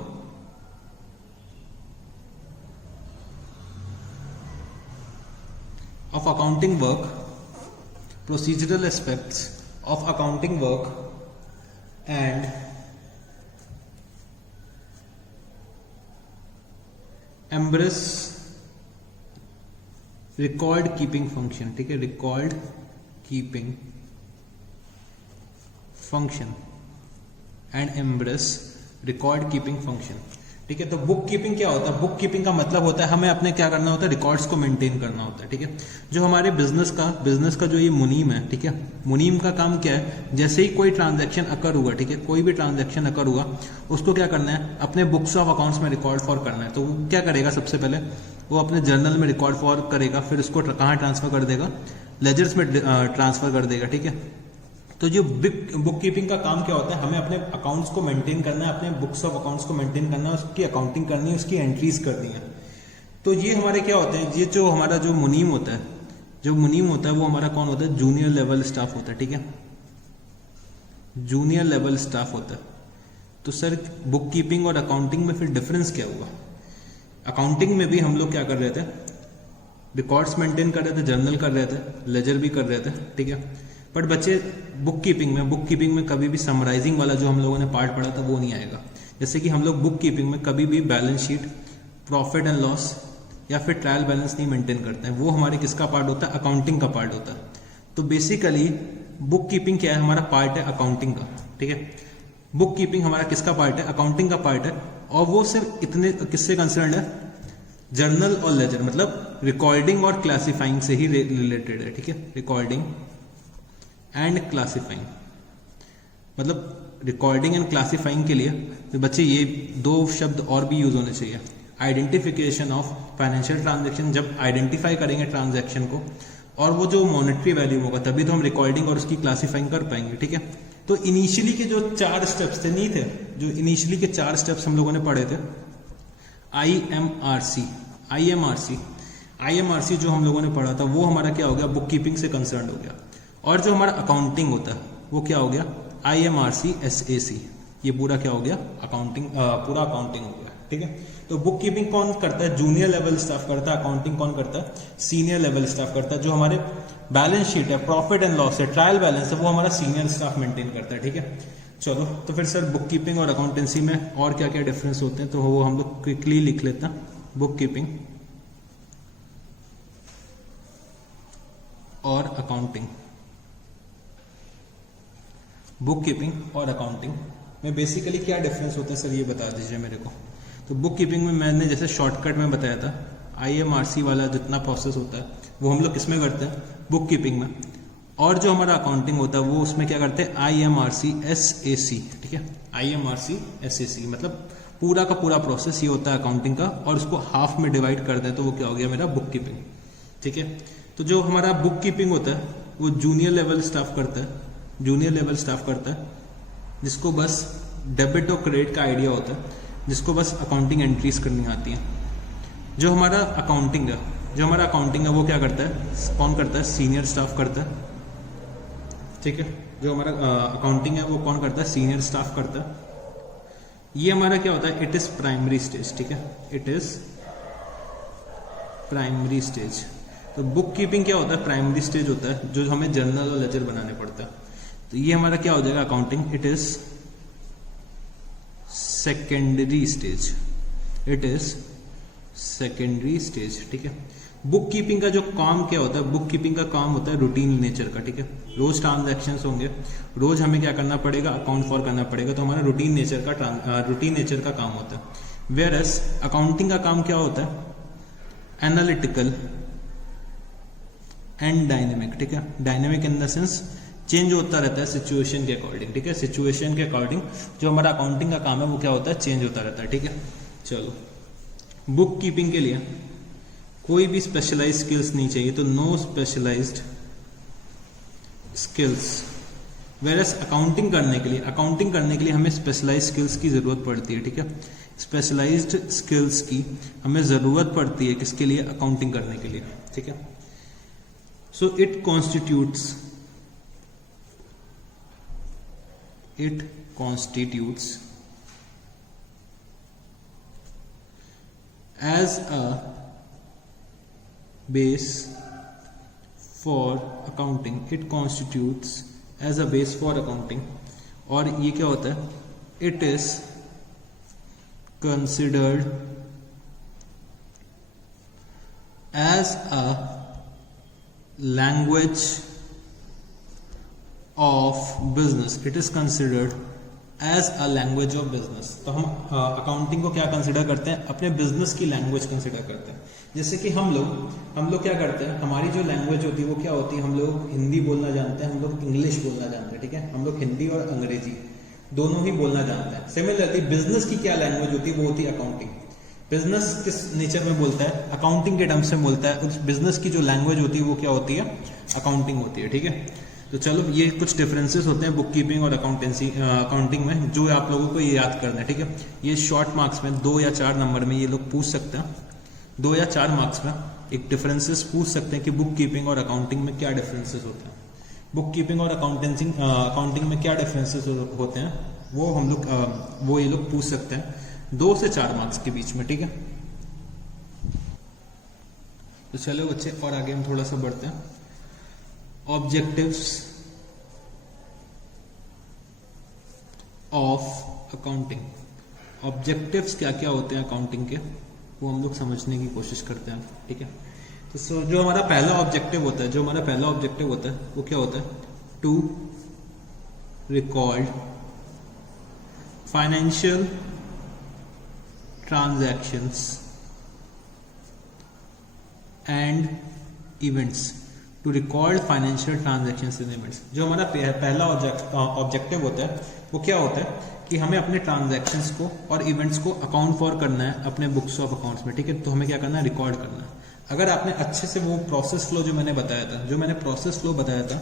procedural aspects of accounting work and embrace record keeping function. ठीक है. record keeping function and embrace record keeping function. ठीक है. तो book keeping क्या होता है? बुक कीपिंग का मतलब होता है हमें अपने क्या करना होता है, रिकॉर्ड्स को मेंटेन करना होता है. ठीक है. जो हमारे बिजनेस का जो ये मुनीम है, ठीक है, मुनीम का काम क्या है, जैसे ही कोई ट्रांजैक्शन अकर हुआ, ठीक है, कोई भी ट्रांजैक्शन अकर हुआ, उसको क्या करना है, अपने बुक्स ऑफ अकाउंट्स में रिकॉर्ड फॉर करना है. तो वो क्या करेगा, सबसे पहले वो अपने जर्नल में रिकॉर्ड फॉर करेगा, फिर उसको कहाँ ट्रांसफर कर देगा, लेजर्स में ट्रांसफर कर देगा. ठीक है. तो जो बुक कीपिंग का काम क्या होता है, हमें अपने अकाउंट्स को मेंटेन करना है, अपने बुक्स ऑफ अकाउंट्स को मेंटेन करना है, उसकी अकाउंटिंग करनी है, उसकी एंट्रीज करनी है. तो ये हमारे क्या होते हैं, ये जो हमारा जो मुनीम होता है वो हमारा कौन होता है, जूनियर लेवल स्टाफ होता है. ठीक है. जूनियर लेवल स्टाफ होता है. तो सर बुक कीपिंग और अकाउंटिंग में फिर डिफरेंस क्या हुआ? अकाउंटिंग में भी हम लोग क्या कर रहे थे, रिकॉर्ड्स मेंटेन कर रहे थे, जर्नल कर रहे थे, लेजर भी कर रहे थे. ठीक है. बट बच्चे बुक कीपिंग में कभी भी समराइजिंग वाला जो हम लोगों ने पार्ट पढ़ा था वो नहीं आएगा. जैसे कि हम लोग बुक कीपिंग में कभी भी balance sheet, profit and loss या फिर ट्रायल बैलेंस नहीं मेंटेन करते हैं. वो हमारे किसका पार्ट होता है, अकाउंटिंग का पार्ट होता है. तो बेसिकली बुक कीपिंग क्या है, हमारा पार्ट है अकाउंटिंग का. ठीक है. बुक कीपिंग हमारा किसका पार्ट है, अकाउंटिंग का पार्ट है. और वो सिर्फ इतने किससे कंसर्न है, जर्नल और लेजर, मतलब रिकॉर्डिंग और क्लासिफाइंग से ही रिलेटेड है. ठीक है. रिकॉर्डिंग एंड क्लासिफाइंग, मतलब रिकॉर्डिंग एंड क्लासिफाइंग के लिए तो बच्चे ये दो शब्द और भी यूज होने चाहिए. आइडेंटिफिकेशन ऑफ फाइनेंशियल ट्रांजैक्शन, जब आइडेंटिफाई करेंगे ट्रांजैक्शन को और वो जो मॉनेटरी वैल्यू होगा तभी तो हम रिकॉर्डिंग और उसकी क्लासिफाइंग कर पाएंगे. ठीक है. तो इनिशियली के जो 4 स्टेप्स थे, नहीं थे, जो इनिशियली के 4 स्टेप्स हम लोगों ने पढ़े थे, IMRC जो हम लोगों ने पढ़ा था वो हमारा क्या हो गया, बुक कीपिंग से कंसर्न हो गया. और जो हमारा अकाउंटिंग होता है वो क्या हो गया, IMRC SAC. ये पूरा क्या हो गया, अकाउंटिंग, पूरा अकाउंटिंग हो गया. ठीक है. तो बुक कीपिंग कौन करता है, जूनियर लेवल स्टाफ करता है. अकाउंटिंग कौन करता है, सीनियर लेवल स्टाफ करता है. जो हमारे बैलेंस शीट है, प्रॉफिट एंड लॉस है, ट्रायल बैलेंस है, वो हमारा सीनियर स्टाफ मेंटेन करता है. ठीक है. चलो तो फिर सर बुक कीपिंग और अकाउंटेंसी में और क्या क्या डिफरेंस होते हैं, तो वो हम लोग क्विकली लिख लेते हैं. बुक कीपिंग और अकाउंटिंग, बुक कीपिंग और अकाउंटिंग में बेसिकली क्या डिफरेंस होता है सर, ये बता दीजिए मेरे को. तो बुक कीपिंग में मैंने जैसे शॉर्टकट में बताया था, IMRC वाला जितना प्रोसेस होता है वो हम लोग किसमें करते हैं, बुक कीपिंग में. और जो हमारा अकाउंटिंग होता है वो उसमें क्या करते हैं, IMRC SAC. ठीक है. IMRC SAC मतलब पूरा का पूरा प्रोसेस ये होता है अकाउंटिंग का, और उसको हाफ में डिवाइड कर दे तो वो क्या हो गया, मेरा बुक कीपिंग. ठीक है. तो जो हमारा बुक कीपिंग होता है वो जूनियर लेवल स्टाफ करता है, जिसको बस डेबिट और क्रेडिट का आइडिया होता है, जिसको बस अकाउंटिंग एंट्रीज करनी आती है. जो हमारा अकाउंटिंग है वो क्या करता है, कौन करता है, सीनियर स्टाफ करता है. ठीक है. जो हमारा अकाउंटिंग है वो कौन करता है, सीनियर स्टाफ करता है. ये हमारा क्या होता है, इट इज प्राइमरी स्टेज. ठीक है. It is primary stage. तो बुक कीपिंग क्या होता है, प्राइमरी स्टेज होता है, जो हमें जर्नल और लेजर बनाने पड़ता है. तो ये हमारा क्या हो जाएगा, accounting. It is secondary stage, it is secondary stage, ठीक है। बुक कीपिंग का जो काम क्या होता है, बुक कीपिंग का काम होता है रूटीन नेचर का, ठीक है। रोज ट्रांजैक्शंस होंगे, रोज हमें क्या करना पड़ेगा, अकाउंट फॉर करना पड़ेगा, तो हमारा रूटीन नेचर का काम होता है। वेयर एज अकाउंटिंग का काम क्या होता है, एनालिटिकल एंड डायनेमिक, ठीक है। Dynamic in the sense change होता रहता है सिचुएशन के अकॉर्डिंग, ठीक है। सिचुएशन के अकॉर्डिंग जो हमारा अकाउंटिंग का काम है वो क्या होता है, चेंज होता रहता है, ठीक है। चलो, बुक कीपिंग के लिए कोई भी स्पेशलाइज्ड स्किल्स नहीं चाहिए, तो no specialised skills. Various accounting करने के लिए हमें स्पेशलाइज्ड स्किल्स की जरूरत पड़ती है, ठीक है। स्पेशलाइज्ड स्किल्स की हमें जरूरत पड़ती है किसके लिए, अकाउंटिंग करने के लिए, ठीक है। So it constitutes as a base for accounting, it constitutes as a base for accounting, और ये क्या होता है, it is considered as a language of business, it is considered as a language of business. तो हम accounting को क्या consider करते हैं, अपने बिजनेस की लैंग्वेज कंसिडर करते हैं। जैसे कि हम लोग क्या करते हैं, हमारी जो लैंग्वेज होती है वो क्या होती है, हम लोग हिंदी बोलना जानते हैं, हम लोग इंग्लिश बोलना जानते हैं, ठीक है। हम लोग हिंदी और अंग्रेजी दोनों ही बोलना जानते हैं। सिमिलरली बिजनेस की क्या लैंग्वेज होती है, वो होती है अकाउंटिंग। बिजनेस किस नेचर में बोलता है, अकाउंटिंग के टर्म्स में बोलता है। उस बिजनेस की जो लैंग्वेज होती है वो क्या होती है, अकाउंटिंग होती है, ठीक है। तो चलो, ये कुछ डिफरेंसेस होते हैं बुक कीपिंग और अकाउंटिंग में, जो आप लोगों को ये याद करना है, ठीक है। ये शॉर्ट मार्क्स में 2 या 4 नंबर में ये लोग पूछ सकते हैं, 2 या 4 मार्क्स में एक डिफरेंसेस पूछ सकते हैं कि बुक कीपिंग और अकाउंटिंग में क्या डिफरेंसेस होते हैं। बुक कीपिंग और अकाउंटिंग में क्या डिफरेंसेस होते हैं वो ये लोग पूछ सकते हैं 2 से 4 मार्क्स के बीच में, ठीक है। तो चलो बच्चे, और आगे हम थोड़ा सा बढ़ते हैं। ऑब्जेक्टिव्स ऑफ अकाउंटिंग, ऑब्जेक्टिव्स क्या क्या होते हैं अकाउंटिंग के, वो हम लोग समझने की कोशिश करते हैं, ठीक है। तो जो हमारा पहला ऑब्जेक्टिव होता है वो क्या होता है, to record financial transactions and events, to record financial transactions and events. जो हमारा पहला ऑब्जेक्टिव होता है वो क्या होता है कि हमें अपने ट्रांजैक्शंस को और इवेंट्स को अकाउंट फॉर करना है अपने बुक्स ऑफ अकाउंट्स में, ठीक है। तो हमें क्या करना है, रिकॉर्ड करना है। अगर आपने अच्छे से वो प्रोसेस फ्लो जो मैंने प्रोसेस फ्लो बताया था,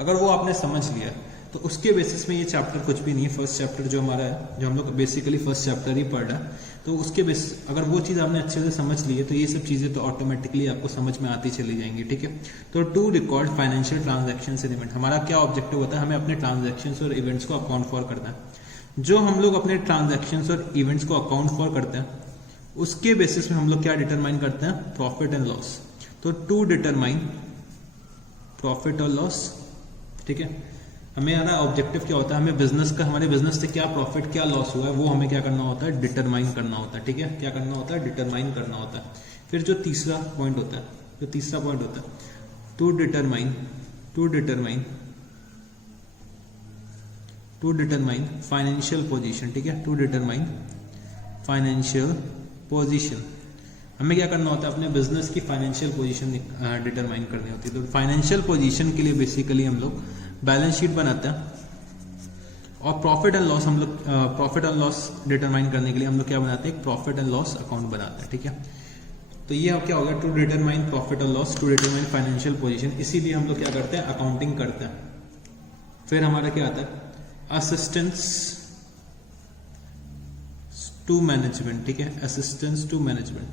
अगर वो आपने समझ लिया तो उसके बेसिस में ये चैप्टर कुछ भी नहीं है। फर्स्ट चैप्टर जो हमारा है, जो हम लोग बेसिकली फर्स्ट चैप्टर ही पढ़ रहा है, तो उसके बेसिस अगर वो चीज़ आपने अच्छे से समझ ली है तो ये सब चीज़ें तो ऑटोमेटिकली आपको समझ में आती चली जाएंगी, ठीक है। तो to record financial transactions and event, हमारा क्या ऑब्जेक्टिव होता है, हमें अपने ट्रांजैक्शंस और इवेंट्स को अकाउंट फॉर करना है। जो हम लोग अपने ट्रांजैक्शंस और इवेंट्स को अकाउंट फॉर करते हैं उसके बेसिस में हम लोग क्या डिटरमाइन करते हैं, प्रॉफिट एंड लॉस। तो टू डिटरमाइन प्रॉफिट और लॉस, ठीक है। हमारा ऑब्जेक्टिव क्या होता है, हमें बिजनेस का, हमारे बिजनेस से क्या प्रॉफिट क्या लॉस हुआ है वो हमें क्या करना होता है, डिटरमाइन करना होता है, ठीक है। क्या करना होता है, डिटरमाइन करना होता है। फिर जो तीसरा पॉइंट होता है, टू डिटरमाइन फाइनेंशियल पोजीशन, ठीक है। टू डिटरमाइन फाइनेंशियल पोजीशन, हमें क्या करना होता है, अपने बिजनेस की फाइनेंशियल पोजीशन डिटरमाइन करनी होती है। तो फाइनेंशियल पोजीशन के लिए बेसिकली हम लोग बैलेंस शीट बनाते हैं, और प्रॉफिट एंड लॉस हम लोग प्रॉफिट एंड लॉस डिटरमाइन करने के लिए हम लोग क्या बनाते हैं, प्रॉफिट एंड लॉस अकाउंट बनाते हैं, ठीक है। तो ये क्या हो गया, to determine profit and loss, to determine financial position. इसीलिए हम लोग क्या करते हैं, अकाउंटिंग करते हैं। फिर हमारा क्या आता है, असिस्टेंस टू मैनेजमेंट, ठीक है, असिस्टेंस टू मैनेजमेंट।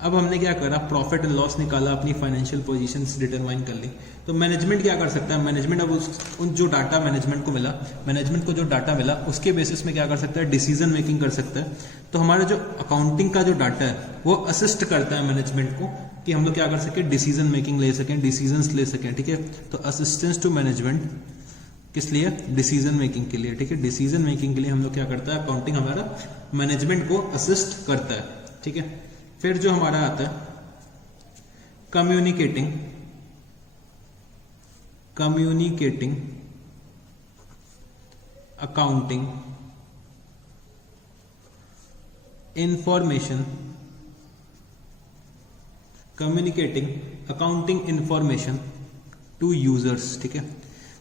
अब हमने क्या करा, प्रॉफिट एंड लॉस निकाला, अपनी फाइनेंशियल पोजीशन डिटरमाइन कर ली। तो मैनेजमेंट क्या कर सकता है, मैनेजमेंट अब उन जो डाटा मैनेजमेंट को जो डाटा मिला उसके बेसिस में क्या कर सकता है, डिसीजन मेकिंग कर सकता है। तो हमारा जो अकाउंटिंग का जो डाटा है वो असिस्ट करता है मैनेजमेंट को कि हम लोग क्या कर सके, डिसीजन मेकिंग ले सकें, डिसीजंस ले सकें, ठीक है। तो असिस्टेंस टू मैनेजमेंट किस लिए? डिसीजन मेकिंग के लिए, ठीक है। डिसीजन मेकिंग के लिए हम लोग क्या करता है, अकाउंटिंग हमारा मैनेजमेंट को असिस्ट करता है, ठीक है। फिर जो हमारा आता है communicating accounting information to users, ठीक है।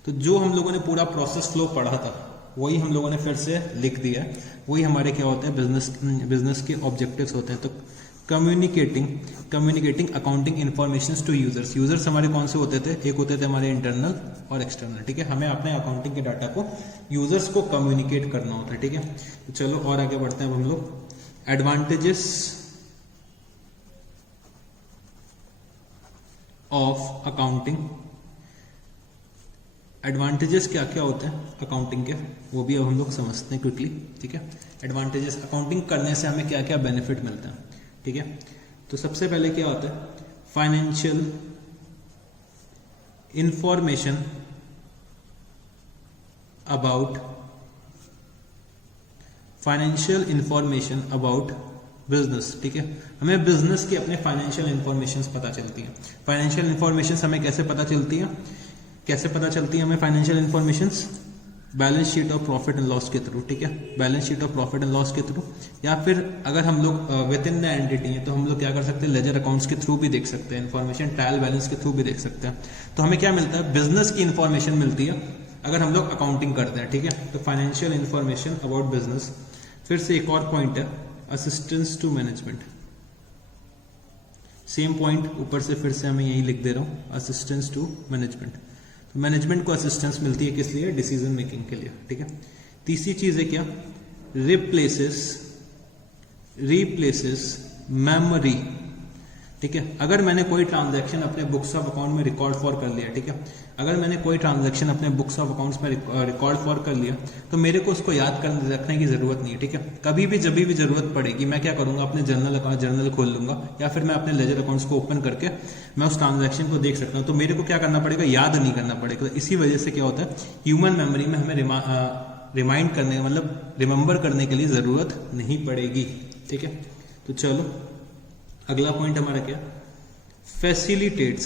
तो जो हम लोगों ने पूरा प्रोसेस फ्लो पढ़ा था वही हम लोगों ने फिर से लिख दिया है, वही हमारे क्या होते हैं बिजनेस के ऑब्जेक्टिव्स होते हैं। तो communicating accounting information to users. Users हमारे कौन से होते थे? एक होते थे हमारे इंटरनल और एक्सटर्नल, ठीक है। हमें अपने अकाउंटिंग के डाटा को यूजर्स को कम्युनिकेट करना होता है, ठीक है। तो चलो और आगे बढ़ते हैं अब हम लोग। Advantages of accounting. एडवांटेजेस क्या क्या होते हैं अकाउंटिंग के, वो भी अब हम लोग समझते हैं क्विकली, ठीक है। एडवांटेजेस, अकाउंटिंग करने से हमें क्या क्या बेनिफिट मिलता है, ठीक है। तो सबसे पहले क्या होता है, फाइनेंशियल इंफॉर्मेशन अबाउट बिजनेस, ठीक है। हमें बिजनेस की अपने फाइनेंशियल इंफॉर्मेशन पता चलती है। फाइनेंशियल इंफॉर्मेशन हमें कैसे पता चलती है? हमें financial information balance sheet of profit and loss के थ्रू, ठीक है। Balance sheet of profit and loss के थ्रू, या फिर अगर हम लोग विद इन द एंटिटी है तो हम लोग क्या कर सकते हैं, लेजर अकाउंट्स के थ्रू भी देख सकते हैं इन्फॉर्मेशन, ट्रायल बैलेंस के थ्रू भी देख सकते हैं। तो हमें क्या मिलता है, बिजनेस की इंफॉर्मेशन मिलती है अगर हम लोग अकाउंटिंग करते हैं, ठीक है। तो फाइनेंशियल इंफॉर्मेशन अबाउट बिजनेस। फिर से एक और पॉइंट है, assistance to management. Same point ऊपर से फिर से हमें यही लिख दे रहा हूं, असिस्टेंस टू मैनेजमेंट। तो मैनेजमेंट को असिस्टेंस मिलती है किस लिए? डिसीजन मेकिंग के लिए, ठीक है। तीसरी चीज है क्या, रिप्लेसेस मेमोरी, ठीक है। अगर मैंने कोई ट्रांजैक्शन अपने बुक्स ऑफ अकाउंट में रिकॉर्ड फॉर कर लिया, ठीक है, अगर मैंने कोई ट्रांजैक्शन अपने बुक्स ऑफ अकाउंट्स में रिकॉर्ड फॉर कर लिया तो मेरे को उसको याद कर रखने की जरूरत नहीं है, ठीक है। कभी भी जब भी जरूरत पड़ेगी मैं क्या करूंगा, अपने जर्नल खोल लूंगा या फिर मैं अपने लेजर अकाउंट्स को ओपन करके मैं उस ट्रांजैक्शन को देख सकता हूँ। तो मेरे को क्या करना पड़ेगा, याद नहीं करना पड़ेगा। तो इसी वजह से क्या होता है, ह्यूमन मेमोरी में हमें रिमाइंड करने मतलब रिमेंबर करने के लिए जरूरत नहीं पड़ेगी, ठीक है। तो चलो अगला पॉइंट हमारा क्या, फैसिलिटेट्स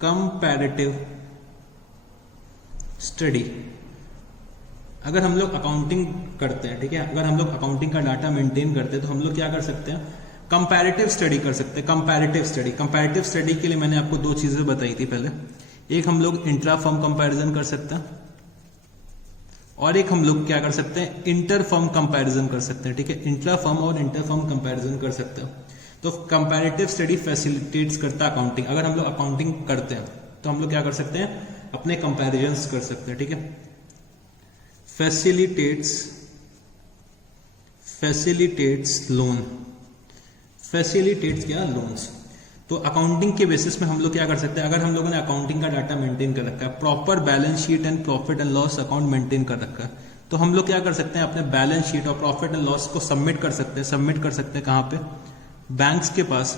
कंपैरेटिव स्टडी। अगर हम लोग अकाउंटिंग करते हैं, ठीक है, अगर हम लोग अकाउंटिंग का डाटा मेंटेन करते हैं तो हम लोग क्या कर सकते हैं, कंपैरेटिव स्टडी कर सकते हैं। कंपैरेटिव स्टडी के लिए मैंने आपको दो चीजें बताई थी पहले, एक हम लोग इंट्रा फर्म कंपैरिजन कर सकते हैं और एक हम लोग क्या कर सकते हैं, इंटर फर्म कंपैरिजन कर सकते हैं, ठीक है। इंट्रा फर्म और इंटर फर्म कंपैरिजन कर सकते हैं। तो कंपैरेटिव स्टडी फैसिलिटेट्स करता है अकाउंटिंग। अगर हम लोग अकाउंटिंग करते हैं तो हम लोग क्या कर सकते हैं, अपने कंपैरिजंस कर सकते हैं, ठीक है। Facilitates loans. तो अकाउंटिंग के बेसिस में हम लोग क्या कर सकते हैं, अगर हम लोगों ने अकाउंटिंग का डाटा मेंटेन कर रखा है, proper balance sheet and profit and loss account maintain कर रखा है, तो हम लोग क्या कर सकते हैं, अपने बैलेंस शीट और प्रॉफिट एंड लॉस को सबमिट कर सकते हैं कहाँ पे, बैंक्स के पास।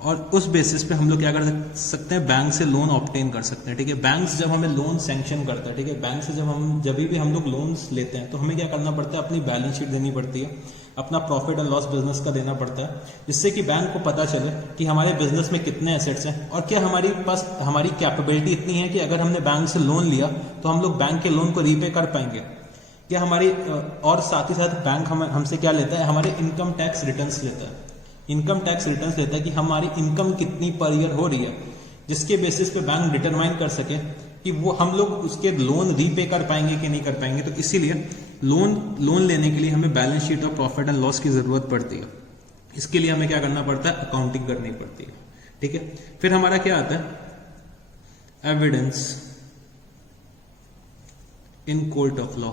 और उस बेसिस पे हम लोग क्या कर सकते हैं, बैंक से लोन ऑब्टेन कर सकते हैं, ठीक है। बैंक्स जब हमें लोन सैंक्शन करता है, ठीक है, बैंक से जब भी हम लोग लोन्स लेते हैं तो हमें क्या करना पड़ता है, अपनी बैलेंस शीट देनी पड़ती है, अपना प्रॉफिट एंड लॉस बिजनेस का देना पड़ता है, जिससे कि बैंक को पता चले कि हमारे बिजनेस में कितने एसेट्स हैं और क्या हमारी पास हमारी कैपेबिलिटी इतनी है कि अगर हमने बैंक से लोन लिया तो हम लोग बैंक के लोन को रीपे कर पाएंगे, या हमारी और साथ ही साथ बैंक हमसे क्या लेता है, हमारे इनकम टैक्स रिटर्न्स लेता है। इनकम टैक्स रिटर्न्स लेता है कि हमारी इनकम कितनी पर ईयर हो रही है, जिसके बेसिस पे बैंक डिटरमाइन कर सके कि वो हम लोग उसके लोन रीपे कर पाएंगे कि नहीं कर पाएंगे। तो इसीलिए लोन लेने के लिए हमें बैलेंस शीट और प्रॉफिट एंड लॉस की जरूरत पड़ती है। इसके लिए हमें क्या करना पड़ता है, अकाउंटिंग करनी पड़ती है, ठीक है। फिर हमारा क्या आता है, evidence in court of law.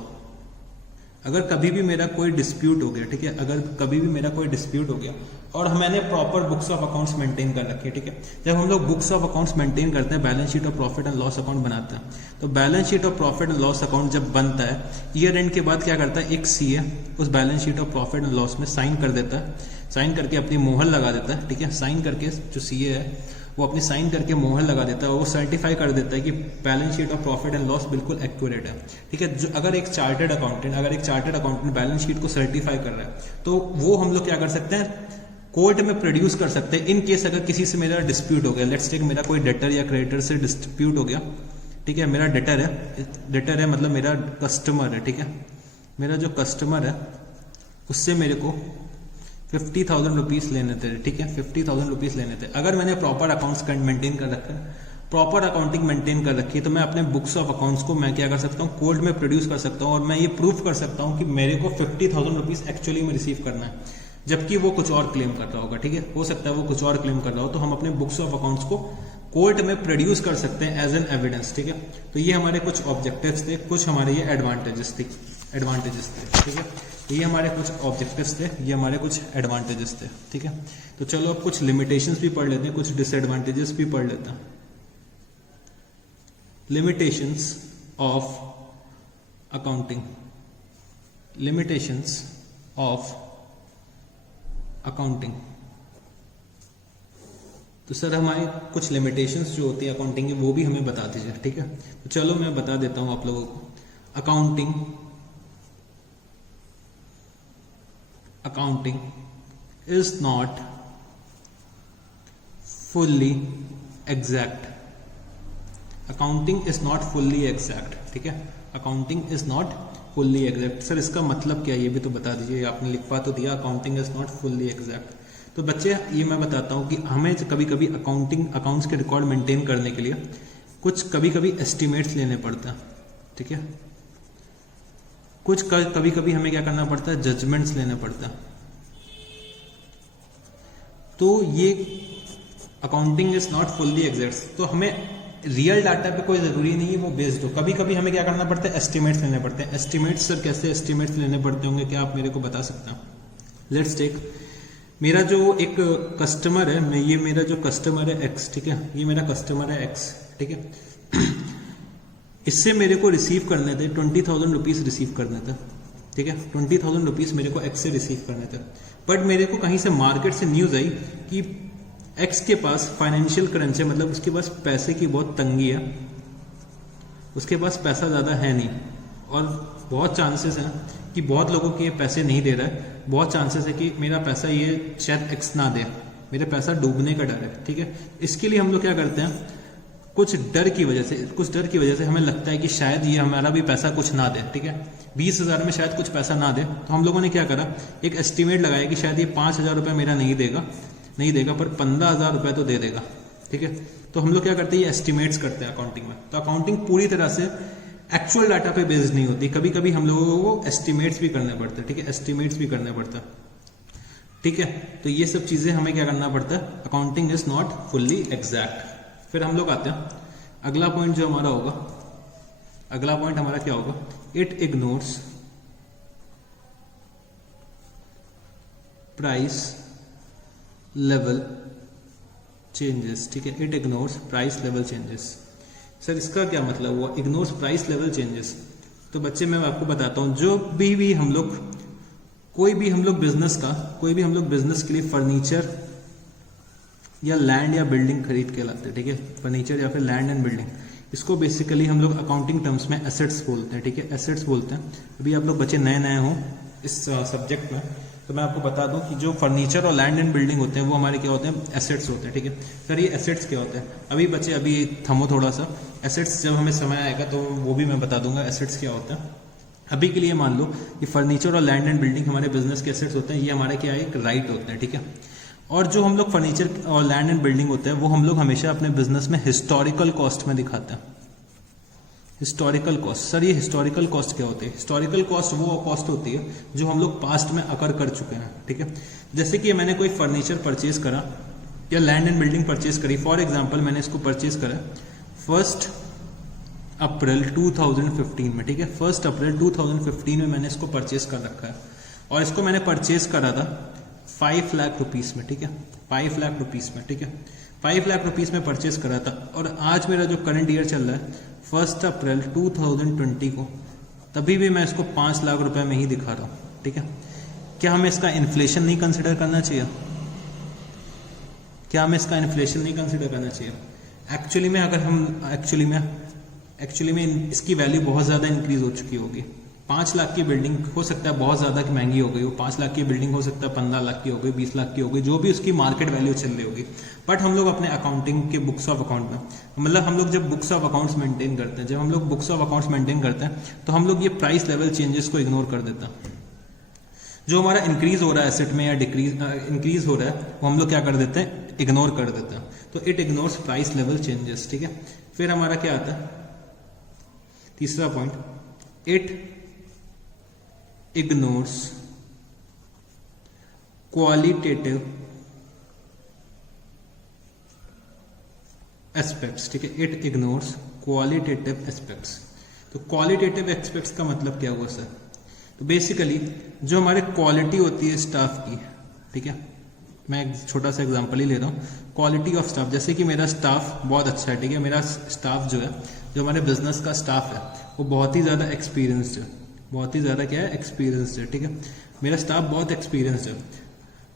अगर कभी भी मेरा कोई डिस्प्यूट हो गया, ठीक है, अगर कभी भी मेरा कोई डिस्प्यूट हो गया और मैंने proper books of accounts maintain कर रखी है, ठीक है, जब हम लोग बुक्स ऑफ अकाउंट्स मेंटेन करते हैं, balance sheet of profit and loss account बनाते हैं, तो balance sheet of profit and loss account जब बनता है, ईयर एंड के बाद क्या करता है, एक सीए उस balance sheet of profit and loss में साइन कर देता है, साइन करके अपनी मोहर लगा देता है, ठीक है। साइन करके जो सीए है वो अपनी साइन करके मोहर लगा देता है, वो सर्टिफाई कर देता है कि बैलेंस शीट और प्रॉफिट एंड लॉस बिल्कुल एक्यूरेट है, ठीक है। जो अगर एक चार्टर्ड अकाउंटेंट बैलेंस शीट को सर्टिफाई कर रहा है तो वो हम लोग क्या कर सकते हैं, कोर्ट में प्रोड्यूस कर सकते हैं। इन केस अगर किसी से मेरा डिस्प्यूट हो गया, लेट्स टेक मेरा कोई डेटर या क्रेडिटर से डिस्प्यूट हो गया, ठीक है, मेरा डेटर है मतलब मेरा कस्टमर है, ठीक है, मेरा जो कस्टमर है उससे मेरे को 50,000 रुपीज लेने थे, ठीक है, 50,000 रुपीज लेने थे। अगर मैंने प्रॉपर अकाउंट्स मेंटेन कर रखा है, प्रॉपर अकाउंटिंग मेंटेन कर रखी है, तो मैं अपने बुक्स ऑफ अकाउंट्स को मैं क्या कर सकता हूँ, कोर्ट में प्रोड्यूस कर सकता हूँ और मैं ये प्रूफ कर सकता हूँ कि मेरे को 50,000 रुपीज एक्चुअली में रिसीव करना है, जबकि वो कुछ और क्लेम कर रहा होगा, ठीक है, हो सकता है वो कुछ और क्लेम कर रहा हो, तो हम अपने बुक्स ऑफ अकाउंट्स को कोर्ट में प्रोड्यूस कर सकते हैं एज एन एविडेंस, ठीक है। तो ये हमारे कुछ ऑब्जेक्टिव्स थे, कुछ हमारे ये एडवांटेजेस थे, ठीक है। ये हमारे कुछ ऑब्जेक्टिव्स थे, ये हमारे कुछ एडवांटेजेस थे, ठीक है। तो चलो अब कुछ लिमिटेशंस भी पढ़ लेते हैं, कुछ डिसएडवांटेजेस भी पढ़ लेते हैं। Limitations of accounting, limitations of accounting. तो सर हमारी कुछ लिमिटेशंस जो होती है अकाउंटिंग की वो भी हमें बता दीजिए, ठीक है। तो चलो मैं बता देता हूं आप लोगों को। Accounting is not fully exact, accounting is not fully exact, ठीक है, accounting is not fully exact. Sir इसका मतलब क्या है ये भी तो बता दीजिए, आपने लिखवा तो दिया accounting is not fully exact. तो बच्चे ये मैं बताता हूँ कि हमें कभी कभी अकाउंट्स के रिकॉर्ड मेंटेन करने के लिए कुछ कभी कभी एस्टिमेट्स लेने पड़ते हैं, ठीक है, कुछ कभी कभी हमें क्या करना पड़ता है, जजमेंट्स लेने पड़ता है। तो ये accounting is not fully exact, तो हमें रियल डाटा पे कोई जरूरी नहीं है वो बेस्ड हो, कभी कभी हमें क्या करना पड़ता है, एस्टिमेट्स लेने पड़ते हैं। एस्टिमेट्स सर कैसे एस्टिमेट्स लेने पड़ते होंगे, क्या आप मेरे को बता सकते हैं? लेट्स टेक मेरा जो एक कस्टमर है, ये मेरा जो कस्टमर है एक्स, ठीक है, ये मेरा कस्टमर है एक्स, ठीक है, इससे मेरे को रिसीव करने थे 20,000 रुपीज रिसीव करने थे, ठीक है, 20,000 रुपीज मेरे को एक्स से रिसीव करने थे। बट मेरे को कहीं से मार्केट से न्यूज आई कि एक्स के पास फाइनेंशियल क्रंच है, मतलब उसके पास पैसे की बहुत तंगी है, उसके पास पैसा ज़्यादा है नहीं, और बहुत चांसेस हैं कि बहुत लोगों के पैसे नहीं दे रहा है, बहुत चांसेस है कि मेरा पैसा ये शायद एक्स ना दे, मेरे पैसा डूबने का डर है, ठीक है। इसके लिए हम लोग क्या करते हैं, कुछ डर की वजह से हमें लगता है कि शायद ये हमारा भी पैसा कुछ ना दे, ठीक है, 20,000 में शायद कुछ पैसा ना दे, तो हम लोगों ने क्या करा, एक एस्टिमेट लगाया कि शायद ये 5,000 रुपये मेरा नहीं देगा पर 15,000 रुपये तो दे देगा, ठीक है। तो हम लोग क्या करते हैं, ये एस्टिमेट्स करते हैं अकाउंटिंग में। तो अकाउंटिंग पूरी तरह से एक्चुअल डाटा पे बेस्ड नहीं होती, कभी कभी हम लोगों को एस्टिमेट्स भी करने पड़ते हैं, ठीक है, एस्टिमेट्स भी करने पड़ता है, ठीक है। तो ये सब चीजें हमें क्या करना पड़ता है, accounting is not fully exact. फिर हम लोग आते हैं अगला पॉइंट जो हमारा होगा, अगला पॉइंट हमारा क्या होगा, it ignores price level changes, ठीक है, it ignores price level changes. Sir इसका क्या मतलब हुआ, इग्नोर्स प्राइस लेवल चेंजेस? तो बच्चे मैं आपको बताता हूं, जो भी हम लोग कोई भी हम लोग बिजनेस के लिए फर्नीचर या लैंड या बिल्डिंग खरीद के लाते हैं, ठीक है, फर्नीचर या फिर लैंड एंड बिल्डिंग, इसको बेसिकली हम लोग अकाउंटिंग टर्म्स में एसेट्स बोलते हैं, ठीक है, एसेट्स बोलते हैं। अभी आप लोग बच्चे नए हो इस सब्जेक्ट में, तो मैं आपको बता दूं कि जो फर्नीचर और लैंड एंड बिल्डिंग होते हैं वो हमारे क्या होते हैं, एसेट्स होते हैं, ठीक है। सर ये एसेट्स क्या होते हैं, अभी बच्चे अभी थमो थोड़ा सा, एसेट्स जब हमें समय आएगा तो वो भी मैं बता दूंगा एसेट्स क्या होता है। अभी के लिए मान लो कि फर्नीचर और लैंड एंड बिल्डिंग हमारे बिजनेस के एसेट्स होते हैं, ये हमारे क्या है, एक राइट होते हैं, ठीक है। और जो हम लोग फर्नीचर और लैंड एंड बिल्डिंग होते हैं वो हम लोग हमेशा अपने बिजनेस में हिस्टोरिकल कॉस्ट में दिखाते हैं। हिस्टोरिकल कॉस्ट, सर ये हिस्टोरिकल कॉस्ट क्या होती है? हिस्टोरिकल कॉस्ट वो कॉस्ट होती है जो हम लोग पास्ट में अकर कर चुके हैं, ठीक है। जैसे कि मैंने कोई फर्नीचर परचेज करा या लैंड एंड बिल्डिंग परचेज करी, फॉर एग्जांपल मैंने इसको परचेज करा 1 अप्रैल 2015 में, ठीक है, 1 अप्रैल 2015 में मैंने इसको परचेज कर रखा है, और इसको मैंने परचेज करा था 5 लाख रुपीस में, ठीक है, 5 लाख रुपीस में, ठीक है, 5 लाख रुपीस में परचेज करा था। और आज मेरा जो करंट ईयर चल रहा है 1 अप्रैल 2020 को, तभी भी मैं इसको 5 लाख रुपए में ही दिखा रहा हूं, ठीक है। क्या हमें इसका इन्फ्लेशन नहीं कंसिडर करना चाहिए? क्या हमें इसका इन्फ्लेशन नहीं कंसिडर करना चाहिए? एक्चुअली में अगर हम एक्चुअली में इसकी वैल्यू बहुत ज़्यादा इंक्रीज हो चुकी होगी। 5 लाख की बिल्डिंग हो सकता है बहुत ज़्यादा महंगी हो गई हो, 5 लाख की बिल्डिंग हो सकता है 15 लाख की हो गई, 20 लाख की हो गई, जो भी उसकी मार्केट वैल्यू चल रही होगी। बट हम लोग अपने अकाउंटिंग के बुक्स ऑफ अकाउंट में, मतलब हम लोग जब बुक्स ऑफ अकाउंट्स मेंटेन करते हैं, जब हम लोग बुक्स ऑफ अकाउंट्स मेंटेन करते हैं तो हम लोग ये प्राइस लेवल चेंजेस को इग्नोर कर देते हैं। जो हमारा इंक्रीज हो रहा है एसेट में या डिक्रीज इंक्रीज हो रहा है वो हम लोग क्या कर देते हैं, इग्नोर कर देते हैं। तो it ignores price level changes, ठीक है। फिर हमारा क्या आता है, तीसरा point, it ignores qualitative aspects, ठीक है। It ignores qualitative aspects. तो क्वालिटेटिव एस्पेक्ट्स का मतलब क्या हुआ सर? तो बेसिकली जो हमारे क्वालिटी होती है स्टाफ की, ठीक है, मैं एक छोटा सा एग्जांपल ही ले रहा हूँ। क्वालिटी ऑफ स्टाफ, जैसे कि मेरा स्टाफ बहुत अच्छा है, ठीक है, मेरा स्टाफ जो है, जो हमारे बिजनेस का स्टाफ है वो बहुत ही ज़्यादा एक्सपीरियंस्ड है, बहुत ही ज़्यादा क्या है, एक्सपीरियंस्ड है, ठीक है। मेरा स्टाफ बहुत एक्सपीरियंस्ड है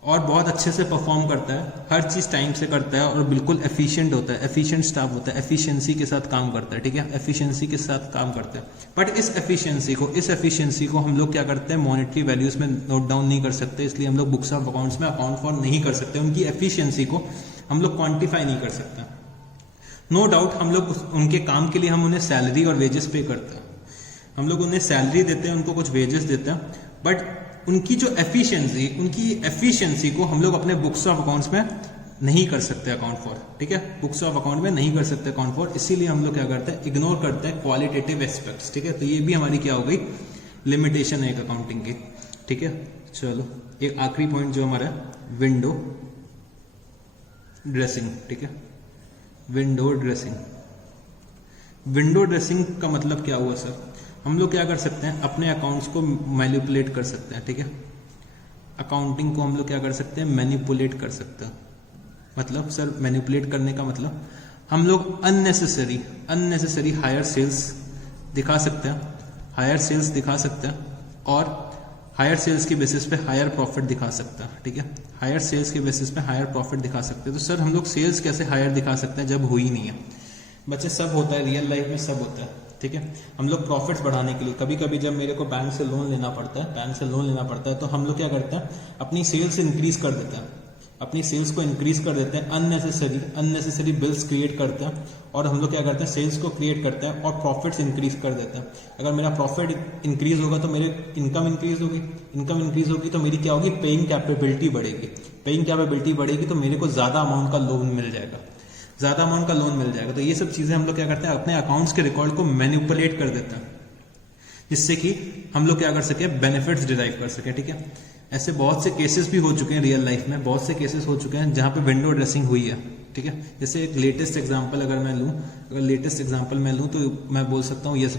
और बहुत अच्छे से परफॉर्म करता है, हर चीज़ टाइम से करता है और बिल्कुल एफिशिएंट होता है, एफिशिएंट स्टाफ होता है, एफिशिएंसी के साथ काम करता है, ठीक है, एफिशिएंसी के साथ काम करता है। बट इस एफिशिएंसी को हम लोग क्या करते हैं, मॉनेटरी वैल्यूज में नोट डाउन नहीं कर सकते, इसलिए हम लोग बुक्स ऑफ अकाउंट्स में अकाउंट फॉर नहीं कर सकते, उनकी एफिशिएंसी को हम लोग क्वान्टिफाई नहीं कर सकते। नो डाउट हम लोग उनके काम के लिए हम उन्हें सैलरी और वेजेस पे करते हैं, हम लोग उन्हें सैलरी देते हैं, उनको कुछ वेजेस देते हैं, बट उनकी जो एफिशिएंसी को हम लोग अपने बुक्स ऑफ अकाउंट्स में नहीं कर सकते अकाउंट फॉर, ठीक है, बुक्स ऑफ अकाउंट में नहीं कर सकते अकाउंट फॉर, इसीलिए हम लोग क्या करते हैं, इग्नोर करते हैं क्वालिटेटिव एस्पेक्ट्स, ठीक है। तो ये भी हमारी क्या हो गई, लिमिटेशन है एक अकाउंटिंग की, ठीक है। चलो एक आखिरी पॉइंट जो हमारा विंडो ड्रेसिंग, ठीक है, विंडो ड्रेसिंग। विंडो ड्रेसिंग का मतलब क्या हुआ सर? हम लोग क्या कर सकते हैं, अपने अकाउंट्स को मैनिपुलेट कर सकते हैं, ठीक है, अकाउंटिंग को हम लोग क्या कर सकते हैं, मैनिपुलेट कर सकते हैं। मतलब सर मैनिपुलेट करने का मतलब हम लोग अननेसेसरी हायर सेल्स दिखा सकते हैं, हायर सेल्स दिखा सकते हैं और हायर सेल्स के बेसिस पे हायर प्रॉफिट दिखा सकते हैं, ठीक है, हायर सेल्स के बेसिस पे हायर प्रॉफिट दिखा सकते हैं। तो सर हम लोग सेल्स कैसे हायर दिखा सकते हैं जब हुई नहीं है? बच्चे सब होता है, रियल लाइफ में सब होता है, ठीक है। हम लोग प्रॉफिट्स बढ़ाने के लिए कभी कभी जब मेरे को बैंक से लोन लेना पड़ता है, तो हम लोग क्या करते हैं, अपनी सेल्स इंक्रीज कर देते हैं, अपनी सेल्स को इंक्रीज कर देते हैं, अननेसेसरी बिल्स क्रिएट करते हैं और हम लोग क्या करते हैं, सेल्स को क्रिएट करते हैं और प्रॉफिट्स इंक्रीज कर देते हैं। अगर मेरा प्रॉफिट इंक्रीज होगा तो मेरे इनकम इंक्रीज होगी तो मेरी क्या होगी, पेइंग कैपेबिलिटी बढ़ेगी, तो मेरे को ज़्यादा अमाउंट का लोन मिल जाएगा, तो ये सब चीज़ें हम लोग क्या करते हैं, अपने अकाउंट्स के रिकॉर्ड को मैनिपुलेट कर देते हैं, जिससे कि हम लोग क्या कर सके, बेनिफिट्स डिराइव कर सके, ठीक है। ऐसे बहुत से केसेस भी हो चुके हैं रियल लाइफ में, बहुत से केसेस हो चुके हैं जहाँ पे विंडो ड्रेसिंग हुई है, ठीक है। जैसे एक लेटेस्ट एग्जांपल अगर मैं लूँ तो मैं बोल सकता हूँ येस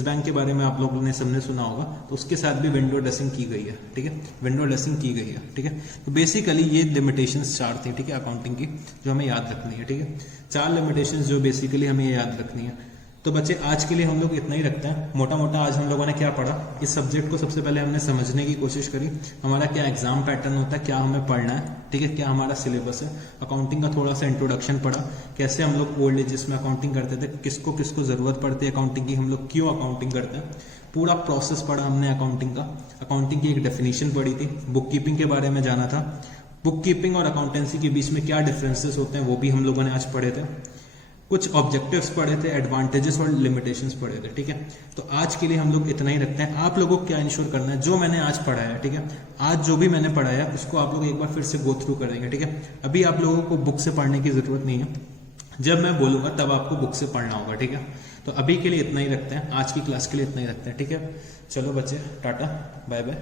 बैंक के बारे में आप लोगों ने सबने सुना होगा, तो उसके साथ भी विंडो ड्रेसिंग की गई है, ठीक है, विंडो ड्रेसिंग की गई है, ठीक है। तो बेसिकली ये लिमिटेशंस 4 थी, ठीक है, अकाउंटिंग की, जो हमें याद रखनी है, ठीक है, 4 लिमिटेशंस जो बेसिकली हमें याद रखनी है। तो बच्चे आज के लिए हम लोग इतना ही रखते हैं। मोटा मोटा आज हम लोगों ने क्या पढ़ा, इस सब्जेक्ट को सबसे पहले हमने समझने की कोशिश करी, हमारा क्या एग्जाम पैटर्न होता है, क्या हमें पढ़ना है, ठीक है, क्या हमारा सिलेबस है, अकाउंटिंग का थोड़ा सा इंट्रोडक्शन पढ़ा, कैसे हम लोग ओल्ड एजेस में अकाउंटिंग करते थे, किसको किसको जरूरत पड़ती है अकाउंटिंग की, हम लोग क्यों अकाउंटिंग करते हैं, पूरा प्रोसेस पढ़ा हमने अकाउंटिंग का, अकाउंटिंग की एक डेफिनेशन पढ़ी थी, बुक कीपिंग के बारे में जाना था, बुक कीपिंग और अकाउंटेंसी के बीच में क्या डिफरेंसेस होते हैं वो भी हम लोगों ने आज पढ़े थे, कुछ ऑब्जेक्टिव्स पढ़े थे, एडवांटेजेस और लिमिटेशंस पढ़े थे, ठीक है। तो आज के लिए हम लोग इतना ही रखते हैं। आप लोगों को क्या इंश्योर करना है, जो मैंने आज पढ़ाया है, ठीक है, आज जो भी मैंने पढ़ाया उसको आप लोग एक बार फिर से गो थ्रू करेंगे, ठीक है। अभी आप लोगों को बुक से पढ़ने की जरूरत नहीं है, जब मैं बोलूंगा तब आपको बुक से पढ़ना होगा, ठीक है। तो अभी के लिए इतना ही रखते हैं, आज की क्लास के लिए इतना ही रखते हैं, ठीक है। चलो बच्चे, टाटा बाय बाय।